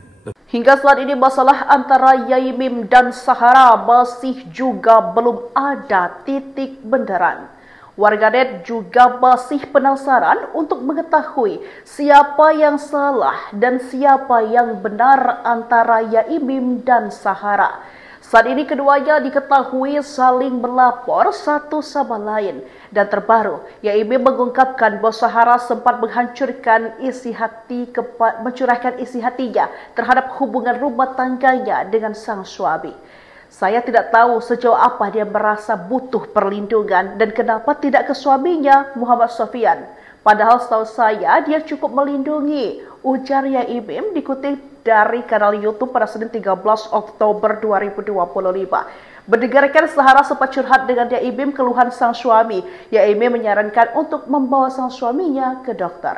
Hingga saat ini masalah antara Yai Mim dan Sahara masih juga belum ada titik bendaran. Warganet juga masih penasaran untuk mengetahui siapa yang salah dan siapa yang benar antara Yai Mim dan Sahara. Saat ini keduanya diketahui saling melapor satu sama lain. Dan terbaru, Yai Mim mengungkapkan bahwa Sahara sempat mencurahkan isi hatinya terhadap hubungan rumah tangganya dengan sang suami. Saya tidak tahu sejauh apa dia merasa butuh perlindungan dan kenapa tidak ke suaminya, Muhammad Sofyan. Padahal setahu saya dia cukup melindungi, ujar Yai Mim dikutip dari kanal YouTube pada Senin 13 Oktober 2025. Mendengarkan Sahara sempat curhat dengan Yai Mim keluhan sang suami. Yai Mim menyarankan untuk membawa sang suaminya ke dokter.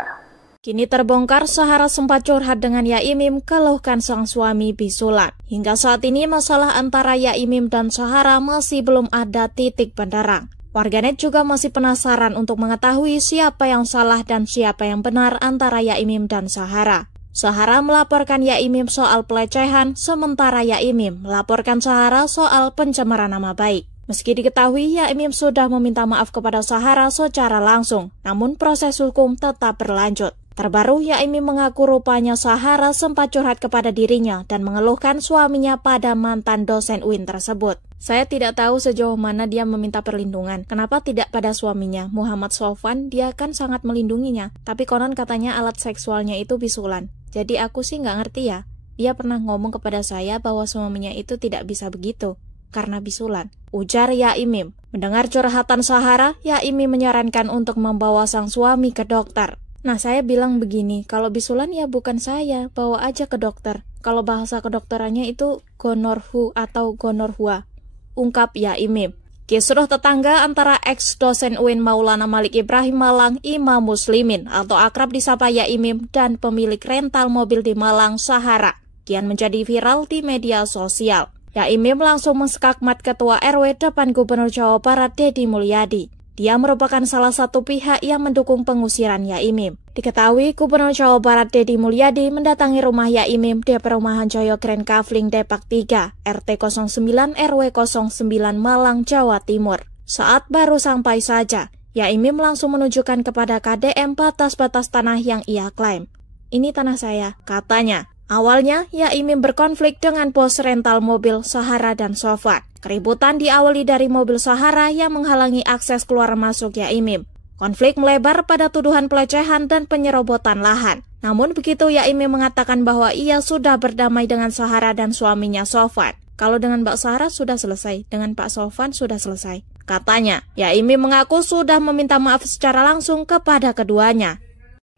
Kini terbongkar Sahara sempat curhat dengan Yai Mim keluhkan sang suami bisulan. Hingga saat ini masalah antara Yai Mim dan Sahara masih belum ada titik bendaran. Warganet juga masih penasaran untuk mengetahui siapa yang salah dan siapa yang benar antara Yai Mim dan Sahara. Sahara melaporkan Yai Mim soal pelecehan, sementara Yai Mim melaporkan Sahara soal pencemaran nama baik. Meski diketahui Yai Mim sudah meminta maaf kepada Sahara secara langsung, namun proses hukum tetap berlanjut. Terbaru, Yai Mim mengaku rupanya Sahara sempat curhat kepada dirinya dan mengeluhkan suaminya pada mantan dosen UIN tersebut. Saya tidak tahu sejauh mana dia meminta perlindungan. Kenapa tidak pada suaminya, Muhammad Sofwan? Dia kan sangat melindunginya. Tapi konon katanya alat seksualnya itu bisulan. Jadi aku sih nggak ngerti ya. Dia pernah ngomong kepada saya bahwa suaminya itu tidak bisa begitu karena bisulan, ujar Yai Mim. Mendengar curhatan Sahara, Yai Mim menyarankan untuk membawa sang suami ke dokter. Nah, saya bilang begini, kalau bisulan ya bukan saya, bawa aja ke dokter. Kalau bahasa kedokterannya itu gonorhu atau gonorhua, ungkap Yai Mim. Kisruh tetangga antara ex-dosen UIN Maulana Malik Ibrahim Malang, Imam Muslimin atau akrab disapa Yai Mim dan pemilik rental mobil di Malang, Sahara, kian menjadi viral di media sosial. Yai Mim langsung menskakmat Ketua RW depan Gubernur Jawa Barat Deddy Mulyadi. Dia merupakan salah satu pihak yang mendukung pengusiran Yai Mim. Diketahui Gubernur Jawa Barat Deddy Mulyadi mendatangi rumah Yai Mim di perumahan Joyo Grand Kavling Depak 3, RT 09 RW 09 Malang, Jawa Timur. Saat baru sampai saja, Yai Mim langsung menunjukkan kepada KDM batas-batas tanah yang ia klaim. Ini tanah saya, katanya. Awalnya, Yai Mim berkonflik dengan bos rental mobil Sahara dan Sofwan. Keributan diawali dari mobil Sahara yang menghalangi akses keluar masuk Yai Mim. Konflik melebar pada tuduhan pelecehan dan penyerobotan lahan. Namun begitu Yai Mim mengatakan bahwa ia sudah berdamai dengan Sahara dan suaminya Sofwan. Kalau dengan Mbak Sahara sudah selesai, dengan Pak Sofwan sudah selesai. Katanya, Yai Mim mengaku sudah meminta maaf secara langsung kepada keduanya.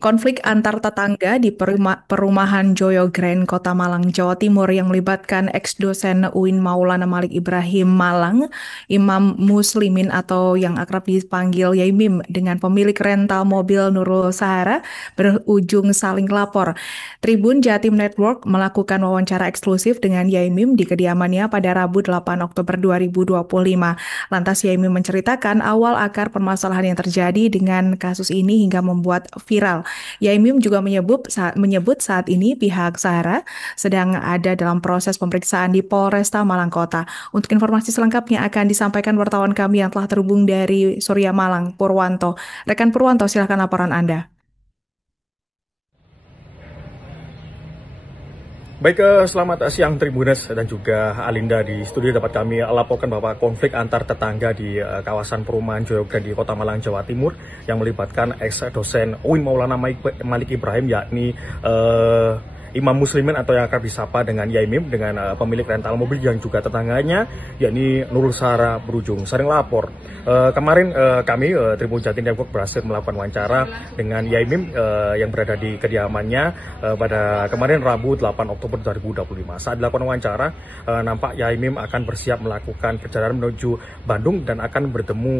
Konflik antar tetangga di perumahan Joyo Grand, Kota Malang, Jawa Timur yang melibatkan ex-dosen UIN Maulana Malik Ibrahim Malang, Imam Muslimin atau yang akrab dipanggil Yai Mim dengan pemilik rental mobil Nurul Sahara berujung saling lapor. Tribun Jatim Network melakukan wawancara eksklusif dengan Yai Mim di kediamannya pada Rabu 8 Oktober 2025. Lantas Yai Mim menceritakan awal akar permasalahan yang terjadi dengan kasus ini hingga membuat viral. Yai Mim juga menyebut saat ini pihak Sahara sedang ada dalam proses pemeriksaan di Polresta Malang Kota. Untuk informasi selengkapnya akan disampaikan wartawan kami yang telah terhubung dari Surya Malang, Purwanto. Rekan Purwanto, silakan laporan Anda. Baik, selamat siang Tribunas dan juga Alinda. Di studio dapat kami laporkan bahwa konflik antar tetangga di kawasan perumahan Joyo Grand di Kota Malang, Jawa Timur yang melibatkan ex-dosen UIN Maulana Malik Ibrahim, yakni Imam Muslimin atau yang akrab disapa dengan Yai Mim dengan pemilik rental mobil yang juga tetangganya, yakni Nurul Sahara berujung saling lapor. Kemarin kami Tribun Jatim Network berhasil melakukan wawancara dengan Yai Mim yang berada di kediamannya pada kemarin Rabu 8 Oktober 2025. Saat dilakukan wawancara, nampak Yai Mim akan bersiap melakukan perjalanan menuju Bandung dan akan bertemu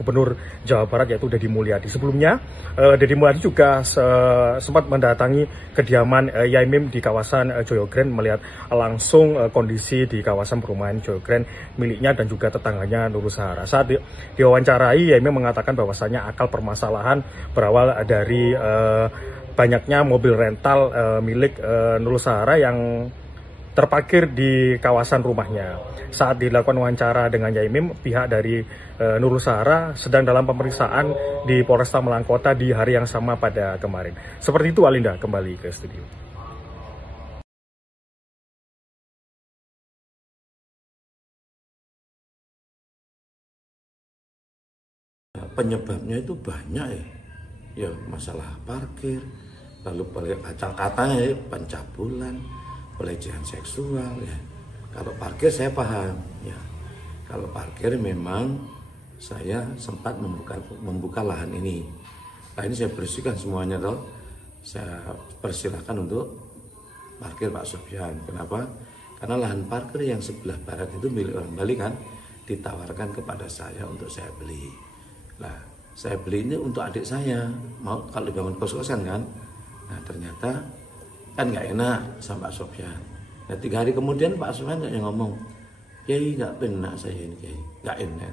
Gubernur Jawa Barat yaitu Deddy Mulyadi. Sebelumnya Deddy Mulyadi juga sempat mendatangi kediaman Yai Mim di kawasan Joyo Grand melihat langsung kondisi di kawasan perumahan Joyo Grand miliknya dan juga tetangganya Nurul Sahara. Saat diwawancarai, Yai Mim mengatakan bahwasanya akal permasalahan berawal dari banyaknya mobil rental milik Nurul Sahara yang terparkir di kawasan rumahnya. Saat dilakukan wawancara dengan Yaimim, pihak dari Nurul Sahara sedang dalam pemeriksaan di Polresta Malang Kota di hari yang sama pada kemarin. Seperti itu, Alinda, kembali ke studio. Penyebabnya itu banyak ya masalah parkir, lalu kacang-katanya pencabulan, pelecehan seksual ya. Kalau parkir saya paham ya, kalau parkir memang saya sempat membuka lahan ini. Nah ini saya bersihkan semuanya toh, saya persilahkan untuk parkir Pak Sofyan. Kenapa? Karena lahan parkir yang sebelah barat itu milik orang Bali kan, ditawarkan kepada saya untuk saya beli. Nah, saya beli ini untuk adik saya, mau kalau dibangun kos-kosan kan. Nah, ternyata kan nggak enak sama Pak Sofyan. Nah, 3 hari kemudian Pak Sofyan yang ngomong, Kiai nggak benar saya ini, Kiai nggak enak.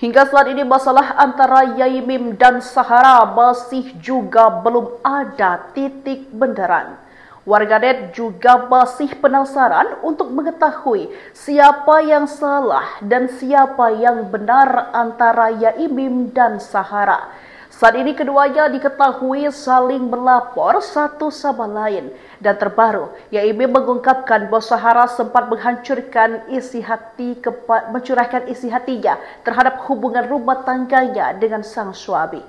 Hingga saat ini masalah antara Yaimim dan Sahara masih juga belum ada titik benderan. Warganet juga masih penasaran untuk mengetahui siapa yang salah dan siapa yang benar antara Yaimim dan Sahara. Saat ini keduanya diketahui saling melapor satu sama lain. Dan terbaru, Yaimim mengungkapkan bahwa Sahara sempat mencurahkan isi hatinya terhadap hubungan rumah tangganya dengan sang suami.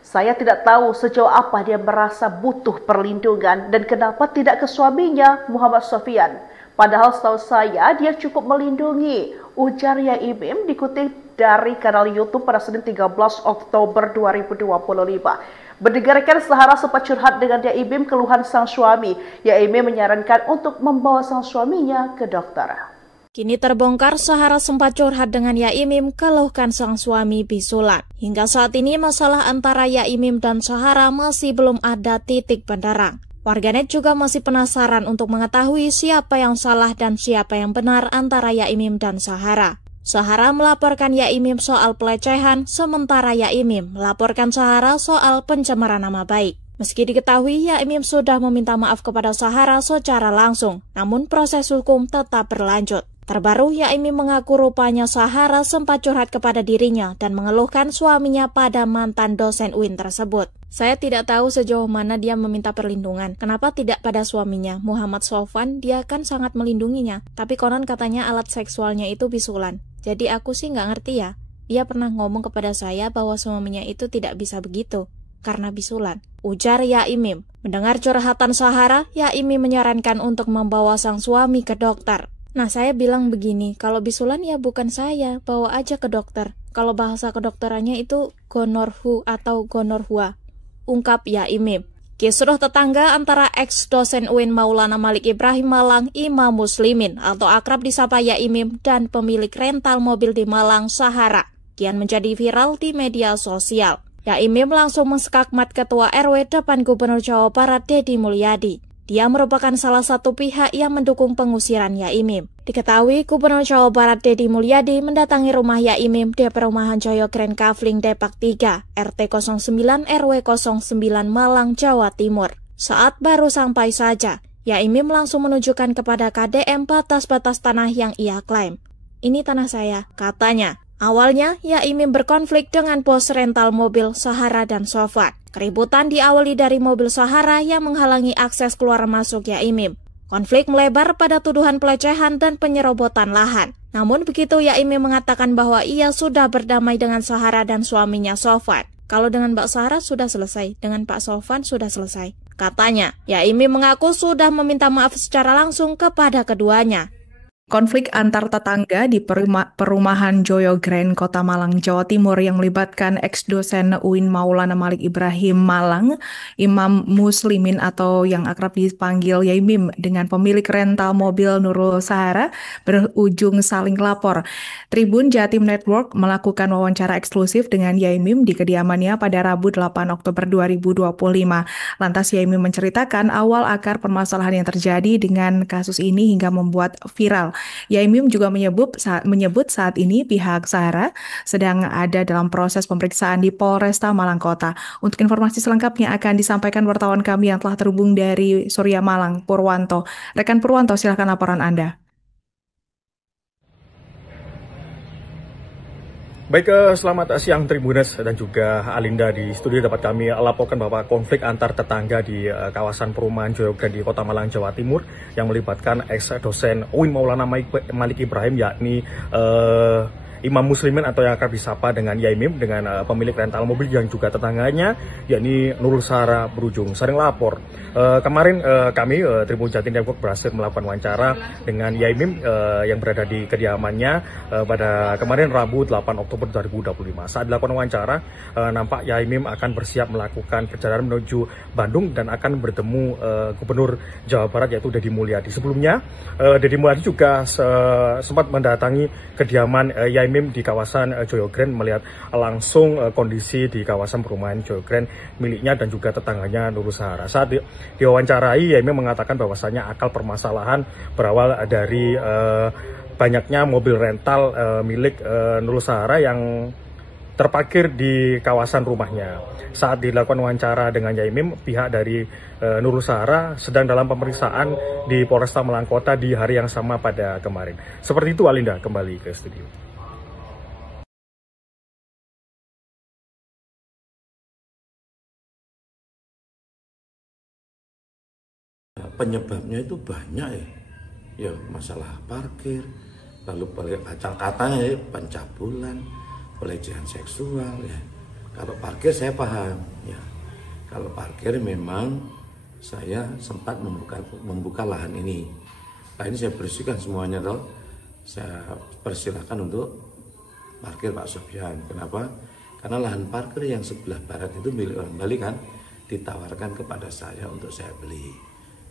Saya tidak tahu sejauh apa dia merasa butuh perlindungan dan kenapa tidak ke suaminya, Muhammad Sofyan. Padahal setahu saya dia cukup melindungi, ujar Yaimim dikutip dari kanal YouTube pada Senin 13 Oktober 2025. Mendengarkan Sahara sempat curhat dengan Yaimim keluhan sang suami. Yaimim menyarankan untuk membawa sang suaminya ke dokter. Kini terbongkar Sahara sempat curhat dengan Yaimim keluhkan sang suami bisulan. Hingga saat ini masalah antara Yaimim dan Sahara masih belum ada titik benderang. Warganet juga masih penasaran untuk mengetahui siapa yang salah dan siapa yang benar antara Yaimim dan Sahara. Sahara melaporkan Yaimim soal pelecehan, sementara Yaimim melaporkan Sahara soal pencemaran nama baik. Meski diketahui Yaimim sudah meminta maaf kepada Sahara secara langsung, namun proses hukum tetap berlanjut. Terbaru, Yaimim mengaku rupanya Sahara sempat curhat kepada dirinya dan mengeluhkan suaminya pada mantan dosen UIN tersebut. Saya tidak tahu sejauh mana dia meminta perlindungan. Kenapa tidak pada suaminya, Muhammad Sofwan? Dia kan sangat melindunginya. Tapi konon katanya alat seksualnya itu bisulan. Jadi aku sih nggak ngerti ya. Dia pernah ngomong kepada saya bahwa suaminya itu tidak bisa begitu karena bisulan, ujar Yaimim. Mendengar curhatan Sahara, Yaimim menyarankan untuk membawa sang suami ke dokter. Nah, saya bilang begini, kalau bisulan ya bukan saya, bawa aja ke dokter. Kalau bahasa kedokterannya itu gonorhu atau gonorhua, ungkap Yaimim. Kisruh tetangga antara ex-dosen UIN Maulana Malik Ibrahim Malang, Imam Muslimin atau akrab disapa Yaimim dan pemilik rental mobil di Malang, Sahara, kian menjadi viral di media sosial. Yaimim langsung menskakmat Ketua RW depan Gubernur Jawa Barat Deddy Mulyadi. Dia merupakan salah satu pihak yang mendukung pengusiran Yaimim. Diketahui Gubernur Jawa Barat Deddy Mulyadi mendatangi rumah Yaimim di perumahan Joyo Grand Kavling Depak 3, RT 09 RW 09 Malang, Jawa Timur. Saat baru sampai saja, Yaimim langsung menunjukkan kepada KDM batas-batas tanah yang ia klaim. Ini tanah saya, katanya. Awalnya, Yaimim berkonflik dengan bos rental mobil Sahara dan Sofwan. Keributan diawali dari mobil Sahara yang menghalangi akses keluar masuk Yaimim. Konflik melebar pada tuduhan pelecehan dan penyerobotan lahan. Namun begitu Yaimim mengatakan bahwa ia sudah berdamai dengan Sahara dan suaminya Sofwan. Kalau dengan Mbak Sahara sudah selesai, dengan Pak Sofwan sudah selesai. Katanya, Yaimim mengaku sudah meminta maaf secara langsung kepada keduanya. Konflik antar tetangga di perumahan Joyo Grand, Kota Malang, Jawa Timur yang melibatkan ex-dosen UIN Maulana Malik Ibrahim Malang, Imam Muslimin atau yang akrab dipanggil Yaimim dengan pemilik rental mobil Nurul Sahara berujung saling lapor. Tribun Jatim Network melakukan wawancara eksklusif dengan Yaimim di kediamannya pada Rabu 8 Oktober 2025. Lantas Yaimim menceritakan awal akar permasalahan yang terjadi dengan kasus ini hingga membuat viral. Yaimim juga menyebut saat ini pihak Zahara sedang ada dalam proses pemeriksaan di Polresta Malang Kota. Untuk informasi selengkapnya akan disampaikan wartawan kami yang telah terhubung dari Surya Malang, Purwanto. Rekan Purwanto, silakan laporan Anda. Baik, selamat siang Tribuners dan juga Alinda. Di studio dapat kami laporkan bahwa konflik antar tetangga di kawasan perumahan Joyograd di Kota Malang, Jawa Timur yang melibatkan ex-dosen UIN Maulana Malik Ibrahim, yakni Imam Muslimin atau yang akrab disapa dengan Yaimim, dengan pemilik rental mobil yang juga tetangganya, yakni Nurul Sahara berujung sering lapor. Kemarin kami Tribun Jatim Network berhasil melakukan wawancara dengan Yaimim yang berada di kediamannya pada kemarin Rabu 8 Oktober 2025. Saat dilakukan wawancara, nampak Yaimim akan bersiap melakukan perjalanan menuju Bandung dan akan bertemu Gubernur Jawa Barat, yaitu Deddy Mulyadi. Sebelumnya Deddy Mulyadi juga sempat mendatangi kediaman Yaimim di kawasan Joyograd, melihat langsung kondisi di kawasan perumahan Joyograd miliknya dan juga tetangganya Nurul Sahara. Saat diwawancarai, Yaimim mengatakan bahwasanya akal permasalahan berawal dari banyaknya mobil rental milik Nurul Sahara yang terparkir di kawasan rumahnya. Saat dilakukan wawancara dengan Yaimim, pihak dari Nurul Sahara sedang dalam pemeriksaan di Polresta Malang Kota di hari yang sama pada kemarin. Seperti itu, Alinda, kembali ke studio. Penyebabnya itu banyak ya masalah parkir, lalu acak katanya pencabulan, pelecehan seksual ya. Kalau parkir saya paham ya, kalau parkir memang saya sempat membuka lahan ini. Nah ini saya bersihkan semuanya toh, saya persilahkan untuk parkir Pak Sofyan. Kenapa? Karena lahan parkir yang sebelah barat itu milik orang Bali kan, ditawarkan kepada saya untuk saya beli.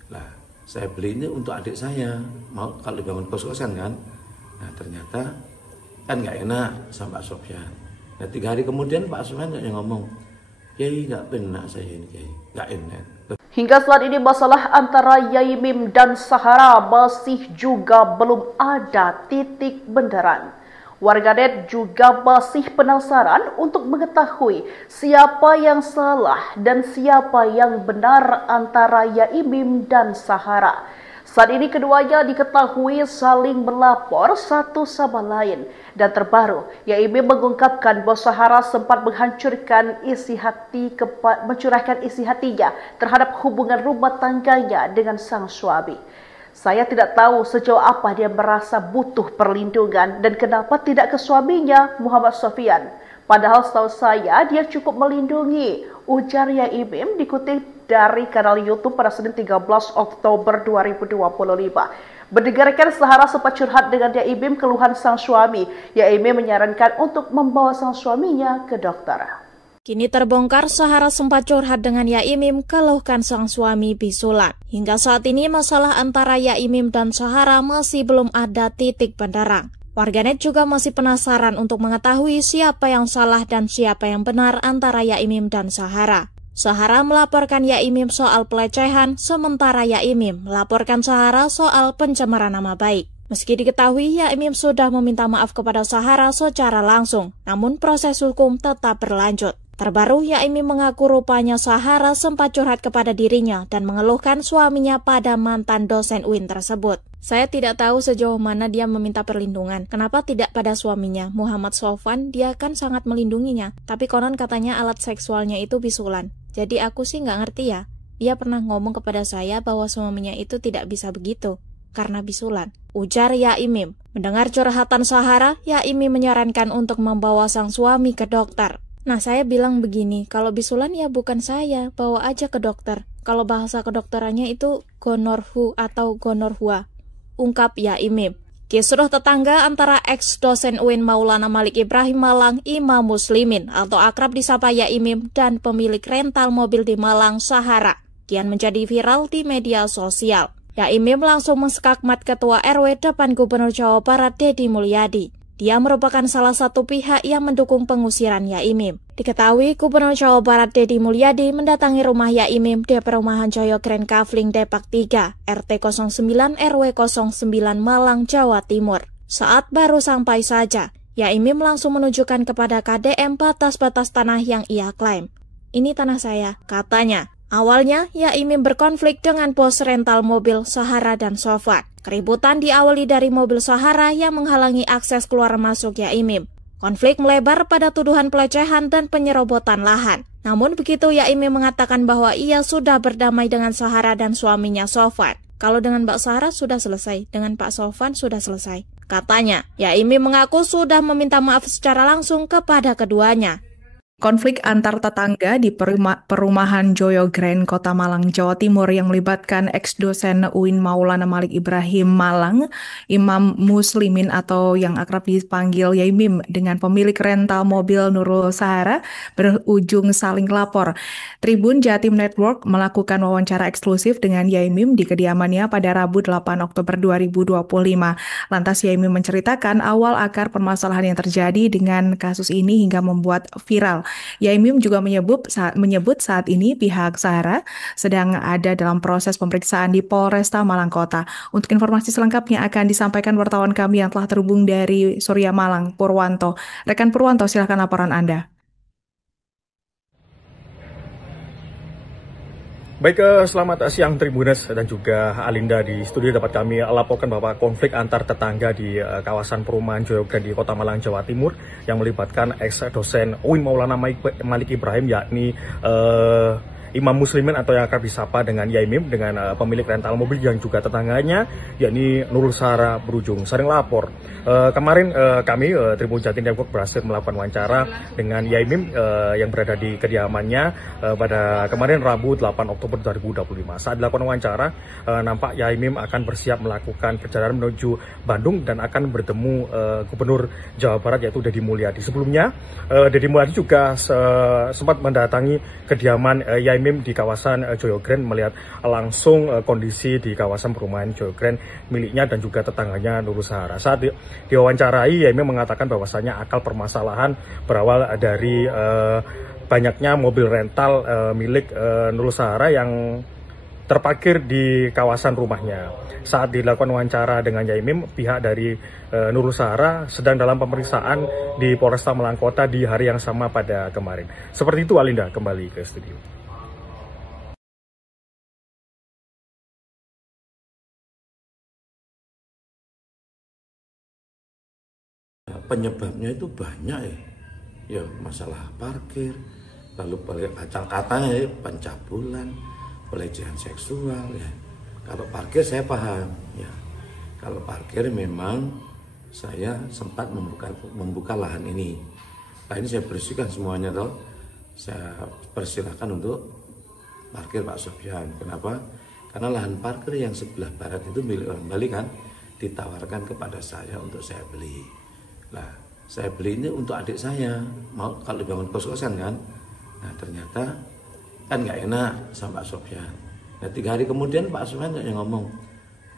Nah, saya beli ini untuk adik saya, mau kalau dibangun kos-kosan kan. Nah, ternyata kan nggak enak sama Pak Sofyan. Nah, 3 hari kemudian Pak Sofyan yang ngomong, Kiai nggak enak saya ini, Kiai nggak enak. Hingga saat ini masalah antara Yaimim dan Sahara masih juga belum ada titik bendaran. Warganet juga masih penasaran untuk mengetahui siapa yang salah dan siapa yang benar antara Yaimim dan Sahara. Saat ini keduanya diketahui saling melapor satu sama lain. Dan terbaru, Yaimim mengungkapkan bahwa Sahara sempat mencurahkan isi hatinya terhadap hubungan rumah tangganya dengan sang suami. Saya tidak tahu sejauh apa dia merasa butuh perlindungan dan kenapa tidak ke suaminya, Muhammad Sofyan. Padahal setahu saya dia cukup melindungi, ujar Yaimim dikutip dari kanal YouTube pada Senin 13 Oktober 2025. Mendengarkan Sahara sempat curhat dengan Yaimim keluhan sang suami. Yaimim menyarankan untuk membawa sang suaminya ke dokter. Kini terbongkar Sahara sempat curhat dengan Yaimim keluhkan sang suami bisulan. Hingga saat ini masalah antara Yaimim dan Sahara masih belum ada titik bendaran. Warganet juga masih penasaran untuk mengetahui siapa yang salah dan siapa yang benar antara Yaimim dan Sahara. Sahara melaporkan Yaimim soal pelecehan, sementara Yaimim melaporkan Sahara soal pencemaran nama baik. Meski diketahui Yaimim sudah meminta maaf kepada Sahara secara langsung, namun proses hukum tetap berlanjut. Terbaru, Yaimim mengaku rupanya Sahara sempat curhat kepada dirinya dan mengeluhkan suaminya pada mantan dosen UIN tersebut. Saya tidak tahu sejauh mana dia meminta perlindungan. Kenapa tidak pada suaminya, Muhammad Sofwan? Dia kan sangat melindunginya. Tapi konon katanya alat seksualnya itu bisulan. Jadi aku sih nggak ngerti ya. Dia pernah ngomong kepada saya bahwa suaminya itu tidak bisa begitu karena bisulan, ujar Yaimim. Mendengar curhatan Sahara, Yaimim menyarankan untuk membawa sang suami ke dokter. Nah, saya bilang begini, kalau bisulan ya bukan saya, bawa aja ke dokter. Kalau bahasa kedokterannya itu gonorhu atau gonorhua, ungkap Yaimim. Kisruh tetangga antara ex-dosen UIN Maulana Malik Ibrahim Malang, Imam Muslimin atau akrab disapa Yaimim dan pemilik rental mobil di Malang, Sahara, kian menjadi viral di media sosial. Yaimim langsung menskakmat Ketua RW depan Gubernur Jawa Barat Deddy Mulyadi. Dia merupakan salah satu pihak yang mendukung pengusiran Yaimim. Diketahui Gubernur Jawa Barat Deddy Mulyadi mendatangi rumah Yaimim di perumahan Joyo Grand Kavling Depak 3, RT 09 RW 09 Malang, Jawa Timur. Saat baru sampai saja, Yaimim langsung menunjukkan kepada KDM batas-batas tanah yang ia klaim. Ini tanah saya, katanya. Awalnya, Yaimim berkonflik dengan bos rental mobil Sahara dan Sofwan. Keributan diawali dari mobil Sahara yang menghalangi akses keluar masuk Yaimim. Konflik melebar pada tuduhan pelecehan dan penyerobotan lahan. Namun begitu Yaimim mengatakan bahwa ia sudah berdamai dengan Sahara dan suaminya Sofwan. Kalau dengan Mbak Sahara sudah selesai, dengan Pak Sofwan sudah selesai. Katanya, Yaimim mengaku sudah meminta maaf secara langsung kepada keduanya. Konflik antar tetangga di perumahan Joyo Grand, Kota Malang, Jawa Timur yang melibatkan ex-dosen UIN Maulana Malik Ibrahim Malang, Imam Muslimin atau yang akrab dipanggil Yaimim dengan pemilik rental mobil Nurul Sahara berujung saling lapor. Tribun Jatim Network melakukan wawancara eksklusif dengan Yaimim di kediamannya pada Rabu 8 Oktober 2025. Lantas Yaimim menceritakan awal akar permasalahan yang terjadi dengan kasus ini hingga membuat viral. Yaimim juga menyebut saat ini pihak Sahara sedang ada dalam proses pemeriksaan di Polresta Malang Kota. Untuk informasi selengkapnya akan disampaikan wartawan kami yang telah terhubung dari Surya Malang, Purwanto. Rekan Purwanto, silakan laporan Anda. Baik, selamat siang Tribunes dan juga Alinda. Di studio dapat kami laporkan bahwa konflik antar tetangga di kawasan perumahan Joyo Grand di Kota Malang, Jawa Timur yang melibatkan ex-dosen UIN Maulana Malik Ibrahim, yakni Imam Muslimin atau yang akrab disapa dengan Yaimim dengan pemilik rental mobil yang juga tetangganya, yakni Nurul Sahara berujung saling lapor. Kemarin kami Tribun Jatim Network berhasil melakukan wawancara dengan Yaimim yang berada di kediamannya pada kemarin Rabu 8 Oktober 2025. Saat dilakukan wawancara, nampak Yaimim akan bersiap melakukan perjalanan menuju Bandung dan akan bertemu Gubernur Jawa Barat yaitu Deddy Mulyadi. Sebelumnya, Deddy Mulyadi juga sempat mendatangi kediaman Yaimim di kawasan Joyo Grand melihat langsung kondisi di kawasan perumahan Joyo Grand miliknya dan juga tetangganya Nurul Sahara. Saat diwawancarai, Yaimim mengatakan bahwasanya akal permasalahan berawal dari banyaknya mobil rental milik Nurul Sahara yang terparkir di kawasan rumahnya. Saat dilakukan wawancara dengan Yaimim, pihak dari Nurul Sahara sedang dalam pemeriksaan di Polresta Malang Kota di hari yang sama pada kemarin. Seperti itu, Alinda, kembali ke studio. Penyebabnya itu banyak ya masalah parkir, lalu acak-katanya pencabulan, pelecehan seksual ya. Kalau parkir saya paham ya, kalau parkir memang saya sempat membuka lahan ini. Nah ini saya bersihkan semuanya toh, saya persilahkan untuk parkir Pak Sofyan. Kenapa? Karena lahan parkir yang sebelah barat itu milik orang Bali kan, ditawarkan kepada saya untuk saya beli. Nah, saya beli ini untuk adik saya, mau kalau dibangun kos-kosan kan. Nah, ternyata kan nggak enak sama Pak Sofyan. Nah, 3 hari kemudian Pak Sofyan yang ngomong,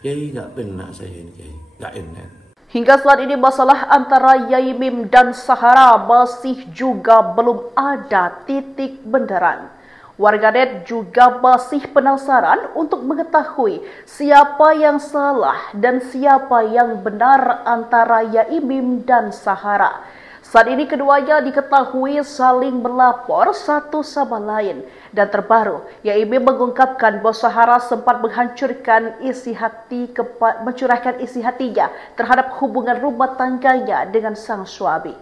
Yai nggak benar saya ini, Yai nggak enak. Hingga saat ini masalah antara Yaimim dan Sahara masih juga belum ada titik benderan. Warganet juga masih penasaran untuk mengetahui siapa yang salah dan siapa yang benar antara Yaimim dan Sahara. Saat ini keduanya diketahui saling melapor satu sama lain. Dan terbaru, Yaimim mengungkapkan bahwa Sahara sempat mencurahkan isi hatinya terhadap hubungan rumah tangganya dengan sang suami.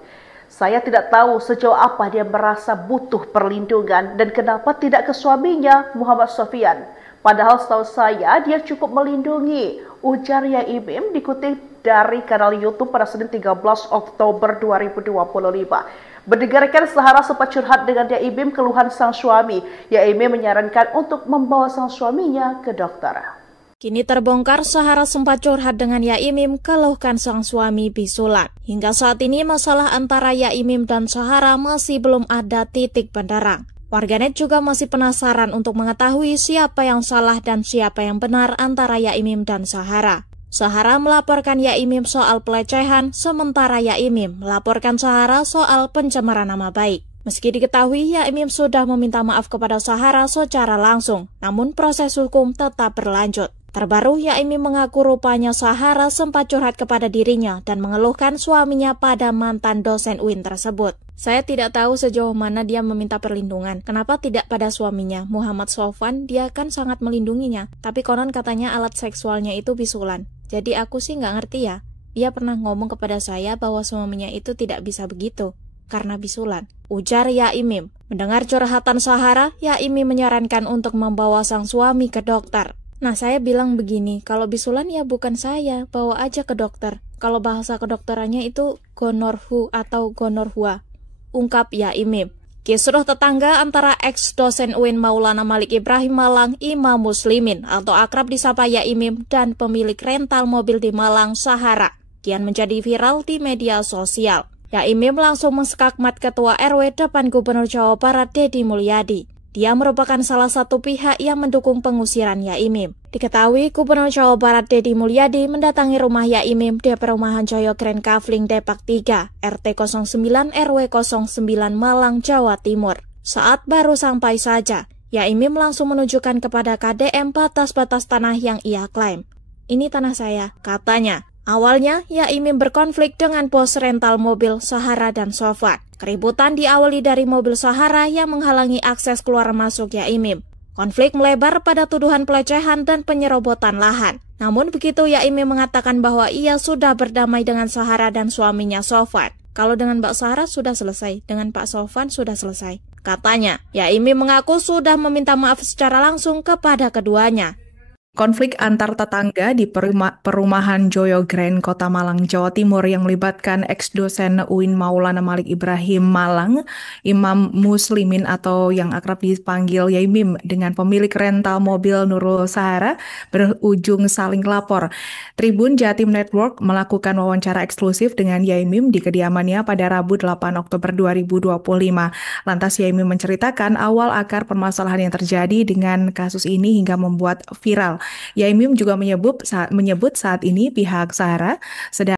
Saya tidak tahu sejauh apa dia merasa butuh perlindungan dan kenapa tidak ke suaminya, Muhammad Sofyan. Padahal setahu saya dia cukup melindungi, ujar Yaimim dikutip dari kanal YouTube pada Senin 13 Oktober 2025. Mendengarkan Sahara sempat curhat dengan Yaimim keluhan sang suami. Yaimim menyarankan untuk membawa sang suaminya ke dokter. Kini terbongkar Sahara sempat curhat dengan Yaimim keluhkan sang suami bisulan. Hingga saat ini masalah antara Yaimim dan Sahara masih belum ada titik benderang. Warganet juga masih penasaran untuk mengetahui siapa yang salah dan siapa yang benar antara Yaimim dan Sahara. Sahara melaporkan Yaimim soal pelecehan, sementara Yaimim melaporkan Sahara soal pencemaran nama baik. Meski diketahui Yaimim sudah meminta maaf kepada Sahara secara langsung, namun proses hukum tetap berlanjut. Terbaru, Yaimim mengaku rupanya Sahara sempat curhat kepada dirinya dan mengeluhkan suaminya pada mantan dosen UIN tersebut. Saya tidak tahu sejauh mana dia meminta perlindungan. Kenapa tidak pada suaminya, Muhammad Sofwan? Dia kan sangat melindunginya. Tapi konon katanya alat seksualnya itu bisulan. Jadi aku sih nggak ngerti ya. Dia pernah ngomong kepada saya bahwa suaminya itu tidak bisa begitu karena bisulan, ujar Yaimim. Mendengar curhatan Sahara, Yaimim menyarankan untuk membawa sang suami ke dokter. Nah, saya bilang begini, kalau bisulan ya bukan saya, bawa aja ke dokter. Kalau bahasa kedokterannya itu gonorhu atau gonorhua, ungkap Yaimim. Kisruh tetangga antara ex-dosen UIN Maulana Malik Ibrahim Malang, Imam Muslimin atau akrab disapa Yaimim dan pemilik rental mobil di Malang, Sahara, kian menjadi viral di media sosial. Yaimim langsung menskakmat Ketua RW depan Gubernur Jawa Barat Deddy Mulyadi. Dia merupakan salah satu pihak yang mendukung pengusiran Yaimim. Diketahui Gubernur Jawa Barat Deddy Mulyadi mendatangi rumah Yaimim di perumahan Joyo Grand Kavling Depak 3, RT 09 RW 09 Malang, Jawa Timur. Saat baru sampai saja, Yaimim langsung menunjukkan kepada KDM batas-batas tanah yang ia klaim. Ini tanah saya, katanya. Awalnya, Yaimim berkonflik dengan bos rental mobil Sahara dan Sofwan. Keributan diawali dari mobil Sahara yang menghalangi akses keluar masuk Yaimim. Konflik melebar pada tuduhan pelecehan dan penyerobotan lahan. Namun begitu Yaimim mengatakan bahwa ia sudah berdamai dengan Sahara dan suaminya Sofwan. Kalau dengan Mbak Sahara sudah selesai, dengan Pak Sofwan sudah selesai. Katanya, Yaimim mengaku sudah meminta maaf secara langsung kepada keduanya. Konflik antar tetangga di perumahan Joyo Grand, Kota Malang, Jawa Timur yang melibatkan ex-dosen UIN Maulana Malik Ibrahim Malang, Imam Muslimin atau yang akrab dipanggil Yaimim dengan pemilik rental mobil Nurul Sahara berujung saling lapor. Tribun Jatim Network melakukan wawancara eksklusif dengan Yaimim di kediamannya pada Rabu 8 Oktober 2025. Lantas Yaimim menceritakan awal akar permasalahan yang terjadi dengan kasus ini hingga membuat viral. Yaimim juga menyebut saat ini pihak Sahara sedang